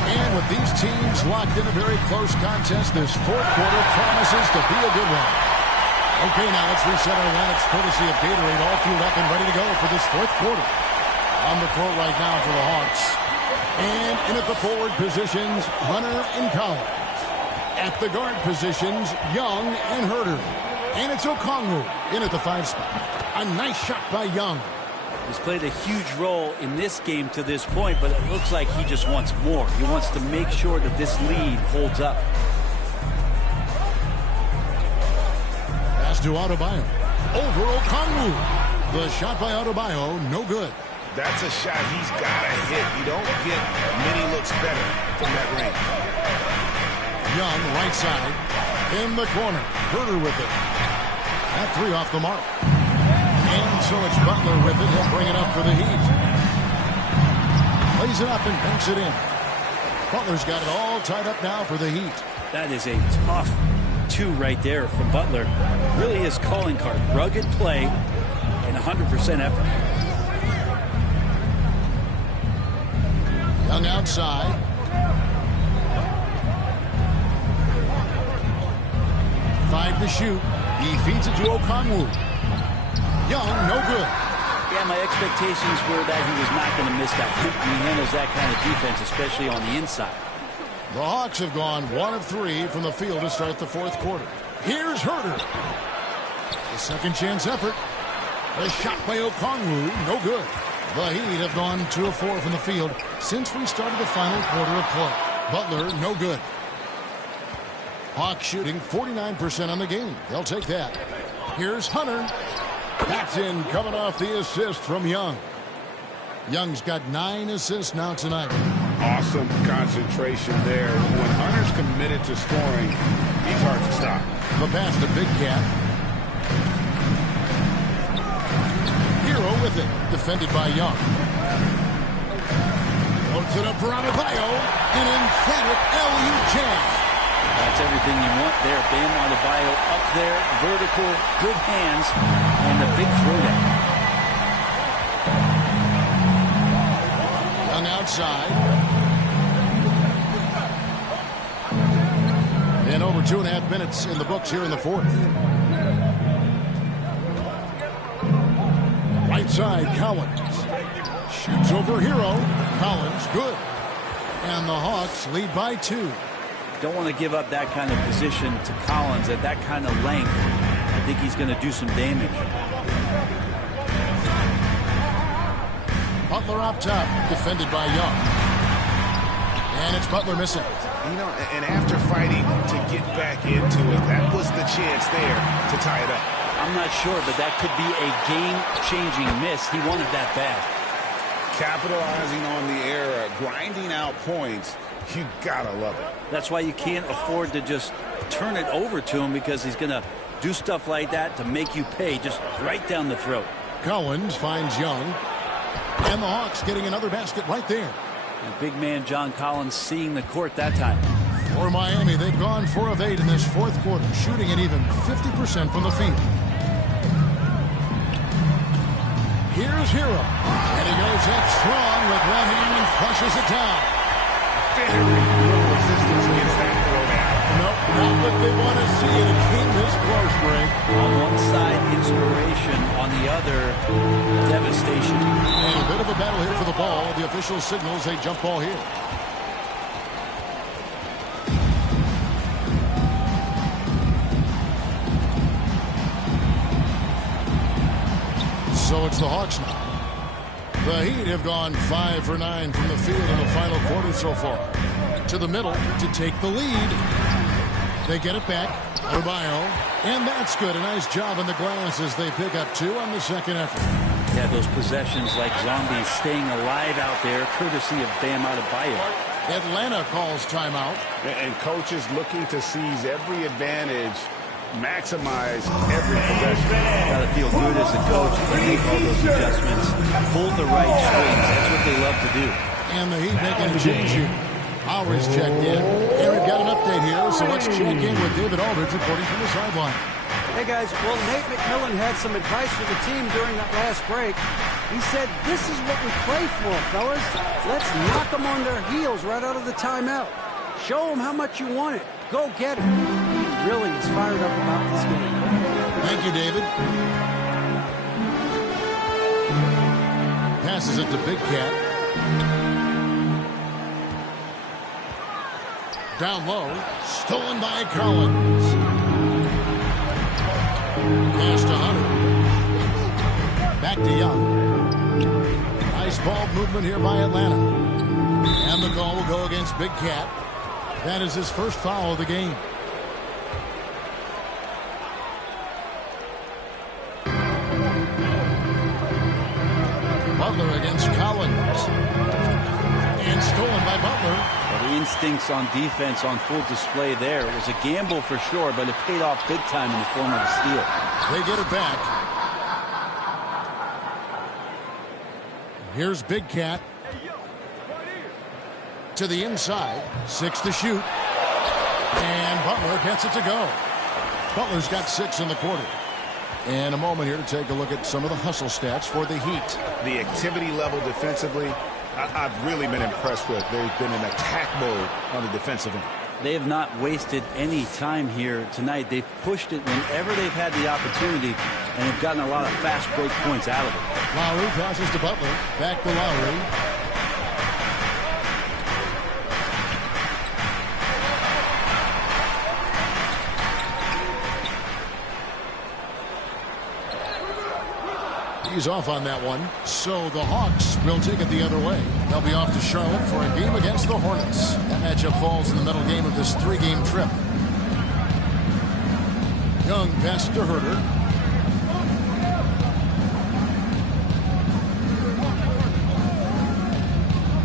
And with these teams locked in a very close contest, this fourth quarter promises to be a good one. Okay, now let's reset our lineups courtesy of Gatorade, all fueled up and ready to go for this fourth quarter. On the court right now for the Hawks. And in at the forward positions, Hunter and Collins. At the guard positions, Young and Herter. And it's Okongwu in at the 5 spot. A nice shot by Young. He's played a huge role in this game to this point, but it looks like he just wants more. He wants to make sure that this lead holds up. Pass to Adebayo. Over Okongwu. The shot by Adebayo, no good. That's a shot he's got to hit. You don't get many looks better from that range. Young, right side. In the corner. Herter with it. That 3 off the mark. And so it's Butler with it. He'll bring it up for the Heat. Plays it up and banks it in. Butler's got it all tied up now for the Heat. That is a tough 2 right there from Butler. Really his calling card. Rugged play and 100% effort. Young outside. Five to shoot. He feeds it to Okongwu. Young, no good. Yeah, my expectations were that he was not going to miss that. He handles that kind of defense, especially on the inside. The Hawks have gone 1 of 3 from the field to start the fourth quarter. Here's Herter. The second chance effort. The shot by Okongwu, no good. The Heat have gone 2 of 4 from the field since we started the final quarter of play. Butler, no good. Hawks shooting 49% on the game. They'll take that. Here's Hunter. That's in, coming off the assist from Young. Young's got 9 assists now tonight. Awesome concentration there. When Hunter's committed to scoring, he's hard to stop. The pass to Big Cat. Hero with it. Defended by Young. Loads it up for Adebayo. An emphatic alley-oop jam. That's everything you want there. Bam Adebayo up there. Vertical. Good hands. And the big throwdown. Young outside. And over 2.5 minutes in the books here in the fourth. Right side, Collins. Shoots over Hero. Collins, good. And the Hawks lead by 2. Don't want to give up that kind of position to Collins at that kind of length. I think he's going to do some damage. Butler up top, defended by Young. And it's Butler missing. You know, and after fighting to get back into it, that was the chance there to tie it up. I'm not sure, but that could be a game-changing miss. He wanted that bad. Capitalizing on the error, grinding out points, you gotta love it. That's why you can't afford to just turn it over to him, because he's going to do stuff like that to make you pay just right down the throat. Collins finds Young. And the Hawks getting another basket right there. And big man John Collins seeing the court that time. For Miami, they've gone 4 of 8 in this fourth quarter, shooting an even 50% from the field. Here's Here's Hero. And he goes up strong with one hand and flushes it down. Very little resistance against that throw down. Nope, not what they want to see in a game this close, Greg. On one side, inspiration. On the other, devastation. And a bit of a battle here for the ball. The official signals a jump ball here. So it's the Hawks now. The Heat have gone 5 for 9 from the field in the final quarter so far. To the middle to take the lead. They get it back. Urbaio. And that's good. A nice job on the glass as they pick up 2 on the second effort. Yeah, those possessions like zombies staying alive out there, courtesy of Bam Adebayo. Atlanta calls timeout. And coaches looking to seize every advantage, maximize every possession. Got to feel good as a coach and make all those adjustments, pull the right strings. That's what they love to do. And the Heat making a change here. Lowry's checked in. And we've got an update here, so let's check in with David Aldridge reporting from the sideline. Hey, guys. Well, Nate McMillan had some advice for the team during that last break. He said, this is what we play for, fellas. Let's knock them on their heels right out of the timeout. Show them how much you want it. Go get it. He really is fired up about this game. Thank you, David. Passes it to Big Cat. Down low. Stolen by Collins. Pass to Hunter. Back to Young. Nice ball movement here by Atlanta. And the call will go against Big Cat. That is his first foul of the game. Butler against Collins. And stolen by Butler. Well, the instincts on defense on full display there. It was a gamble for sure, but it paid off big time in the form of a steal. They get it back. Here's Big Cat. To the inside. 6 to shoot. And Butler gets it to go. Butler's got 6 in the quarter. And a moment here to take a look at some of the hustle stats for the Heat. The activity level defensively, I've really been impressed with. They've been in attack mode on the defensive end. They have not wasted any time here tonight. They've pushed it whenever they've had the opportunity, and have gotten a lot of fast break points out of it. Lowry passes to Butler. Back to Lowry. He's off on that one. So the Hawks will take it the other way. They'll be off to Charlotte for a game against the Hornets. That matchup falls in the middle game of this 3-game trip. Young passes to Herter.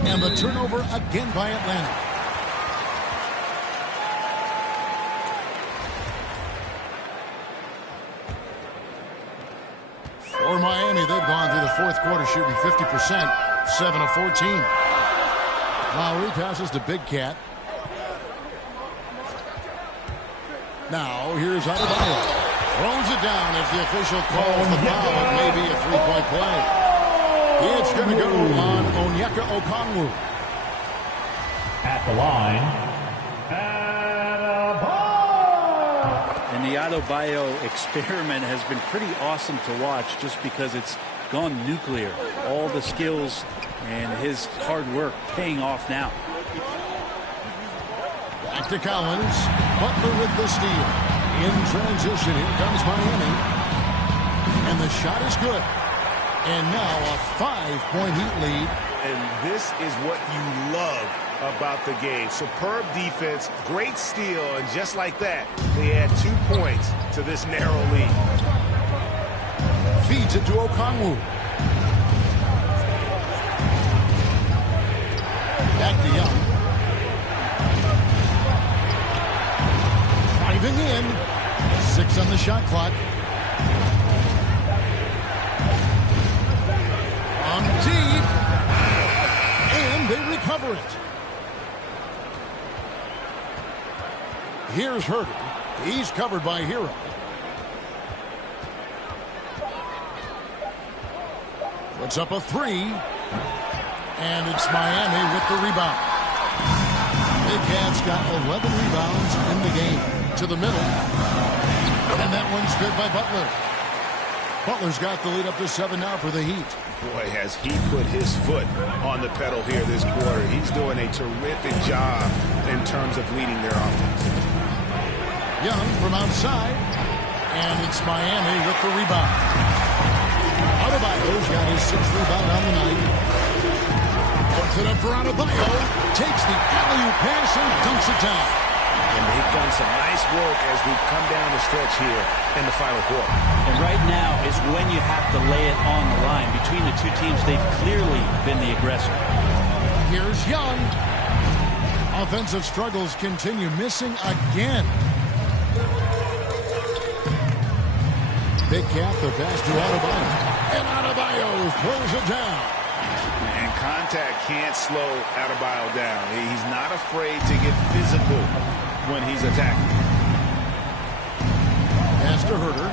And the turnover again by Atlanta. For Miami, they've gone through the fourth quarter shooting 50%, 7 of 14. Lowry passes to Big Cat. Now, here's Adebayo. Throws it down as the official calls the foul. It may be a three-point play. It's going to go on Onyeka Okongwu. At the line, And the Adebayo experiment has been pretty awesome to watch just because it's gone nuclear. All the skills and his hard work paying off now. Back to Collins. Butler with the steal. In transition, here comes Miami. And the shot is good. And now a 5-point Heat lead. And this is what you love about the game. Superb defense, great steal, and just like that, they add 2 points to this narrow lead. Feeds it to Okongwu. Back to Young. Driving in. 6 on the shot clock. On deep. And they recover it. Here's Herter. He's covered by Hero. Puts up a three. And it's Miami with the rebound. Big Cat's got 11 rebounds in the game. To the middle. And that one's good by Butler. Butler's got the lead up to 7 now for the Heat. Boy, has he put his foot on the pedal here this quarter. He's doing a terrific job in terms of leading their offense. Young from outside. And it's Miami with the rebound. Adebayo's got his 6th rebound on the night. Puts it up for Adebayo. Takes the alley-oop pass and dunks it down. And they've done some nice work as we've come down the stretch here in the final quarter. And right now is when you have to lay it on the line. Between the two teams, they've clearly been the aggressor. Here's Young. Offensive struggles continue, missing again. Big Cat, the pass to Adebayo. And Adebayo throws it down. And contact can't slow Adebayo down. He's not afraid to get physical when he's attacking. Pass to Herter.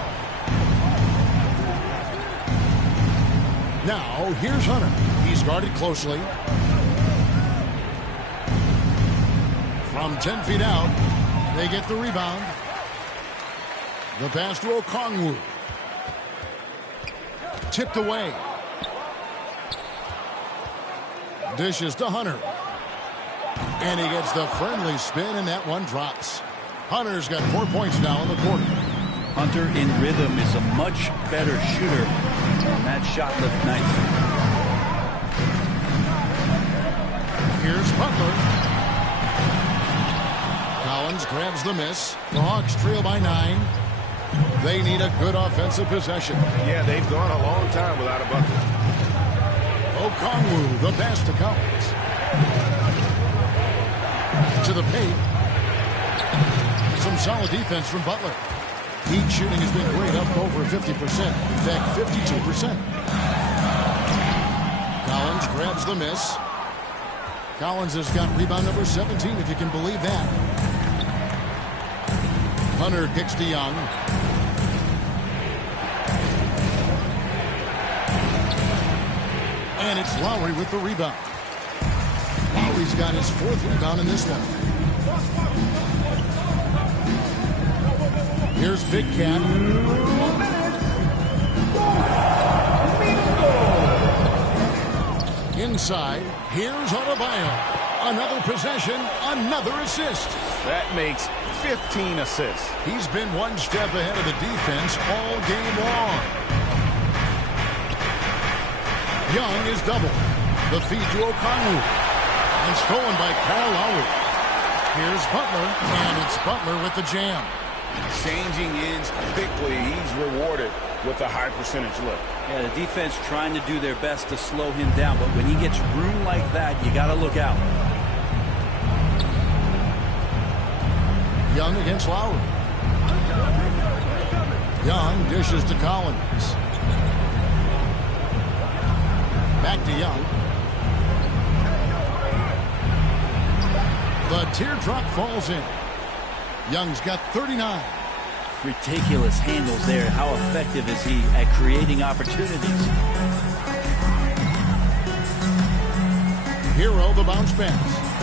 Now, here's Hunter. He's guarded closely. From 10 feet out, they get the rebound. The pass to Okongwu. Tipped away. Dishes to Hunter. And he gets the friendly spin, and that one drops. Hunter's got 4 points now in the quarter. Hunter in rhythm is a much better shooter, and that shot looked nice. Here's Butler. Collins grabs the miss. The Hawks trail by 9. They need a good offensive possession. Yeah, they've gone a long time without a bucket. Okongwu, the pass to Collins. To the paint. Some solid defense from Butler. Heat shooting has been great, up over 50%. In fact, 52%. Collins grabs the miss. Collins has got rebound number 17, if you can believe that. Hunter kicks to Young. And it's Lowry with the rebound. Lowry's got his 4th rebound in this one. Here's Big Cat. Inside, here's Adebayo. Another possession, another assist. That makes 15 assists. He's been one step ahead of the defense all game long. Young is doubled. The feed to Okongwu. And stolen by Kyle Lowry. Here's Butler, and it's Butler with the jam. Changing ends quickly. He's rewarded with a high percentage look. Yeah, the defense trying to do their best to slow him down, but when he gets room like that, you got to look out. Young against Lowry. Young dishes to Collins. Back to Young. The teardrop falls in. Young's got 39. Ridiculous handles there. How effective is he at creating opportunities? Hero, the bounce pass.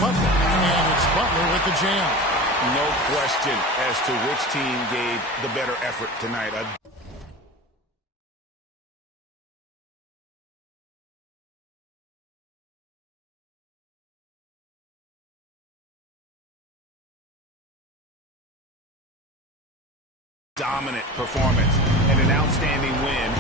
Butler. And it's Butler with the jam. No question as to which team gave the better effort tonight. Dominant performance and an outstanding win.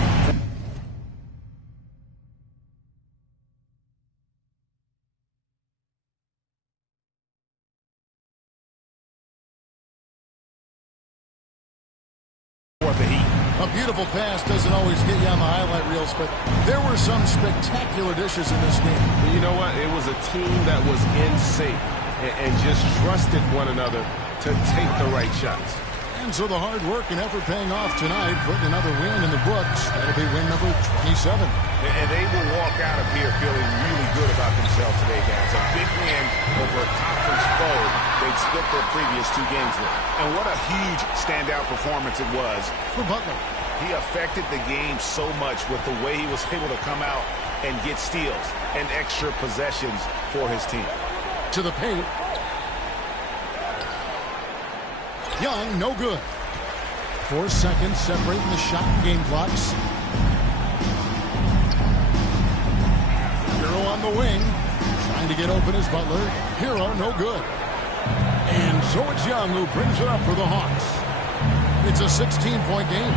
For the Heat. A beautiful pass doesn't always get you on the highlight reels, but there were some spectacular dishes in this game. You know what? It was a team that was in sync and just trusted one another to take the right shots. And so the hard work and effort paying off tonight, putting another win in the books. That'll be win number 27. And they will walk out of here feeling really good about themselves today, guys. A big win over a conference foe they'd split their previous 2 games with. And what a huge standout performance it was for Butler. He affected the game so much with the way he was able to come out and get steals and extra possessions for his team. To the paint. Young, no good. 4 seconds separating the shot and game clocks. Hero on the wing. Trying to get open as Butler. Hero, no good. And so it's Young who brings it up for the Hawks. It's a 16-point game.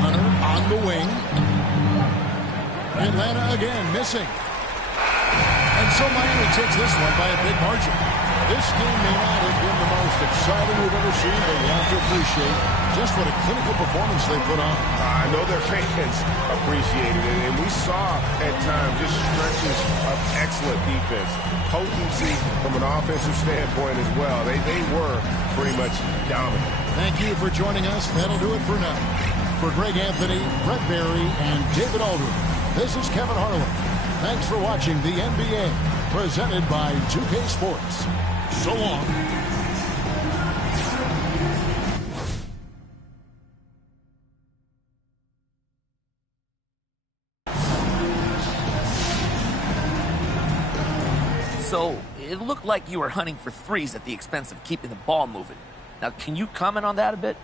Hunter on the wing. Atlanta again missing. And so Miami takes this one by a big margin. This game may not have been the most exciting we've ever seen, but you have to appreciate just what a clinical performance they put on. I know their fans appreciated it, and we saw at times just stretches of excellent defense. Potency from an offensive standpoint as well. They were pretty much dominant. Thank you for joining us. That'll do it for now. For Greg Anthony, Brett Barry, and David Aldridge, this is Kevin Harlan. Thanks for watching the NBA, presented by 2K Sports. So long. So, it looked like you were hunting for threes at the expense of keeping the ball moving. Now, can you comment on that a bit?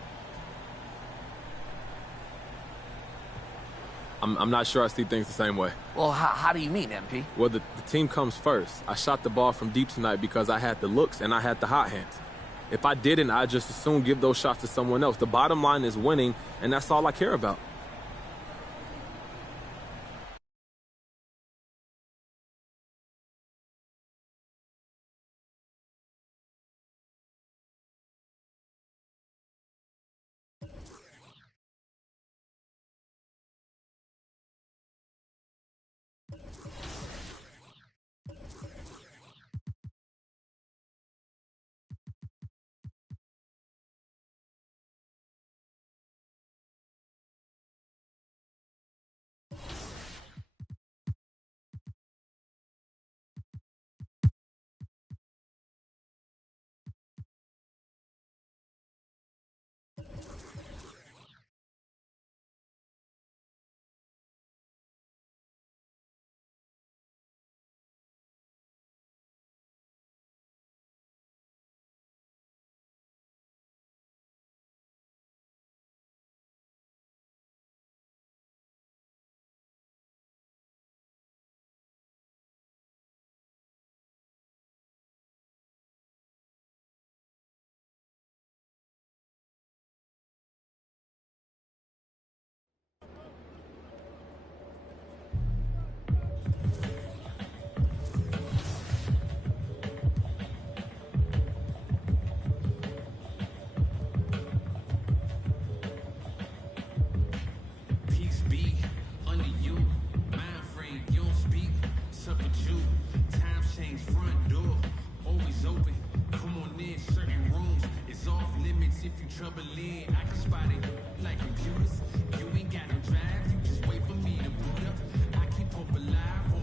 I'm not sure I see things the same way. Well, how do you mean, MP? Well, the team comes first. I shot the ball from deep tonight because I had the looks and I had the hot hands. If I didn't, I'd just as soon give those shots to someone else. The bottom line is winning, and that's all I care about. If you trouble in, I can spot it like computers. You ain't got no drive, you just wait for me to boot up. I keep hope alive.